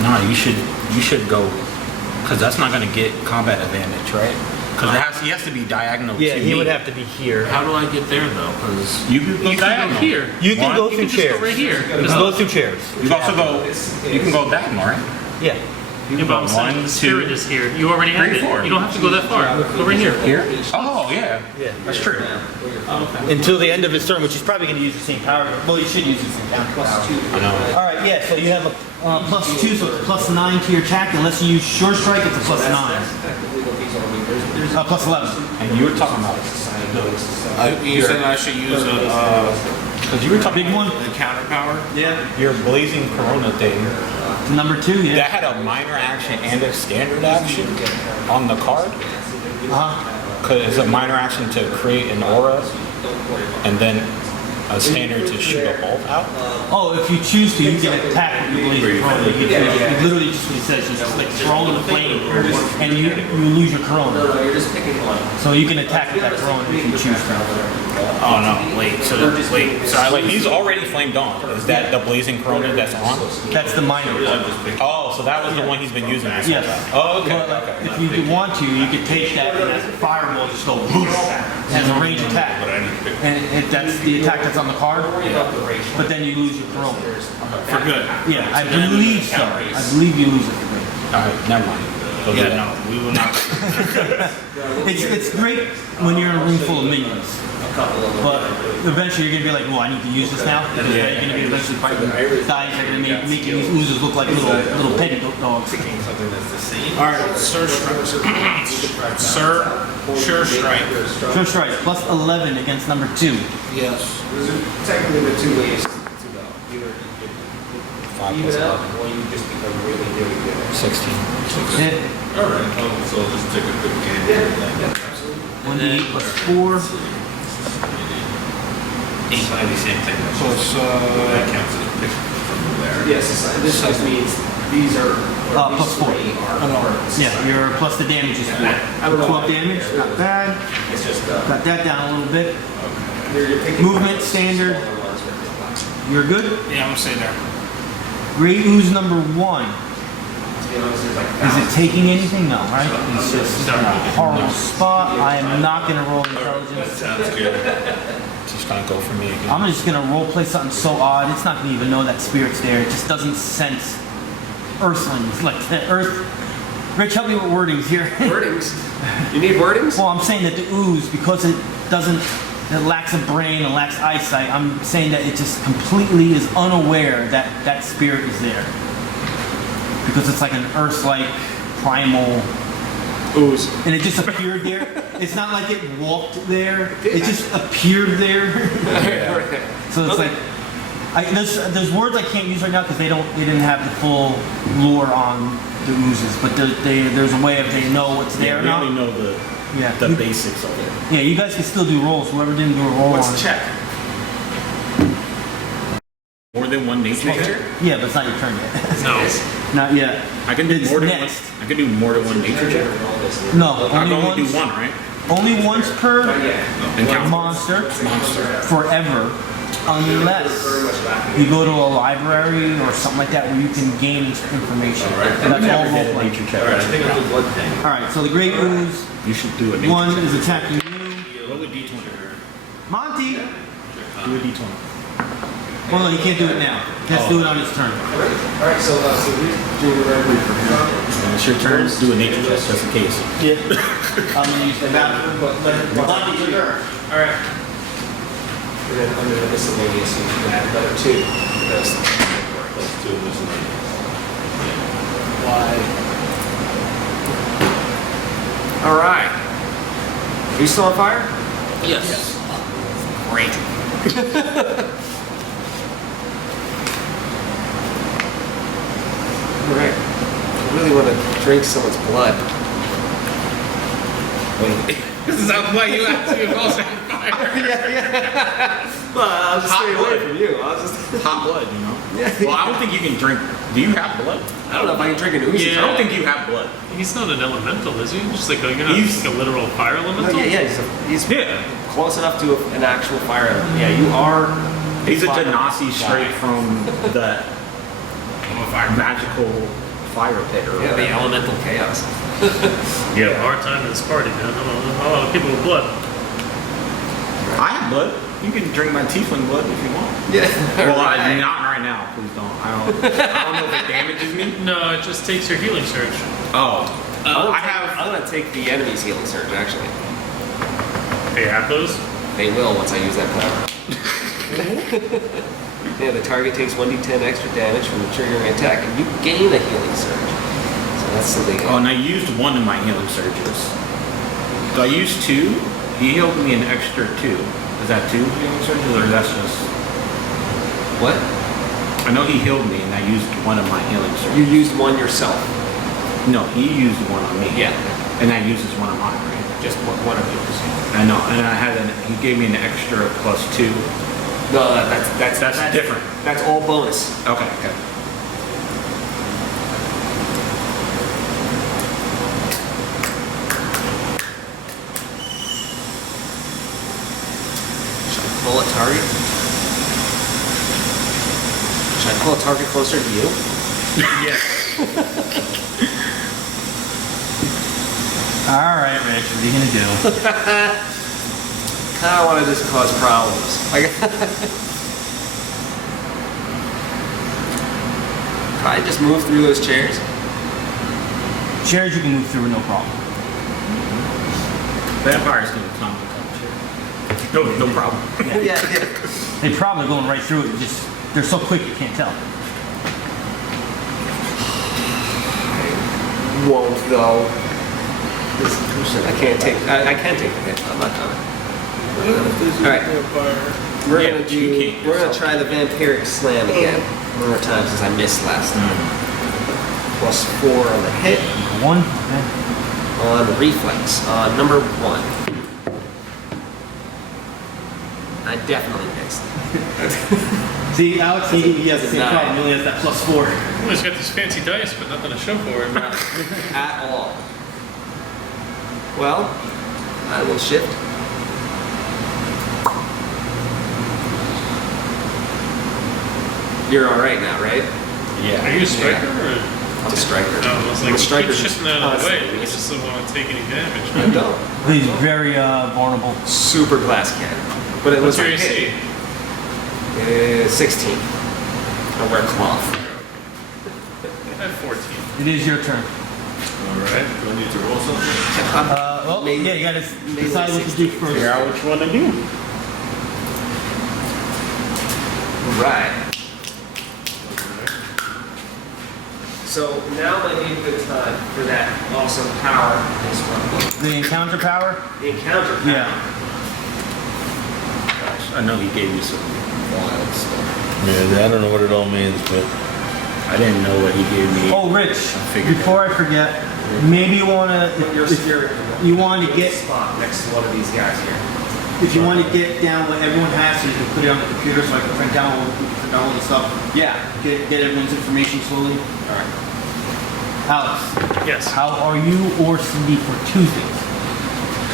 No, you should go, because that's not gonna get combat advantage, right? Because he has to be diagonal to me. have to be here. How do I get there though? Because You can go You can diagonal. go here. You can What? go You through can just chairs. go right here. You can go through chairs. You can also go. You can go diagonal, right? Yeah. You Yeah, can but go I'm saying 1, the spirit 2, is here. You already have 3, it. 4. You don't have to go that far. Go right here. Here? Oh yeah. Yeah. That's true. Until the end of his turn, which he's probably going to use the same power. Well, you should use the same power. I know. All right, yeah. So you have a +2, so it's +9 to your attack. Unless you use Sure Strike, it's a +9. +11. And you were talking about. you said I should use Because you were talking Big one. the counter power. Yeah. your blazing corona thing. Number 2, yeah. That had a minor action and a standard action on the card. Because it's a minor action to create an aura, and then a standard to shoot a bolt out. Oh, if you choose to, you can attack with your blazing corona. You can it literally just what he says, just like throw in the flame, and you lose your corona. You're just picking one. So you can attack with that corona if you choose to. Oh no, wait. So I Like he's already flamed on. Is that the blazing corona that's on? That's the minor. Oh, so that was the one he's been using this whole Yes. time. Oh, okay. But if you want to, you could take that and as a fireball just go as a range attack. And that's the attack that's on the card. But then you lose your corona. for good. Yeah, I believe so. I believe you lose it for good. Alright, never mind. Go do Yeah, that. no, we will not. It's great when you're in a room full of minions. But eventually you're gonna be like, well, I need to use this now. You're gonna be eventually fighting guys that are gonna make these oozes look like little petty dogs. All right, Sir Strike. Sure Strike. Sure Strike, +11 against number 2. Yes. There's technically the 2 ways to go. Either you 5 even plus out, 11. or you just become really, really good. 16. Hit. All right, so I'll just take a quick game. Yeah, absolutely. 1d8 +4. Same thing. That counts as a pick from there. Yes, this just means These are plus 4. Yeah, your plus the damage is 4. I don't know. 12 damage, not bad. It's just Got that down a little bit. you're picking Movement standard. smaller ones with the You're good. Yeah, I'm gonna stay there. Gray Ooze number 1. To be honest, there's like Is it taking anything? No, right? It's just in a horrible spot. I am not going to roll intelligence. Sounds good. Just trying to go for me again. I'm just going to role play something so odd. It's not going to even know that spirit's there. It just doesn't sense earthlings like the earth. Rich, help me with wordings here. wordings. You need wordings? Well, I'm saying that the ooze, because it lacks a brain, it lacks eyesight, I'm saying that it just completely is unaware that that spirit is there. Because it's like an earth-like primal Ooze. and it just appeared there. It's not like it walked there. It just appeared there. So it's like there's words I can't use right now because they didn't have the full lore on the oozes, but there's a way if they know what's there We now. only know the Yeah. basics of it. Yeah, you guys can still do rolls. Whoever didn't do a roll on What's it. check? More than one nature check? Yeah, but it's not your turn yet. No. Not yet. I can do It's more than one. next. I can do more than one nature check. No, I can only only once. do one, right? Only once per And count. monster forever, unless you go to a library or something like that where you can gain information. And that's all Never did a role-playing. nature check. Alright, I think I'll do blood thing. All right, so the Gray Ooze, You should do a nature 1 check. is attacking you. Roll a d20. Monty. Do a d20. Well, no, he can't do it now. He has to do it on his turn. Alright, so we do the regular for him. When it's your turn, do a nature check just in case. Yeah. I'm gonna use the bathroom, but Monty's your turn. All right. And then under the miscellaneous, you can add another 2. Because Let's do this one. all right. Are you still on fire? Yes. Great. All right. I really want to drink someone's blood. This is how why you asked me if I was on fire. Well, I'll just Hot stay away blood. from you. I'll just. Hot blood, you know? Yeah. Well, I don't think you can drink. Do you have blood? I don't know if I can drink an ooze. I don't think you have blood. He's not an elemental, is he? Just like you're not He's- like a literal fire elemental. He's Yeah. close enough to an actual fire element. Yeah, you are. He's a fire Genasi straight guy. from the magical fire pit. Or Yeah, the elemental chaos. Yeah, hard time in this party, man. A lot of people with blood. I have blood. You can drink my Tiefling blood if you want. Yeah. Well, not right now. Please don't. I don't know if it damages me. No, it just takes your healing surge. Oh. I'm gonna take the enemy's healing surge. Actually, They have those. they will once I use that power. Yeah, the target takes 1d10 extra damage from the triggering attack, and you gain a healing surge. So that's something. Oh, and I used one of my healing surges. So I used 2. He healed me an extra 2. Is that 2 healing surges, or that's just? What? I know he healed me, and I used one of my healing surges. You used one yourself. No, he used one on me. Yeah. And I used one on mine, right? Just one of yours. I know, and he gave me an extra +2. No, that's different. That's all bonus. Okay, okay. Should I pull a target? Should I pull a target closer to you? All right, Rich, what are you gonna do? I don't want to just cause problems. Probably just move through those chairs. Chairs you can move through, no problem. Vampires can come here. No problem. Yeah. They're probably going right through it. Just they're so quick you can't tell. Won't though. I can't take. I can't take the hit. I'm not coming. All right. We're gonna try the vampiric slam again one more time since I missed last time. +4 on the hit. 1. Okay. On reflex. Number 1. I definitely missed. See, Alex, he has the same problem. He only has that +4. Well, he's got these fancy dice, but nothing to show for it. At all. Well, I will shift. You're all right now, right? Are you a striker or? I'm a striker. No, I was I'm like, a striker. keep shifting out of the way. Constantly. You just don't want to take any damage. I don't. He's very vulnerable. Super glass cannon. But it What's was your like AC? 16. I wear cloth. I have 14. It is your turn. Alright, do I need to roll something? Well, Maybe- yeah, you gotta maybe decide what to do 16. first. Figure out which one to do. Right. So now might be a good time for that awesome power. This one. The encounter power? The encounter power. Yeah. Gosh, I know he gave you some wild stuff. Yeah, I don't know what it all means, but I didn't know what he gave me. Oh, Rich, figured before I forget, maybe you wanna, Your if spirit. you want to get, spot next to one of these guys here. if you want to get down what everyone has, so you can put it on the computer, so I can print down all the stuff. Yeah. Get everyone's information slowly. All right. Alex, Yes. how are you or Cindy for Tuesdays?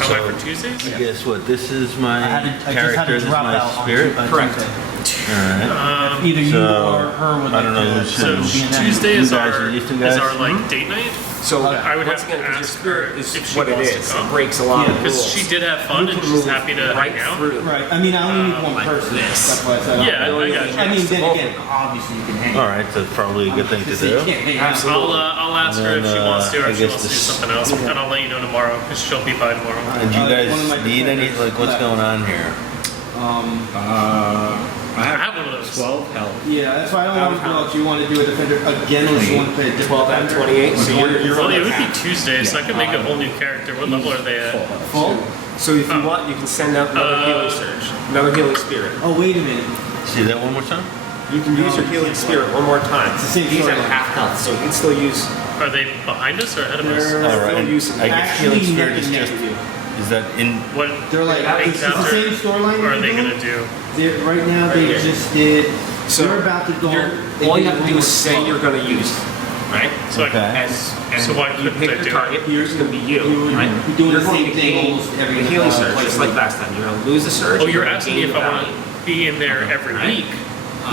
How am I for Tuesdays? guess what? This is my I just had to drop out on Correct. Tuesday. Alright. Either you So, or her would I don't like know to- who's So who. be in that. Tuesday is You guys our are used to guys? like date night. So I would once have to again, 'cause your ask spirit her is if she what it wants to is. come. It breaks a lot Yeah. of Because rules. she did have fun You and can she's move happy to right hang out. through. Right, I mean, I only need one like person. this. That's why I said. Yeah, I got you. I mean, then Both again, of them. obviously you can hang. Alright, that's probably a good thing to So you do. can't hang out. Absolutely. I'll ask her if she And then, wants to or I if she guess wants to do this- something else, and I'll let you know tomorrow because she'll be by tomorrow. And you one of my guys need any, defenders like, what's left. going on here? I I have one of those. 12 health. Yeah, that's why I don't want to know if you want to do a defender again or if you want to play a different 12 out of defender. 28. So you're Well, on it the would be path. Tuesday, so I could make a whole new character. What level are they at? Full? So if you want, you can send out another healing surge, another healing spirit. Oh, wait a minute. See that one more time? You can use your healing spirit one more time. It's the same He's at storyline. half health, so you can still use. Are they behind us or ahead of us? They're Alright, using- I guess actually healing spirit neck is and neck just, with you. is that in, What They're like, things it's the out same there storyline. are they you're gonna doing. do? Right now, Right they here. just did. So they're about to go. they all you did have to one do more is say spell. you're going to use, right? So Okay. And So why you couldn't pick they your do it? target. Here's going to be you, You- right? you're doing You're the going same to thing gain almost every the healing time, surge, like- just like last time. You're going to lose the surge. Oh, you're gonna asking gain me if the I want value. to be in there every Right. week.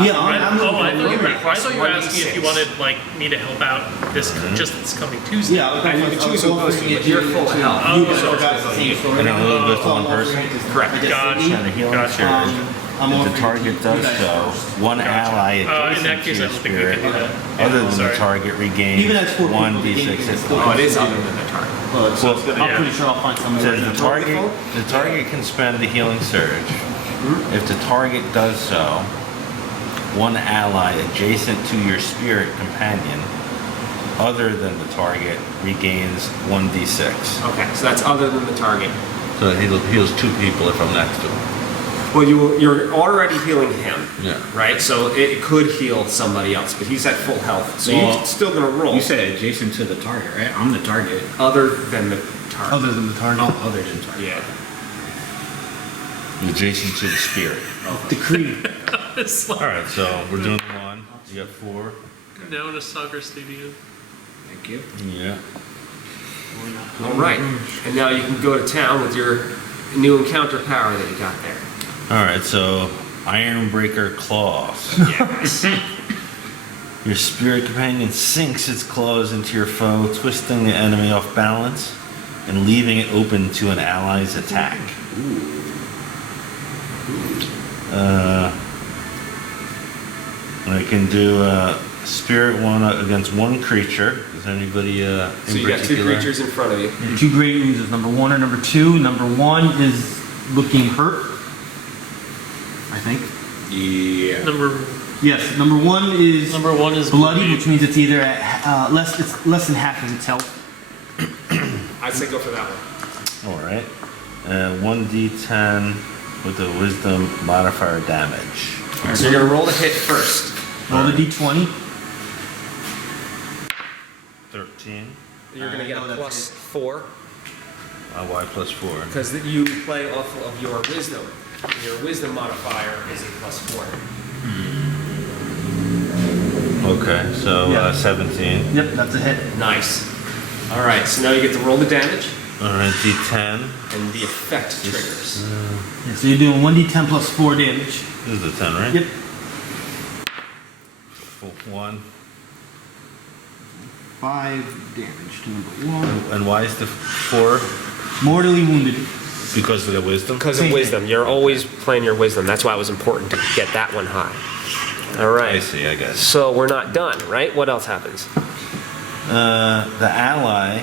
Yeah, I I'm looking thought you for were. it. I thought you were asking if you 1d6. wanted like me to help out this just this coming Tuesday. Yeah, And you can choose who goes to you, but you're full of health. You Oh, guys so forgot it's the on same you. story. And only goes to So one I'm person? offering it to- Correct. I guess Gotcha. Cindy. and a healing Gotcha. surge. I'm If offering the target you does guys so, first. one ally In adjacent that to case, I your don't think we spirit, can do that. other than Sorry. the target regains Even as 4 people, 1d6 the game hit is still- Oh, it is other than the target. But Well, I'm pretty sure I'll find It somebody. says the target can spend the healing surge. If the target does so, one ally adjacent to your spirit companion, other than the target, regains 1d6. Okay, so that's other than the target. So he heals 2 people if I'm next to him. Well, you're already healing him, Yeah. right? So it could heal somebody else, but he's at full health. So Well, you're still going to roll. You said adjacent to the target, right? I'm the target. other than the target. Other than the target. Oh, other than target. Yeah. Adjacent to the spirit. Decree. It's like Alright, so we're doing 1. You got 4. now in a soccer stadium. Thank you. Yeah. All right. And now you can go to town with your new encounter power that you got there. Alright, so Ironbreaker Claws. Yes. Your spirit companion sinks its claws into your foe, twisting the enemy off balance and leaving it open to an ally's attack. I can do spirit 1 against 1 creature. Is anybody in So you got 2 particular? creatures in front of you. 2 Gray Oozes, number 1 or number 2. Number 1 is looking hurt, I think. Yeah. Yes, number 1 is Number 1 is bloody, which means it's either at it's less than half of its health. I'd say go for that one. Alright. 1d10 with the wisdom modifier damage. So you're going to roll the hit first. Roll the d20. 13. You're going to get I a know that's plus it. 4 Y plus 4. because you play off of your wisdom. Your wisdom modifier is a +4. Okay, so Yeah. 17. Yep, that's a hit. Nice. All right, so now you get to roll the damage, All right, D10. and the effect triggers. Yeah, so you're doing 1d10 plus 4 damage. This is the 10, right? Yep. 1. 5 damage to number 1. And why is the 4? Mortally wounded. Because of the wisdom? Because of Same wisdom. You're always playing your wisdom. That's why it was important to get that one high. All right. I see, I guess. So we're not done, right? What else happens? The ally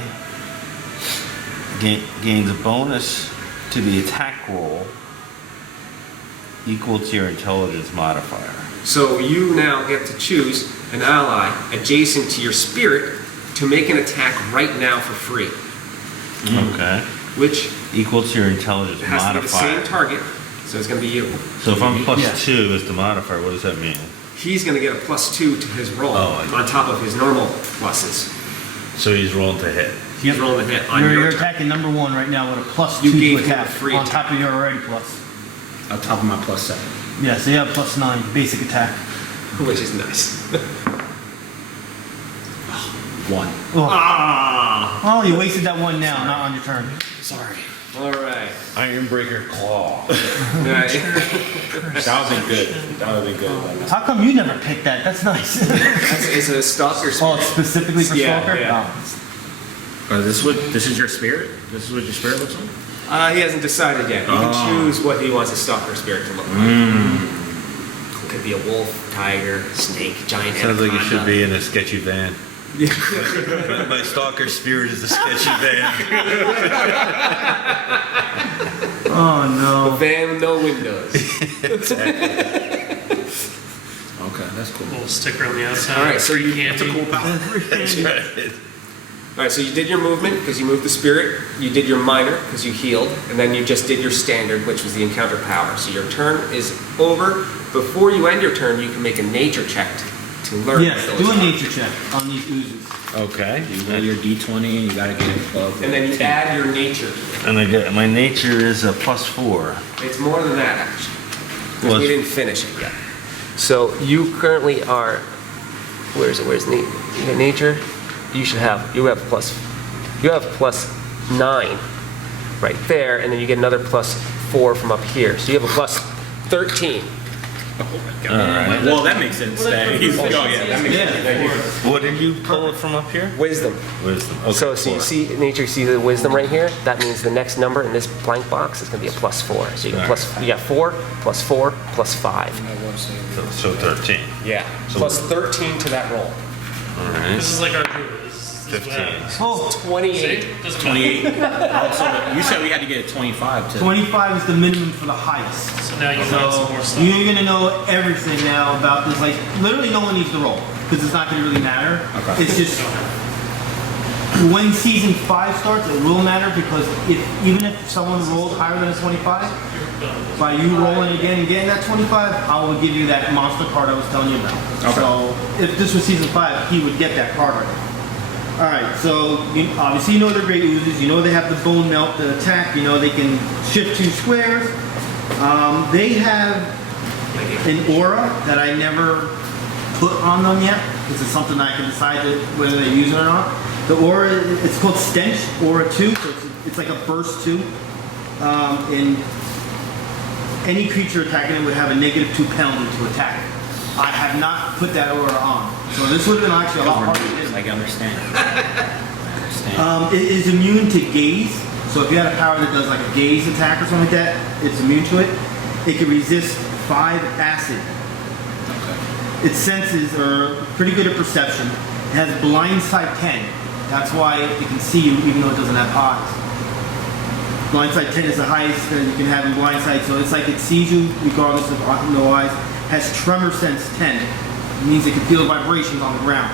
gains a bonus to the attack roll equal to your intelligence modifier. So you now get to choose an ally adjacent to your spirit to make an attack right now for free, Okay. which Equal to your intelligence has to be the modifier. same target. So it's going to be you. So if I'm plus Yeah. 2 as the modifier, what does that mean? He's going to get a +2 to his roll Oh, I on top of his normal pluses. So he's rolling to hit. He's rolling a hit on You're your turn. attacking number 1 right now with a plus You 2 gave to him a attack free on attack. top of your already plus. On top of my +7. Yeah, so you have plus 9 basic attack. Which is nice. 1. Oh, Ah! oh, you wasted that 1 now, not on your turn. Sorry. All right. Ironbreaker Claw. Right. That would be good. That would be good. How come you never picked that? That's nice. It's a stalker Oh, spirit. it's specifically for Yeah, Stalker? yeah. Oh. This is your spirit? This is what your spirit looks like? He hasn't decided yet. He can choose what he wants a stalker spirit to look like. It could be a wolf, tiger, snake, giant Sounds like it should anaconda. be in a sketchy van. My stalker spirit is a sketchy van. Oh, A no. van with no windows. Okay, that's cool. Little sticker on the outside. All right, so free you- candy. All right, so you did your movement because you moved the spirit. You did your minor because you healed, and then you just did your standard, which was the encounter power. So your turn is over. Before you end your turn, you can make a nature check to learn. Yes, what do those a are. nature check on these oozes. Okay. You roll your D20 and you gotta get it above. And then you 10. add your nature to it. And I get my nature is a +4. It's more than that, actually. Because Well, we didn't finish it yet. So you currently are. Where's nature? You have +9 right there, and then you get another +4 from up here. So you have a +13. Well, that makes sense. That he's, oh yeah, that makes sense. What did you pull it from up here? Wisdom. Wisdom. Okay, So you 4. see nature, see the wisdom right here? That means the next number in this blank box is going to be a +4. So you got 4 +4 +5. So 13. Yeah. So- +13 to that roll. All right. This is like our group. This is 15. Oh, 28. See? Doesn't matter. 28. Oh, so you said we had to get a 25 to. 25 is the minimum for the highest. So now you learn So some more stuff. you're gonna know everything now about this. Like literally, no one needs to roll because it's not gonna really matter. Okay. It's just when season 5 starts, it will matter because even if someone rolls higher than a 25, by you rolling again and getting that 25, I will give you that monster card I was telling you about. Okay. So if this was season 5, he would get that card already. All right, so obviously you know they're Gray Oozes. You know they have the bone melt, the attack. You know they can shift 2 squares. They have an aura that I never put on them yet because it's something I can decide whether they use it or not. The aura, it's called Stench Aura 2, so it's like a burst 2. And any creature attacking it would have a -2 penalty to attack. I have not put that aura on. So this would have been actually a lot harder to hit. I understand. I understand. It is immune to gaze. So if you had a power that does like a gaze attack or something like that, it's immune to it. It can resist 5 acid. Its senses are pretty good at perception. It has blind sight 10. That's why it can see you even though it doesn't have eyes. Blind sight 10 is the highest that you can have in blind sight. So it's like it sees you regardless of no eyes. Has tremor sense 10. It means it can feel vibrations on the ground.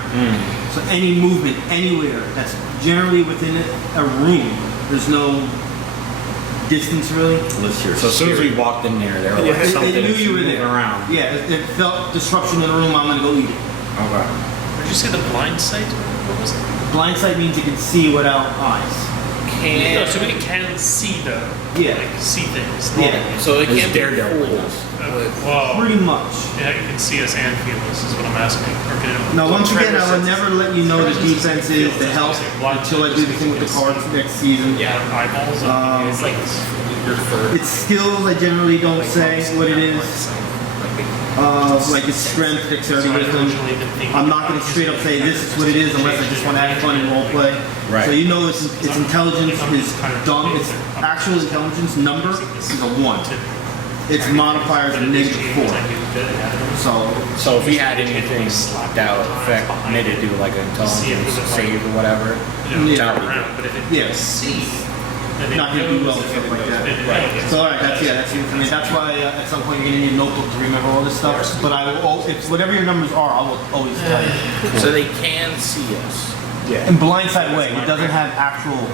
So any movement anywhere that's generally within a room, there's no distance really. So as soon as we walked in there, there was like something It knew you were moving there. around. Yeah, it felt disruption in the room. I'm gonna go eat it. Okay. Did you say the blind sight? What was it? Blind sight means it can see without eyes. No, so it can see though. Yeah. Like see things. Yeah. So it It's can't be Daredevil. fooled. Whoa. Pretty much. Yeah, you can see us and feel us is what I'm asking. Or can it- Now, once again, I would Trevor never let you know the defenses, the health, until I do the thing with the cards next season. Yeah, eyeballs. It's like your third. It's skills, I generally don't say what it is. Like it's strength, dexterity, wisdom. I'm not going to straight up say this is what it is unless I just want to have fun and role play. Right. So you know its intelligence is dumb. Its actual intelligence number is a 1. Its modifier is a -4. So if we had anything that would affect made it do like an intelligence save or whatever, that would be good. But if it Yes. see, then it Not gonna do knows well with stuff like that. Right. So alright, that's it for me. That's why at some point you're gonna need a notebook to remember all this stuff. But I will, if whatever your numbers are, I will always tell you. So they can see us. In blindside way, it doesn't have actual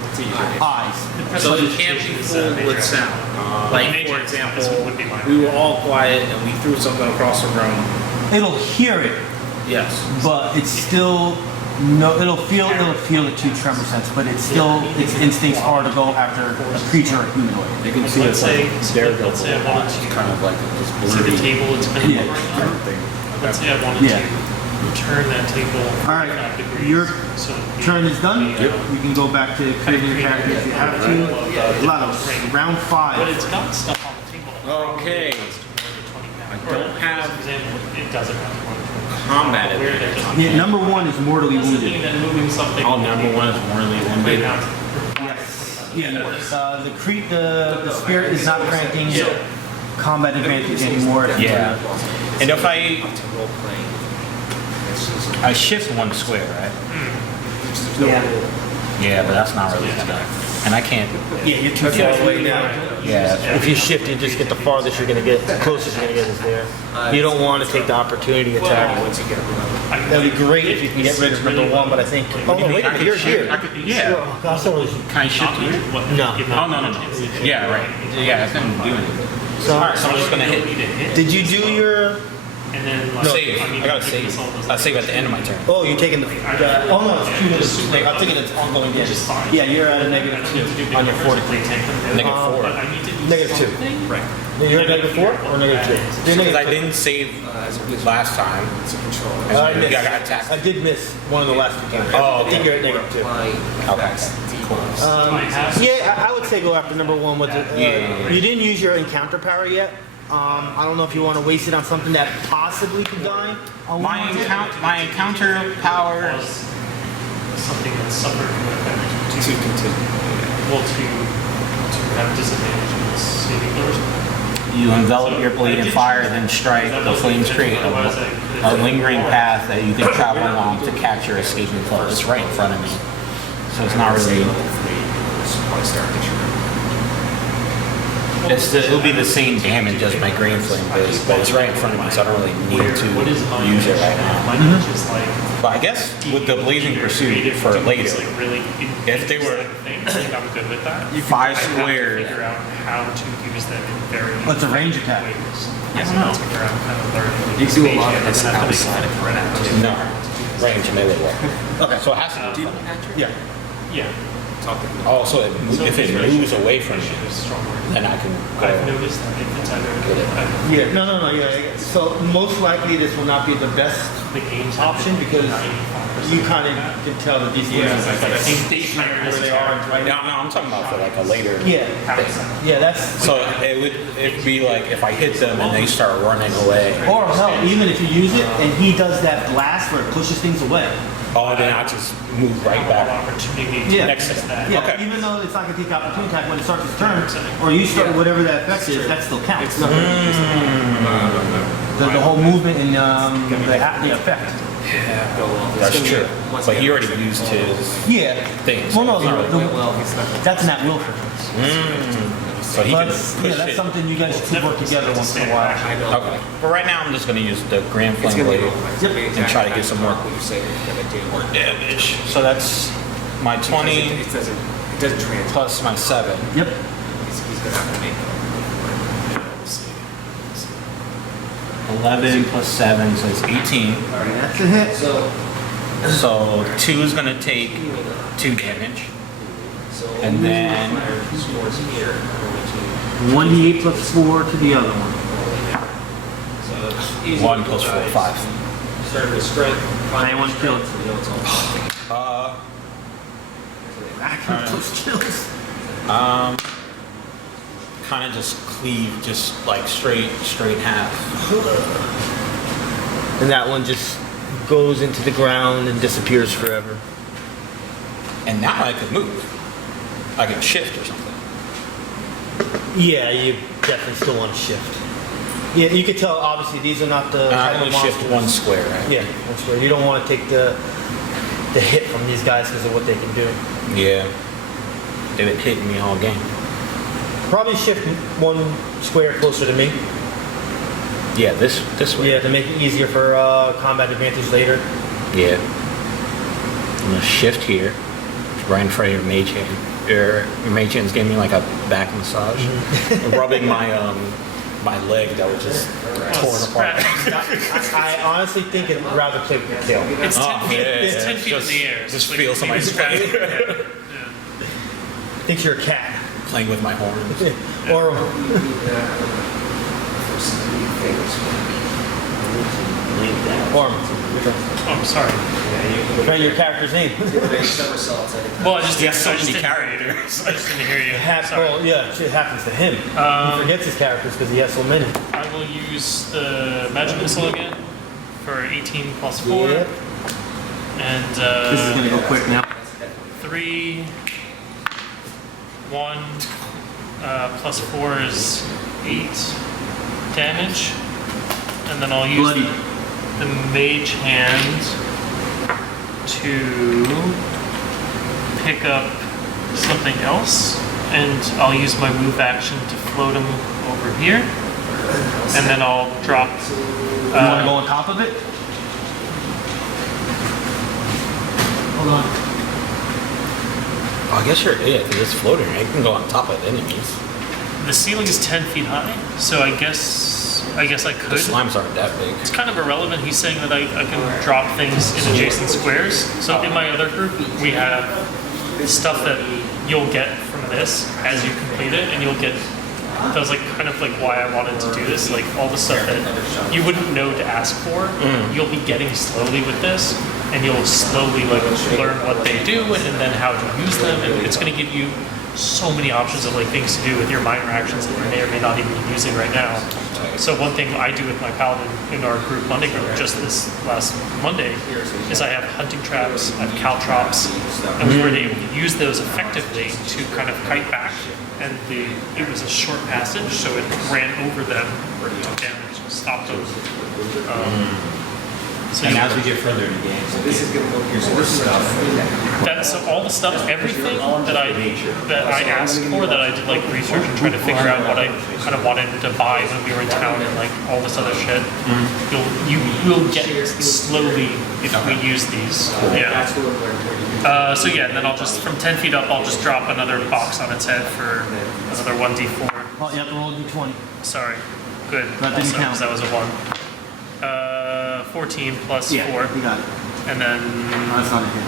eyes. So it can't be fooled with sound. Like, for example, we were all quiet and we threw something across the room. It'll hear it, Yes. but it's still it'll feel the 2 tremor sense, but it's still its instincts are to go after a creature or humanoid. You can see Let's it's say, like Daredevil. let's say I wanted to, Kind of like this so the blurry table it's been Yeah. let's say I wanted Yeah. to turn that table Alright, 45 degrees. your so turn is done. Yep. You can go back to creating your character if you have to. Lados, round But 5. it's got stuff on the table. Okay. I don't have- For example, it doesn't have to Combat Where advantage. they're just Yeah, number 1 is mortally doesn't mean wounded. that moving something. Oh, number 1 is morally wounded. The spirit is not granting combat advantage anymore. Yeah. And if I Role playing. I shift 1 square, right? Yeah. Yeah, but that's not really good. And I can't. Yeah, you're too far away now. Yeah. If you shift, you just get the farthest you're going to get, the closest you're going to get is there. You don't want to take the opportunity attack. Once you get around. That'd be great if you can get rid of number 1, but I think. Oh no, wait a minute, you're here. Yeah. I thought it was- Can I shift here? No. Oh, no. Yeah, right. Yeah, I couldn't do anything. Alright, so I'm just gonna hit. Did you do your? And then like, Save. I gotta save. I'll save at the end of my turn. Oh, you're taking the. Oh no, it's 2 minutes too late. I'm thinking it's ongoing damage. Yeah, you're at a -2 on your fortitude. -4. -2. Right. You're at -4 or -2? Because I didn't save last time. It's a controller. I I missed. got attacked. I did miss one of the last 2 times. Oh, I think you're at -2. Okay. Yeah, I would say go after number 1 with it. Yeah. You didn't use your encounter power yet. I don't know if you want to waste it on something that possibly could die. My encounter power. Something that suffered from effect to continue. Well, to have disadvantage in this saving throws. You envelop your blade in fire, then strike. The flames create a lingering path that you can travel along to catch your escaping foe. It's right in front of me, so it's not really. It'll be the same damage as my Green Flame does, but it's right in front of me, so I don't really need to use it right now. But I guess with the Blazing Pursuit for later, if they were I'm good with that. 5 squares, Figure out how to use them in very What's a range attack? ways. I don't know. Figure out how to learn. You can do a lot of this Doesn't have to be outside of run out. no, range melee weapon. Okay, so it has to be. Yeah. Yeah. Oh, so if it moves away from you, then I can I've go. noticed that if it's either Yeah, no, yeah. So most likely this will not be the best the game's option because you kind of can tell the DC is like stationary where they are. Right No, I'm talking about for like a later. Yeah, that's. So it'd be like if I hit them and they start running away. Or hell, even if you use it and he does that blast where it pushes things away. Oh, then I just move right back. opportunity Yeah. Next thing. Yeah, Okay. even though it's not going to take opportunity attack when it starts its turn, or you start whatever that effect is, that still counts. The whole movement and the effect. That's true. But he already used his Yeah. things. Well, no, that's an at-will for So he can But push yeah, that's it. something you guys should work together once in a while. Okay. But right now I'm just going to use the Grand Flame Blade and try to get some more damage. So that's my 20 It doesn't translate. plus my 7. Yep. He's gonna have to make 11 plus 7, so it's 18. That's a hit. So 2 is going to take 2 damage. And then 1d8 plus 4 to the other one. 1 plus 4, 5. Starting with strength. Anyone killed? Alright. Plus kills. Kind of just cleave, just like straight half. And that one just goes into the ground and disappears forever. And now I could move. I could shift or something. Yeah, you definitely still want to shift. Yeah, you could tell. Obviously, these are not the. And I type can of only shift monsters. one square, right? Yeah, one square. You don't want to take the hit from these guys because of what they can do. Yeah. They've been hitting me all game. Probably shift one square closer to me. Yeah, this way. Yeah, to make it easier for combat advantage later. Yeah. I'm gonna shift here, right in front of your mage hand. Your mage hand's giving me like a back massage, rubbing my my leg that was just torn apart. I honestly think I'd rather play with your tail. It's 10 feet. It's 10 feet Just- in the air. just Like, feel somebody's maybe sweat. I think you're a cat. Playing with my horns. Or Orum. Oh, I'm sorry. Try your character's name. Well, I just He has so I just many didn't- characters. I just didn't hear you. Sorry. Well, yeah, shit happens to him. He forgets his characters because he has so many. I will use the magic missile again for 18 plus 4. Yep. And This is gonna go quick now. 3, 1, plus 4 is 8 damage. And then I'll use Bloody. the mage hand to pick up something else. And I'll use my move action to float him over here. And then I'll drop. You want to go on top of it? Hold on. I guess because it's floating, right? You can go on top of enemies. The ceiling is 10 feet high, so I guess I The could. slimes aren't that big. It's kind of irrelevant. He's saying that I can drop things in adjacent squares. So in my other group, we have stuff that you'll get from this as you complete it, and you'll get. That was like kind of like why I wanted to do this. Like all the stuff that you wouldn't know to ask for, you'll be getting slowly with this, and you'll slowly like learn what they do and then how to use them. And it's going to give you so many options of like things to do with your minor actions that you may or may not even be using right now. So one thing I do with my paladin in our group Monday group just this last Monday is I have hunting traps, I have caltrops, and we were able to use those effectively to kind of kite back. And it was a short passage, so it ran over them or took damage, stopped them. So And you- as we get further in the game, This is gonna go here, so this stuff. That's so all the stuff, everything that I asked for, that I did like research and try to figure out what I kind of wanted to buy when we were in town and like all this other shit. You will get slowly if we use these. Yeah. That's where we're So yeah, and then I'll just from 10 feet up, I'll just drop another box on its head for another 1d4. Oh, you have to roll a d20. Sorry. Good. That didn't Also, count. 'cause that was a 1. 14 plus 4, You got it. and then No, that's not a hit.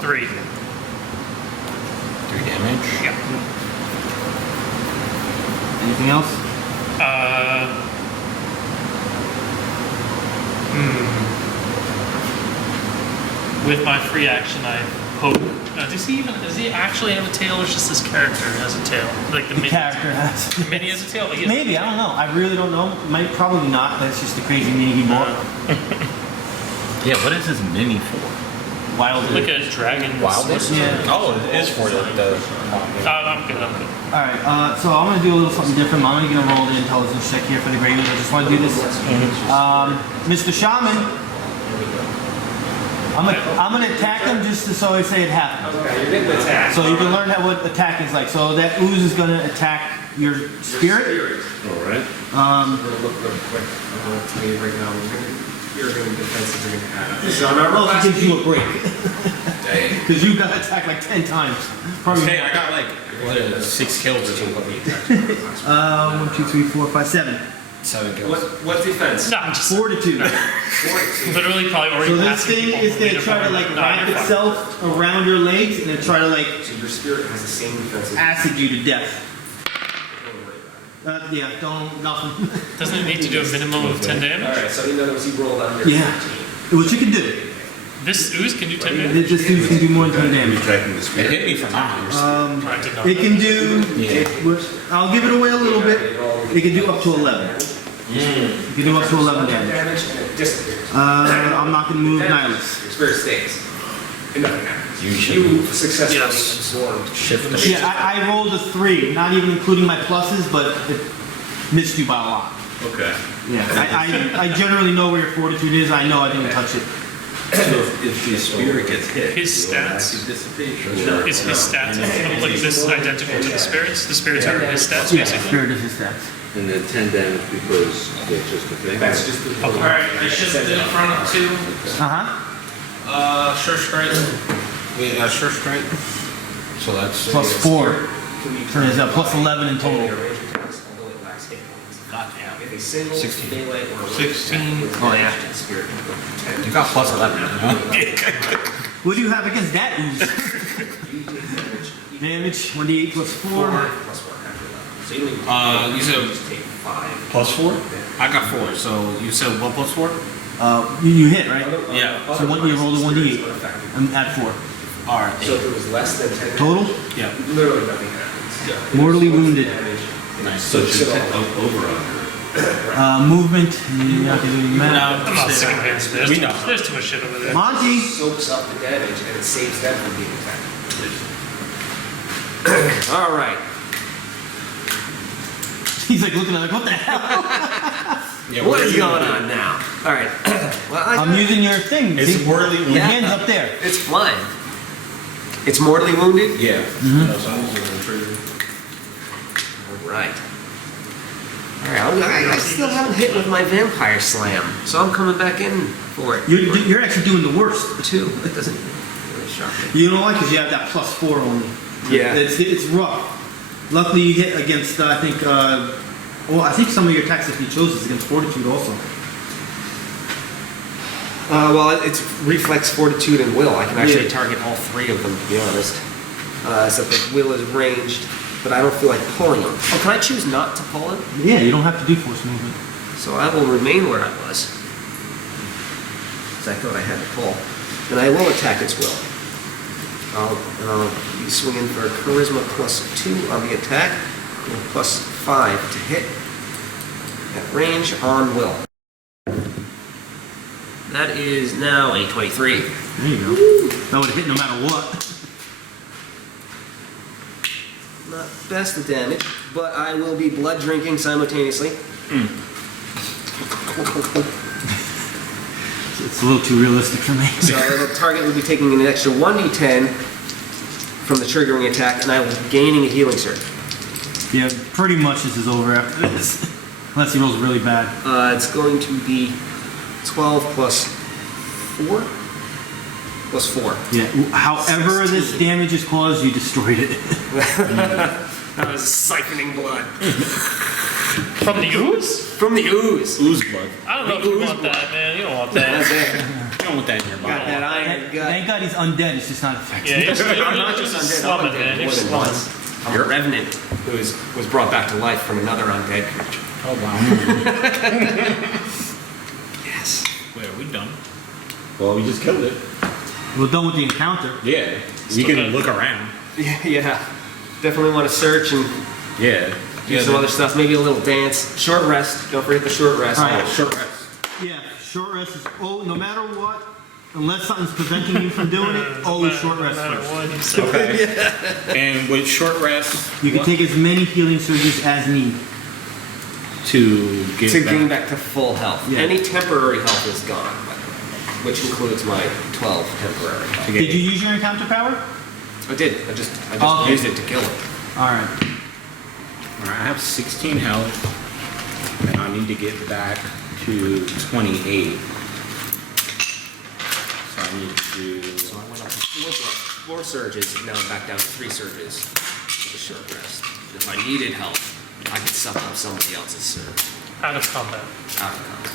3. 3 damage. Yeah. Anything else? With my free action, I poke. Does he actually have a tail, or is just this character has a tail? Like the The mini. character has. The mini has a tail. But he has Maybe, I don't know. I really don't know. Might probably not. That's just the crazy mini he bought. Yeah, what is this mini for? Wild. like a dragon. Wildness? Yeah. Oh, it is for the I'm good. I'm good. Alright, so I'm gonna do a little something different. I'm gonna roll the intelligence check here for the Gray Ooze. I just wanna do this. Mr. Shaman. I'm gonna attack him just so I say it happened. Okay, you're getting the attack. So you can learn what attack is like. So that ooze is gonna attack your spirit. Alright. I'm gonna look real quick. I'm gonna tell you right now. You're gonna defenses are gonna have. This is on our Well, last it gives you a meeting. break. Because you got attacked like 10 times. Probably. Hey, I got like 6 kills or something. 1, 2, 3, 4, 5, 7. 7 kills. What defense? No, I'm just Fortitude. literally probably already So this passing thing people is from gonna leader try to from- like No, wrap you're fine. itself around your legs and then try to like So your spirit has the same defense as acid you to death. Don't worry about it. Yeah, don't nothing. Doesn't it need to do a minimum of 10 damage? Alright, so in other words, he rolled under Yeah. 15. What you can do? This ooze can do 10 damage? This dude can do more than 10 damage. Tracking the It spirit. hit me for 9. I did not. It can do. Yeah. I'll give it away a little bit. It can do up to 11. It can do up to 11 damage. Damage and it disappears. I'm not gonna move Nihlis. Your spirit stays. And nothing happens. You successfully Yes. absorbed. shift. Yeah, I rolled a 3, not even including my pluses, but it missed you by a lot. Okay. Yeah, I generally know where your fortitude is. I know I didn't touch it. So if the spirit gets hit, His it will stats? acid dissipate. Is his stats like this identical to the spirits? The spirits are his stats Yeah, basically? spirit is his stats. And then 10 damage because that's just a thing. That's just the. Alright, I shifted in front of 2. Sure strike. Yeah, sure strike. So that's Plus 4. So there's a plus 11 in total. If a single 16. melee or 16. Oh yeah. Spirit can go 10. You got plus 11, you know? What do you have against that ooze? Damage, 1d8 plus 4. Plus 1 after 11. So you only You said just take 5. Plus 4? I got 4, so you said 1 plus 4? You hit, right? Yeah. So you roll the 1d8 and add 4. Alright. So if it was less than 10 Total? Yeah. literally nothing happens. Mortally wounded. Nice. So it's over under. Movement, you're not gonna do any math. I'm not sticking hands. There's, We too know. much, there's too much shit over there. Monty! Soaks up the damage and it saves them from being attacked. All right. He's like looking at like, what the hell? What is going on now? All right. Well, I'm using your thing. It's See? mortally Your wounded. hand's up there. It's flying. It's mortally wounded? Yeah. All right. All right. I still haven't hit with my vampire slam, so I'm coming back in for it. You're actually doing the worst. 2. It doesn't really shock me. You know why? Because you have that plus 4 only. Yeah. It's rough. Luckily you hit against, I think some of your attacks that you chose is against fortitude also. Well, it's reflex, fortitude, and will. I can actually Yeah. target all 3 of them, to be honest. Except that will is ranged, but I don't feel like pulling them. Oh, can I choose not to pull him? Yeah, you don't have to do force movement. So I will remain where I was. Because I thought I had to pull. And I will attack its will. I'll be swinging for charisma plus 2 on the attack, and plus 5 to hit at range on will. That is now a 23. There you go. That would have hit no matter what. Not best of damage, but I will be blood drinking simultaneously. It's a little too realistic for me. So the target will be taking an extra 1d10 from the triggering attack, and I will be gaining a healing surge. Yeah, pretty much this is over after this. Unless he rolls really bad. It's going to be 12 plus 4? Plus 4. Yeah, however this damage is caused, you destroyed it. That was siphoning blood. From the ooze? From the ooze. Ooze blood. I don't know if you want that, man. You don't want That's that. it. You don't want that in your Got body. that iron gut. Thank God he's undead, it's just not effective. Yeah, you're I'm not just undead, slumming, I'm man. undead You're more than slumming. once. I'm a revenant who was brought back to life from another undead creature. Oh, wow. Yes. Wait, are we done? Well, we just killed it. We're done with the encounter. Yeah. We Still can good. look around. Yeah. Definitely want to search and Yeah. do some other stuff. Maybe a little dance. Short rest. Don't forget the short rest. All right. Short rest. Yeah, short rest is, no matter what, unless something's preventing you from doing it, always short rest No matter first. what you say. Okay. And with short rest, You can take as many healing surges as need. to get To back. gain back to full health. Yeah. Any temporary health is gone, by the way, which includes my 12 temporary health. To Did get, you use your encounter power? I did. I just Okay. used it to kill it. Alright. Alright, I have 16 health, and I need to get back to 28. So I need to do. So I went up to 4 surges, now I'm back down to 3 surges with a short rest. And if I needed help, I could suck up somebody else's surge. Out of combat. Out of combat.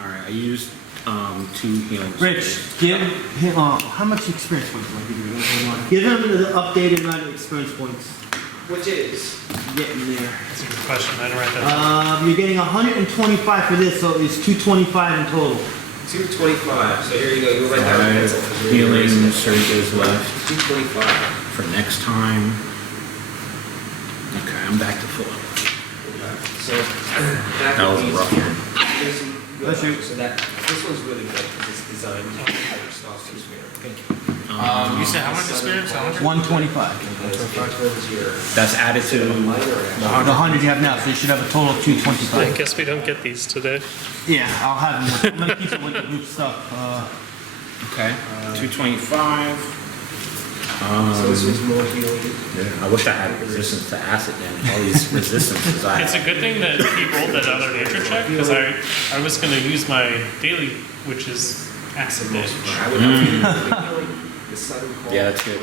Alright, I used 2 healing. Rich, give him, how much experience points do I give you? Hold on. Give him the updated amount of experience points. Which is? Getting there. That's a good question. I didn't write that down. You're getting 125 for this, so it's 225 in total. 225. So here you go. You write that down. Alright, healing surges left 225. for next time. Okay, I'm back to full. So That was a rough one. Bless you. So this one's really good because it's designed to stop your spirit. You said how much experience? 100? 125. That's added to The 100 you have now, so you should have a total of I 225. guess we don't get these today. Yeah, I'll have them. I'm gonna keep it with the group stuff. okay. 225. So this was more healing. Yeah, I wish I had resistance to acid damage. All these resistances I It's a have. good thing that he rolled that other nature check because I was going to use my daily, which is acid damage. I would have the sudden call. Yeah, that's good.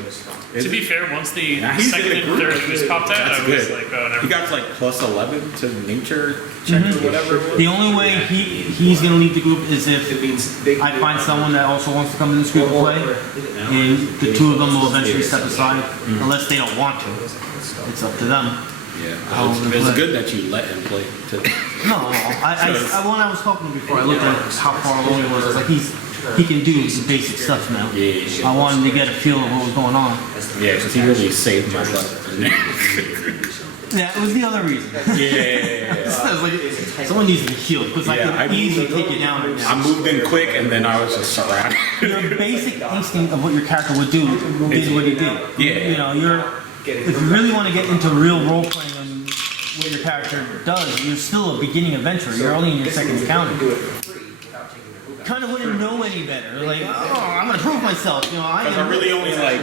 To be fair, once the Yeah, he's in second the and group. third ooze popped out, That's I was good. like, oh, never He got like plus 11 to nature check or whatever it was. The only way he's gonna leave the group is if It means big. I find someone that also wants to come to this group and play, and the two of them will eventually step aside, unless they don't want to. It's up to them. Yeah, it's good that you let him play too. No, when I was talking before, I looked at how far along he was. I was like, he can do some basic stuff now. Yeah. I wanted to get a feel of what was going on. Yeah, because he really saved my butt. Yeah, it was the other reason. Yeah. I was like, someone needs to be healed because I Yeah, could easily take you down right I now. moved in quick and then I was just surrounded. Your basic instinct of what your character would do is what he did. Yeah. You know, if you really want to get into real role playing and what your character does, you're still a beginning adventurer. You're only in your second encounter. Kind of wouldn't know any better. Like, oh, I'm gonna prove myself. You know, Because I really only like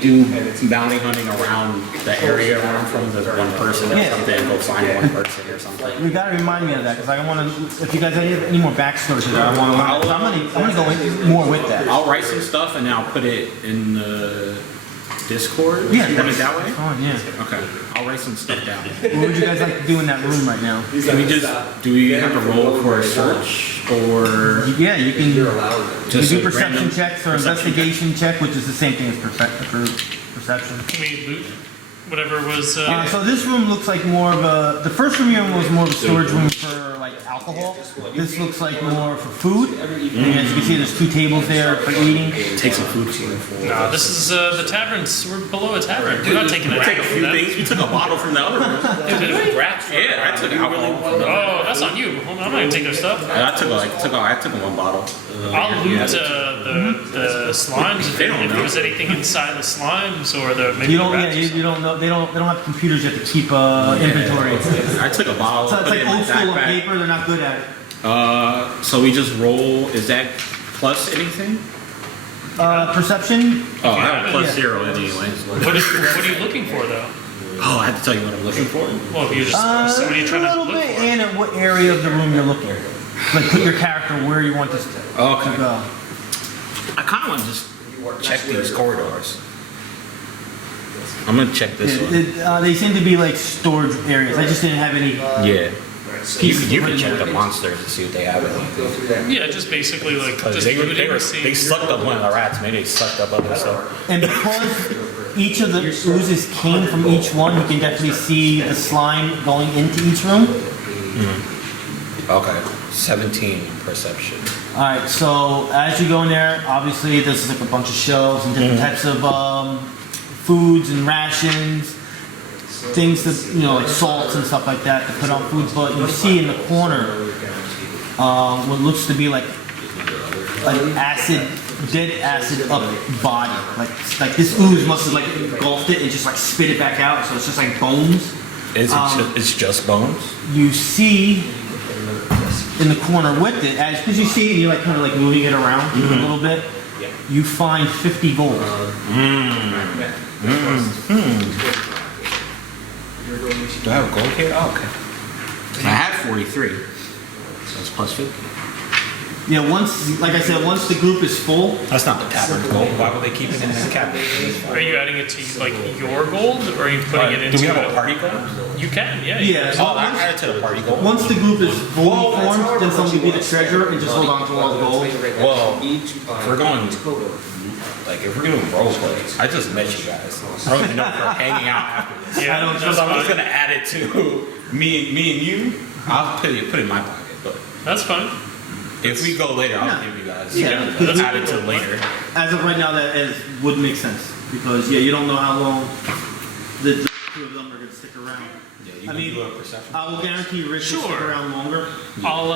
do bounty hunting around the area where I'm from. There's one person or Yeah. something, and go find one person or something. You gotta remind me of that because I want to. If you guys have any more backstory to that, I want to learn. So I'm gonna go in more with that. I'll write some stuff and then I'll put it in the Discord. Yeah, You want it that way? Fine, yeah. Okay, I'll write some stuff down. What would you guys like to do in that room right now? Can we just, do we have to roll for a search or Yeah, you can. You're allowed them. You just do a perception random checks or perception investigation check, which is the same thing as perception. Can we loot whatever was. So this room looks like more of a. The first room here was more of a storage room for like alcohol. This looks like more for food. And as you can see, there's 2 tables there for eating. Take some food for No, this is the taverns. We're below a tavern. We're not taking a Take a few things. We took a bottle from the other room. Did we? Yeah, I took alcohol from the Oh, that's on you. Hold on, I'm not gonna take their stuff. I took one bottle. I'll loot the slimes if They don't there know. was anything inside the slimes or the maybe You the don't. Yeah, rats. you don't know. They don't have computers. You have to keep inventory. I took a bottle. So it's put like it in old my school of backpack. paper. They're not good at it. So we just roll. Is that plus anything? Perception. Oh, I have a plus Yeah. 0 anyway. What are you looking for though? Oh, I have to tell you what I'm looking for. Well, if you just what are you A trying to little look bit, for? and at what area of the room you're looking. Like put your character where you want this to Okay. go. I kind of want to just check these corridors. I'm gonna check this one. They seem to be like storage areas. I just didn't have any. Yeah. You Pieces can put in check there. the monsters to see if they have Go anything. through that. Yeah, just basically like just They looting or seeing. sucked up one of the rats. Maybe they sucked up other stuff. And because each of the oozes came from each one, you can definitely see the slime going into each room. Okay. 17 perception. Alright, so as you go in there, obviously there's like a bunch of shelves and different types of foods and rations, things that, like salts and stuff like that to put on foods. But you see in the corner what looks to be like an dead acid up body. Like this ooze must have like engulfed it and just like spit it back out. So it's just like bones. It's just bones? You see in the corner with it, because you see it, you're like kind of like moving it around a little bit. You find 50 gold. Do I have a gold here? Oh, okay. I had 43. So it's plus 50. Yeah, like I said, once the group is full, That's not the tavern gold. Why would they keep it in this cabinet? Are you adding it to like your gold, or are you putting it into? Do we have a party gold? You can, yeah. Yeah. Oh, I add it to the party gold. once the group is fully formed, then someone can be the treasurer and just hold on to all the gold. Well, if we're going, like, if we're doing role play, I just met you guys. I don't even know if we're hanging out after this. Yeah, I don't So I'm just gonna add it to me and you. I'll put it in my pocket, but That's fine. if we go later, I'll Yeah. give you guys. Yeah. Let's add it to later. As of right now, that would make sense because you don't know how long the two of them are going to stick around. Yeah, you I can mean, do a perception. I will guarantee Rich will stick Sure. around longer. I'll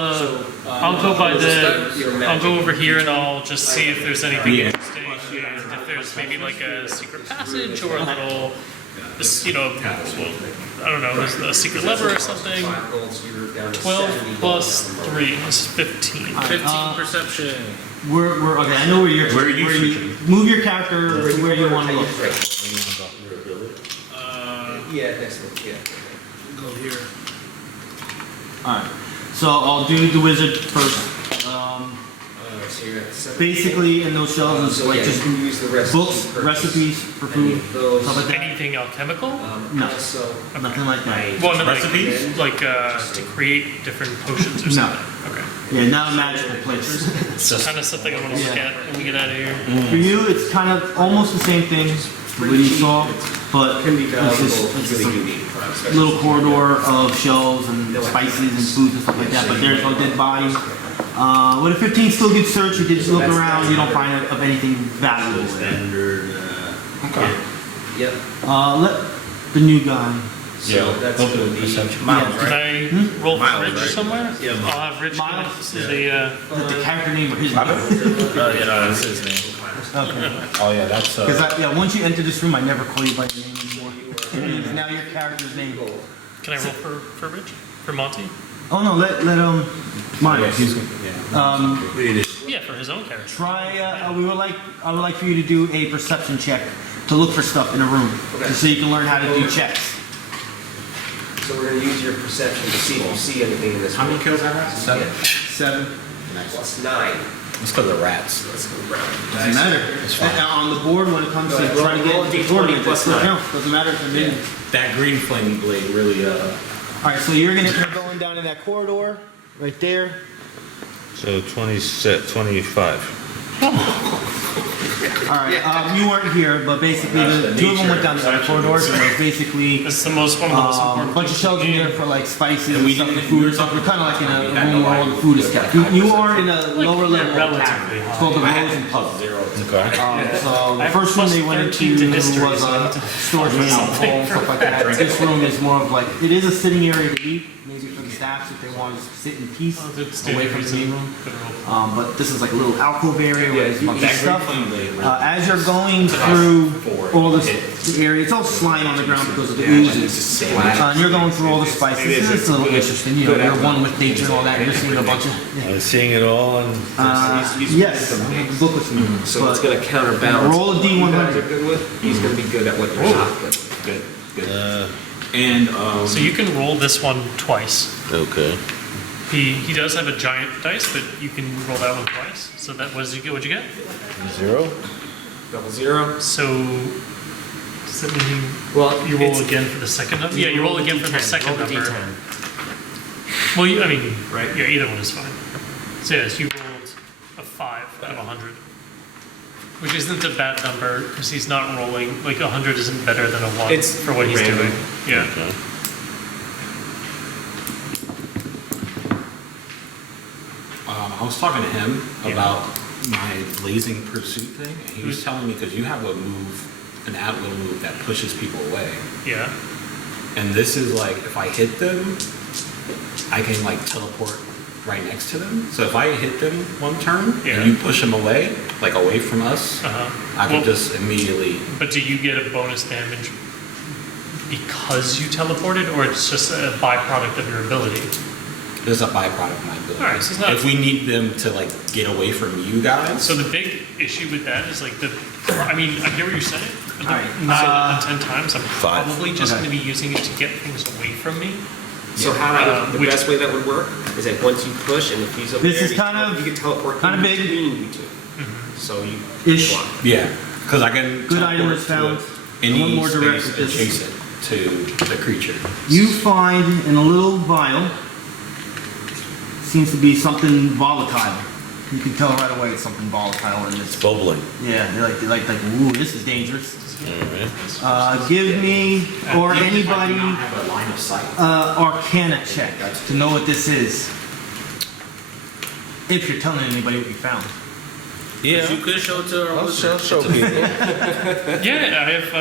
go by I'll go over here and I'll just see if there's anything Yeah. interesting, and if there's maybe like a secret passage or a little, I don't know, there's a secret lever or something. 12 plus 3 is 15. 15 perception. We're okay. I know where you're. Where are you you switching? move your character to where you want to look. Yeah, next one, yeah. Go here. All right. So I'll do the wizard first. So you're at 7. Basically, in those shelves is So like yeah, just you can use the rest books, recipes for food, stuff like that. Anything alchemical? No. So Nothing like that. Well, no, Recipes? like to create different potions or No. something. Okay. Yeah, not a magical place. It's kind of something I want to look at when we get out of here. For you, it's kind of almost the same thing what you saw, but can be it's valuable, just really a unique. little corridor of shelves and spices and foods and stuff like that. But there's no dead body. With a 15 still good search, you can just look around. You don't find of anything valuable. Standard. Okay. Yep. Let the new guy. So that's Don't do gonna be perception. Miles, Can I roll for Miles, Rich right? somewhere? Yeah, I'll have Rich Miles. go to the. The character name or his name? Oh, yeah, no, that's his name. Okay. Oh yeah, that's Because once you enter this room, I never call you by your name anymore. It means now your character's name. Can I roll for Rich? For Monty? Oh no, let Miles. Yeah, for his own character. Try. I would like for you to do a perception check to look for stuff in a room, just so you can learn how to do checks. So we're gonna use your perception to see if you see anything in this How many room. kills I have? 7. 7. Plus 9. It's because of rats. Let's go round. Doesn't matter. And on the board, when it comes to Roll- trying to roll get a into D20 tournament, plus it 9. counts. Doesn't matter if I'm in. That green flame blade really All right, so you're going down in that corridor right there. So 26, 25. All right, you weren't here, but basically the two of them went down the corridors, and there's basically This is the most one of the most a important. bunch of shelves in there for like spices and we stuff, didn't- and food and stuff. You're kind of like in a room where all the food is kept. You are in a lower level of relatively tavern. It's high. called the Rose and Pub. Okay. So the have first room plus they went 13 into to history, was so I need to storage for alcohol and stuff like that. This room is more of like, it is a sitting area to eat, maybe for the staff if they want to sit in peace Oh, it's away from the main room. Good roll. But this is like a little alcove area where there's a bunch of that green stuff. flame blade really. As you're going through all this area, it's all slime on the ground because of the oozes. And you're going through all the spices. It's a little interesting. You know, you're one with nature and all that. You're seeing a bunch of. I was seeing it all and Yes, I have the book with me. So it's But gonna counterbalance. roll a what you guys are D100. good with. He's gonna be good at what you're not good with. Good. Good. And So you can roll this one twice. okay. He does have a giant dice, but you can roll that one twice. So that what'd you get? 0. Double 0. So does that mean Well, you roll it's- again for the second number? Yeah, you roll again for the second Roll a number. D10. Well, I mean, Right. Yeah, either one is fine. So yes, you rolled a 5 out of 100, which isn't a bad number because he's not rolling like 100 isn't better than a 1 It's for what he's random. doing. Yeah. Okay. I was talking to him about my blazing pursuit thing, and he was telling me because you have a move, an at-will move that pushes people away, Yeah. and this is like if I hit them, I can like teleport right next to them. So if I hit them one turn Yeah. and you push them away, like away from us, Uh-huh. I can Well, just immediately. But do you get a bonus damage because you teleported, or it's just a byproduct of your ability? This is a byproduct of my ability. Alright, so it's not- If we need them to like get away from you guys, So the big issue with that is like I mean, I hear what you're saying, but Alright, 9 out of 10 times I'm 5. probably just Okay. going to be using it to get things away from me. So the best way that would work is that once you push and if he's over This there, is you can teleport kind of big. between you two. So you Ish. block. Yeah, because I can Good item teleport is to found. any One more direct space with this. adjacent to the creature. You find in a little vial, seems to be something volatile. You can tell right away it's something volatile in It's this. bubbling. Yeah, they're like, ooh, this is dangerous. Alright. Give me, or anybody, have a line of sight. Arcana check to know what this is. If you're telling anybody what you found. Yeah. You could show it to our I'll listeners. show people. Yeah, I have.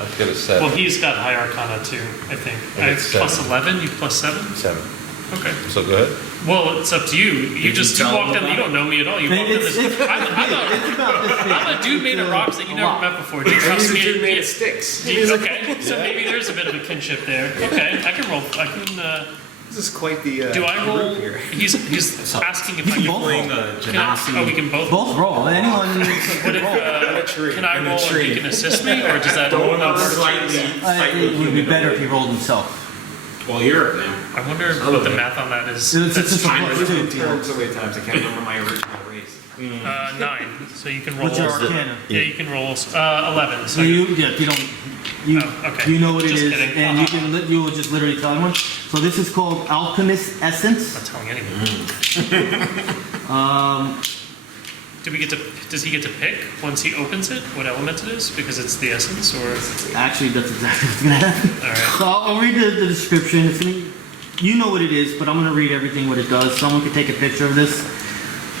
I'll get a 7. Well, he's got high Arcana too, I think. I have it's plus 7. 11, you plus 7? 7. Okay. So go ahead. Well, it's up to you. You just tell walked him in. You don't know me at all. You walked in. It's I'm about this big. a dude made of rocks that you a never lot. met before. Do you trust me? Dude made of sticks. Okay, so maybe there's a bit of a kinship there. Okay, I can roll. I can. This is quite the. Do I roll? group here. He's asking if I can both roll. roll. Can I, we can both. Both roll. Anyone What if, can I roll and he can assist me, or does that? it would be better if he rolled himself. Well, you're up now. I wonder what the math on that is. It's That's just a fine. plus 2. So many times I can't remember my original race. 9. So you can roll. What's your Arcana? Yeah, you can roll 11. So you don't, you, Oh, okay. you know what it Just is, kidding. and you will just literally tell anyone. So this is called Alchemist Essence. Not telling anyone. Does he get to pick once he opens it what element it is? Because it's the essence, or Actually, that's exactly what's gonna happen. all right. So I'll read the description. It's gonna, you know what it is, but I'm gonna read everything what it does. Someone could take a picture of this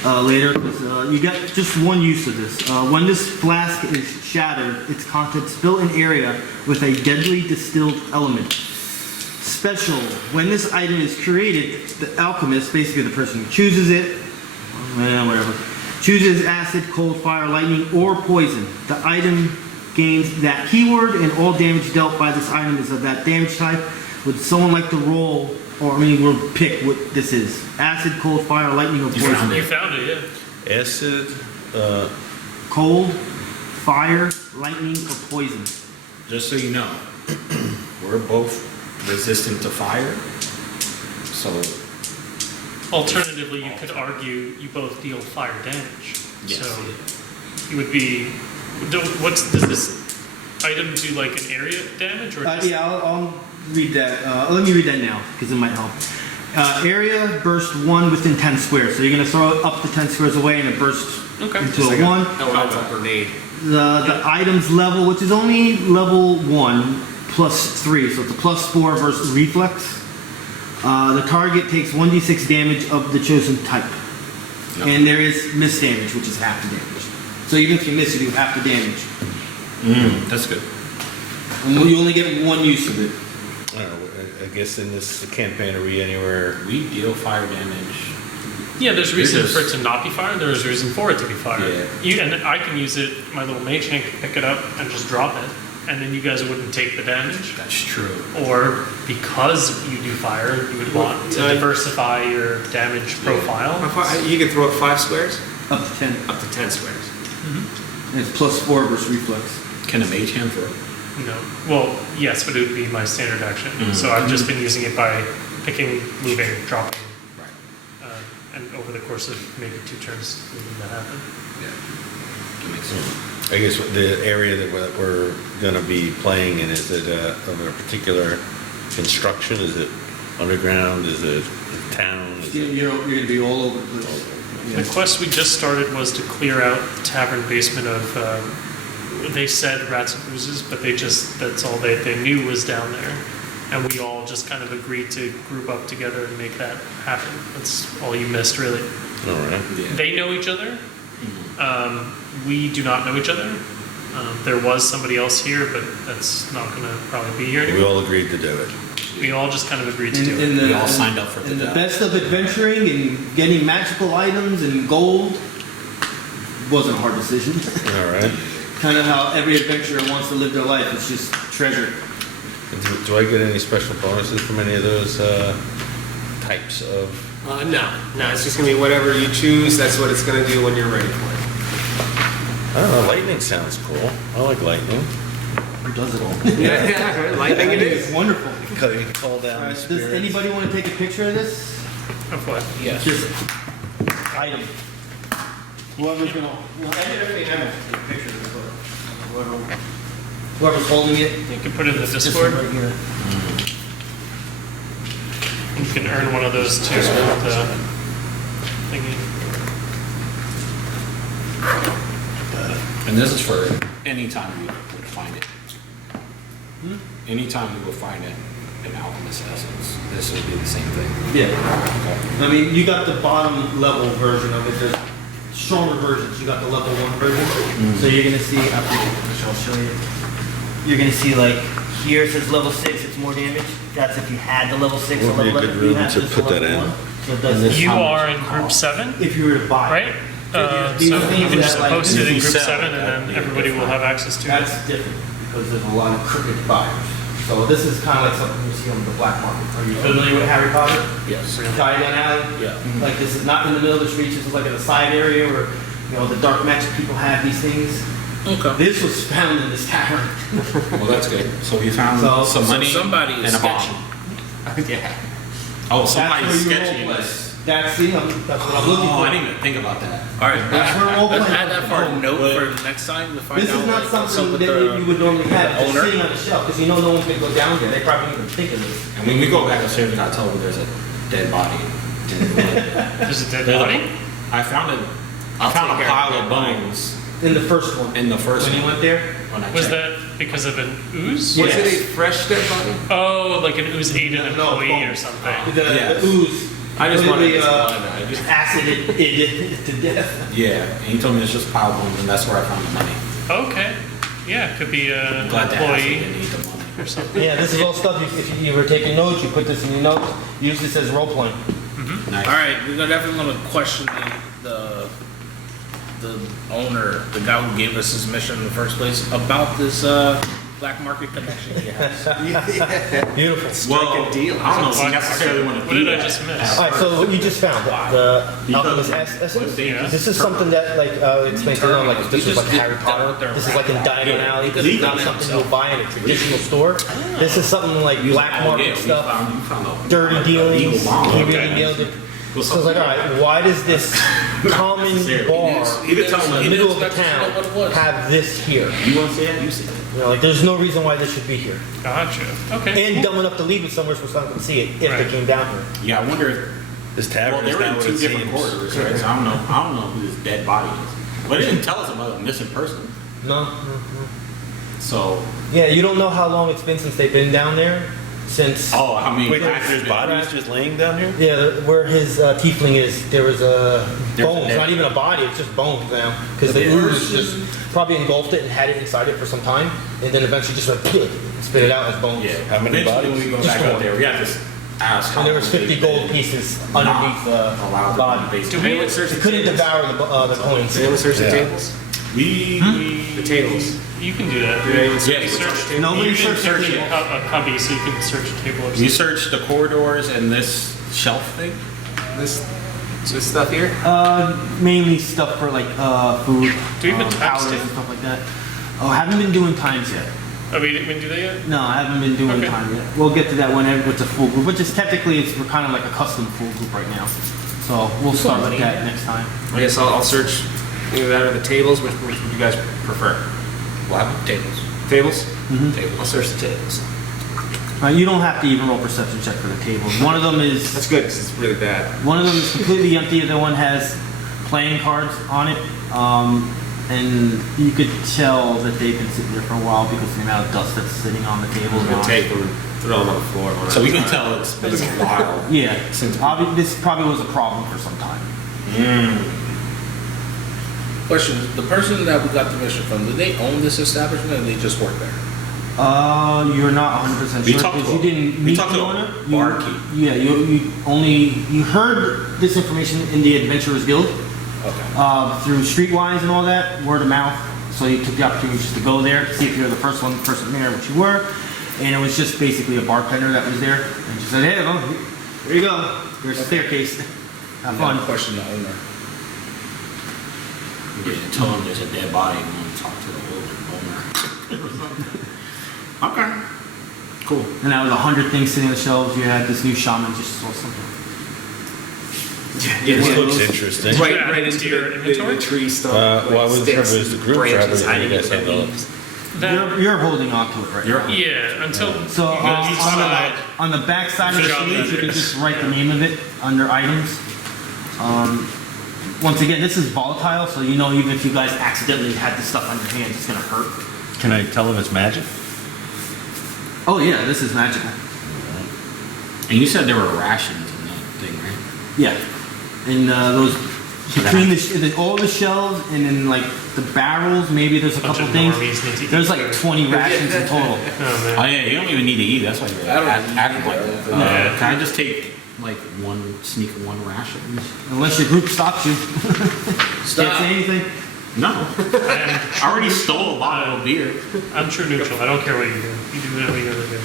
later, because you got just one use of this. When this flask is shattered, its contents fill an area with a deadly distilled element. Special. When this item is created, the alchemist, basically the person who chooses it, whatever, chooses acid, cold, fire, lightning, or poison. The item gains that keyword, and all damage dealt by this item is of that damage type. Would someone like to roll, we'll pick what this is? Acid, cold, fire, lightning, or poison? You found it, yeah. Acid, Cold, fire, lightning, or poison. Just so you know, we're both resistant to fire. So Alternatively, you could argue you both deal fire damage. Yes. So you would be. Does this item do like an area damage or? Just, Yeah, I'll read that. Let me read that now, because it might help. Area burst 1 within 10 squares. So you're going to throw it up to 10 squares away, and it bursts Okay. into a 1. Elemental grenade. The item's level, which is only level 1 plus 3, so it's a plus 4 versus reflex. The target takes 1d6 damage of the chosen type. And there is miss damage, which is half the damage. So even if you miss it, you have half the damage. that's good. And you only get one use of it. I don't know, I guess in this campaign, are we anywhere? We deal fire damage. Yeah, there's reason There's for it to not be fired. There's reason for it to be fired. Yeah. And I can use it. My little mage hand can pick it up and just drop it, and then you guys wouldn't take the damage. That's true. Or because you do fire, you would want to diversify your damage profile. How far, you can throw it 5 squares? Up to 10. Up to 10 squares. And it's plus 4 versus reflex. Can a mage hand throw? No. Well, yes, but it would be my standard action. So I've just been using it by picking, moving, dropping. Right. And over the course of maybe 2 turns, making that happen. That makes sense. I guess the area that we're going to be playing in, is it of a particular construction? Is it underground? Is it a town? Is it... You're going to be all over the place. The quest we just started was to clear out the tavern basement of, they said rats and oozes, but that's all they knew was down there. And we all just kind of agreed to group up together and make that happen. That's all you missed, really. All right. They know each other. We do not know each other. There was somebody else here, but that's not going to probably be here We anymore. all agreed to do it. We all just kind of agreed to do it. We all signed up for In the the job. best of adventuring and getting magical items and gold wasn't a hard decision. All right. Kind of how every adventurer wants to live their life. It's just treasure. Do I get any special bonuses from any of those types of... No, it's just going to be whatever you choose. That's what it's going to do when you're ready for it. I don't know, lightning sounds cool. I like lightning. Who does it all? Yeah, lightning it is. Wonderful. You can call down Alright, the does spirits. anybody want to take a picture of this? Of what? Yes. Just item. Whoever's gonna. Whoever's holding it. You can put it in the This Discord. one right here. You can earn one of those too with the thingy. And this is for any time we would find it. Anytime we would find it in Alchemist Essence, this would be the same thing. Yeah. I mean, you got the bottom level version of it. There's stronger versions. You got the level 1 version. So you're gonna see. I'll show you. You're gonna see like here it says level 6. It's more damage. That's if you had the level 6 or Would be level a good 11. You room have to this put level that in. 1. So it does this. You are in group 7, If you were to buy it. right? So these you things can just that, like, post it in you group sell 7 and then everybody will have access to it. That's different because there's a lot of crooked buyers. So this is kind of like something you see on the black market. Are you familiar with Harry Potter? Yes. Diagon Alley? Yeah. Like this is not in the middle of the streets. This is like in a side area where, you know, the dark magic people have these things. Okay. This was found in this tavern. Well, that's good. So we found some So money somebody is and a bomb. sketchy. Yeah. Oh, somebody's That's where you sketchy. role play. That's what I'm looking Oh, for. I didn't even think about that. All right, That's where role let's playing add that for a comes note from. for next time to find This out is not like, what's up something with that the you would normally have just owner. sitting on the shelf because you know no one's going to go down there. They probably don't even think of this. And when we go back upstairs, we gotta tell them there's a dead body. There's a dead body? I found a pile of bones In the first one. in the first When you one. went there? When I Was checked. that because of an ooze? Was it a fresh dead body? Oh, like an ooze ate an No, employee bone. or something. Yes. The ooze. I just wanted to Literally, acid it to death. Yeah, and he told me it's just pile bones, and that's where I found the money. Okay. Yeah, it could be an I'm glad that acid employee didn't eat the money. or something. Yeah, this is all stuff. If you were taking notes, you put this in your notes. Use this as role playing. Nice. All right, we're definitely gonna question the owner, the guy who gave us his mission in the first place, about this black market connection he has. Beautiful. Well, deal. I don't know if What- we necessarily want to What do did I that. just miss? All right, so what you just found, the alchemist Because- essence. Yeah. This is something that, like, explained to them, like, if this was like Harry Potter. This is like in Diagon Alley. This is not something you'll buy in a traditional store. This is something like black market stuff, You found a dirty dealings. legal bomb. He Okay. really nailed it. So it's like, all right, why does this common bar You could tell in the him. middle of the Let us know town what it was. have this here? You want to see it? You see it. You know, like, there's no reason why this should be here. Gotcha. Okay. And dumb enough to leave it somewhere so someone can see it if Right. they came down here. Yeah, I wonder if. This Well, tavern they is were not in what two it different seems. corridors, right? So I don't know who this dead body is. But it didn't tell us about a missing person. No. So, Yeah, you don't know how long it's been since they've been down there. Since oh, I mean, Wait, there's bodies just laying down here? yeah, where his tiefling is, there was bones, there. not even a body. It's just bones now because the ooze just probably engulfed it and had it inside it for some time, and then eventually just went and spit it out as bones. yeah. How many Eventually, bodies? when we go Just back out one. there, we have to ask. And there was 50 gold pieces underneath the allowed body. Do we search It the couldn't tables? devour the coins. Did anyone search the Yeah. tables? The tables. You can do that. Did anyone You search search. the tables? Nobody you can searched the search table. a cubby, so you can search a table or We something. searched the corridors and this shelf thing. This stuff here? Mainly stuff for like food, Do we even time powders stamp? and stuff like that. Oh, I haven't been doing times yet. Oh, we didn't do that yet? No, I haven't been doing Okay. time yet. We'll get to that whenever it's a full group, but just technically we're kind of like a custom full group right now. So we'll start with that next time. I guess I'll search either that or the tables. Which would you guys prefer? We'll have tables. Tables? Tables. I'll search the tables. You don't have to even roll perception check for the tables. One of them is That's good because it's really bad. completely empty. The other one has playing cards on it, and you could tell that they've been sitting there for a while because of the amount of dust that's sitting on the table. I'm gonna take them, throw them on the floor. one So at we a can time. tell it's been a while. Yeah, Since- this probably was a problem for some time. Question: the person that we got the mission from, do they own this establishment, or they just work there? You're not 100% We sure talked because to you a- didn't we meet talked the to a owner. barkeep. Yeah, you heard this information in the Adventurers Guild Okay. through Streetwise and all that, word of mouth. So you took the opportunity just to go there, see if you're the first person there, which you were, and it was just basically a bartender that was there, and just said, "Hey, well, here you go. There's a staircase. Have I'm fun." gonna question the owner. Yeah, tell them there's a dead body and we'll talk to the owner. Okay. Cool. And out of 100 things sitting on the shelves, you had this new shaman just saw something. Yeah, it looks interesting. Right into into your inventory? the tree stump. Well, I wasn't sure if it was the group branches forever, hiding you in guys the have the- leaves. You're holding on to it right now. Yeah, until So you guys decide. on the back side of the Job page, you can vendors. just write the name of it under items. Once again, this is volatile, so you know even if you guys accidentally had this stuff on your hands, it's gonna hurt. Can I tell them it's magic? Oh yeah, this is magical. And you said there were rations in that thing, right? Yeah, and those between all the shelves and then like the barrels, maybe there's a Bunch couple of things. normies need to eat There's like food. 20 rations in total. Oh, man. Oh yeah, you don't even need to eat. That's why you're acting like that. Yeah. Can I just take like sneak one ration? Unless your group stops you. Can't say anything. No. I already stole a bottle of beer. I'm true neutral. I don't care what you do. You do whatever you gotta do.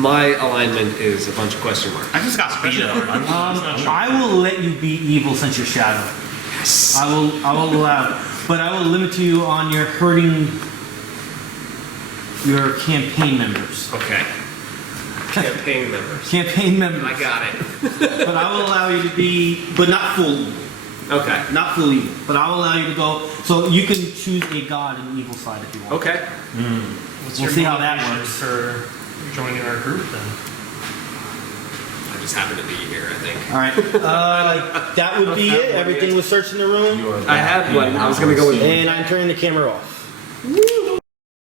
My alignment is a bunch of question marks. I just got beat up. I will let you be evil since you're shadow. Yes. I will allow it. But I will limit you on your hurting your campaign members. Okay. Campaign members. Campaign members. I got it. But I will allow you to be, but not full evil. Okay. Not full evil. But I will allow you to go, so you can choose a god in the evil side if you want. Okay. What's We'll your see how that motivation works. for joining our group then? I just happen to be here, I think. Alright. That would be it. Everything was searched in the room. I had one. I was going to go with And I'm turning the camera off.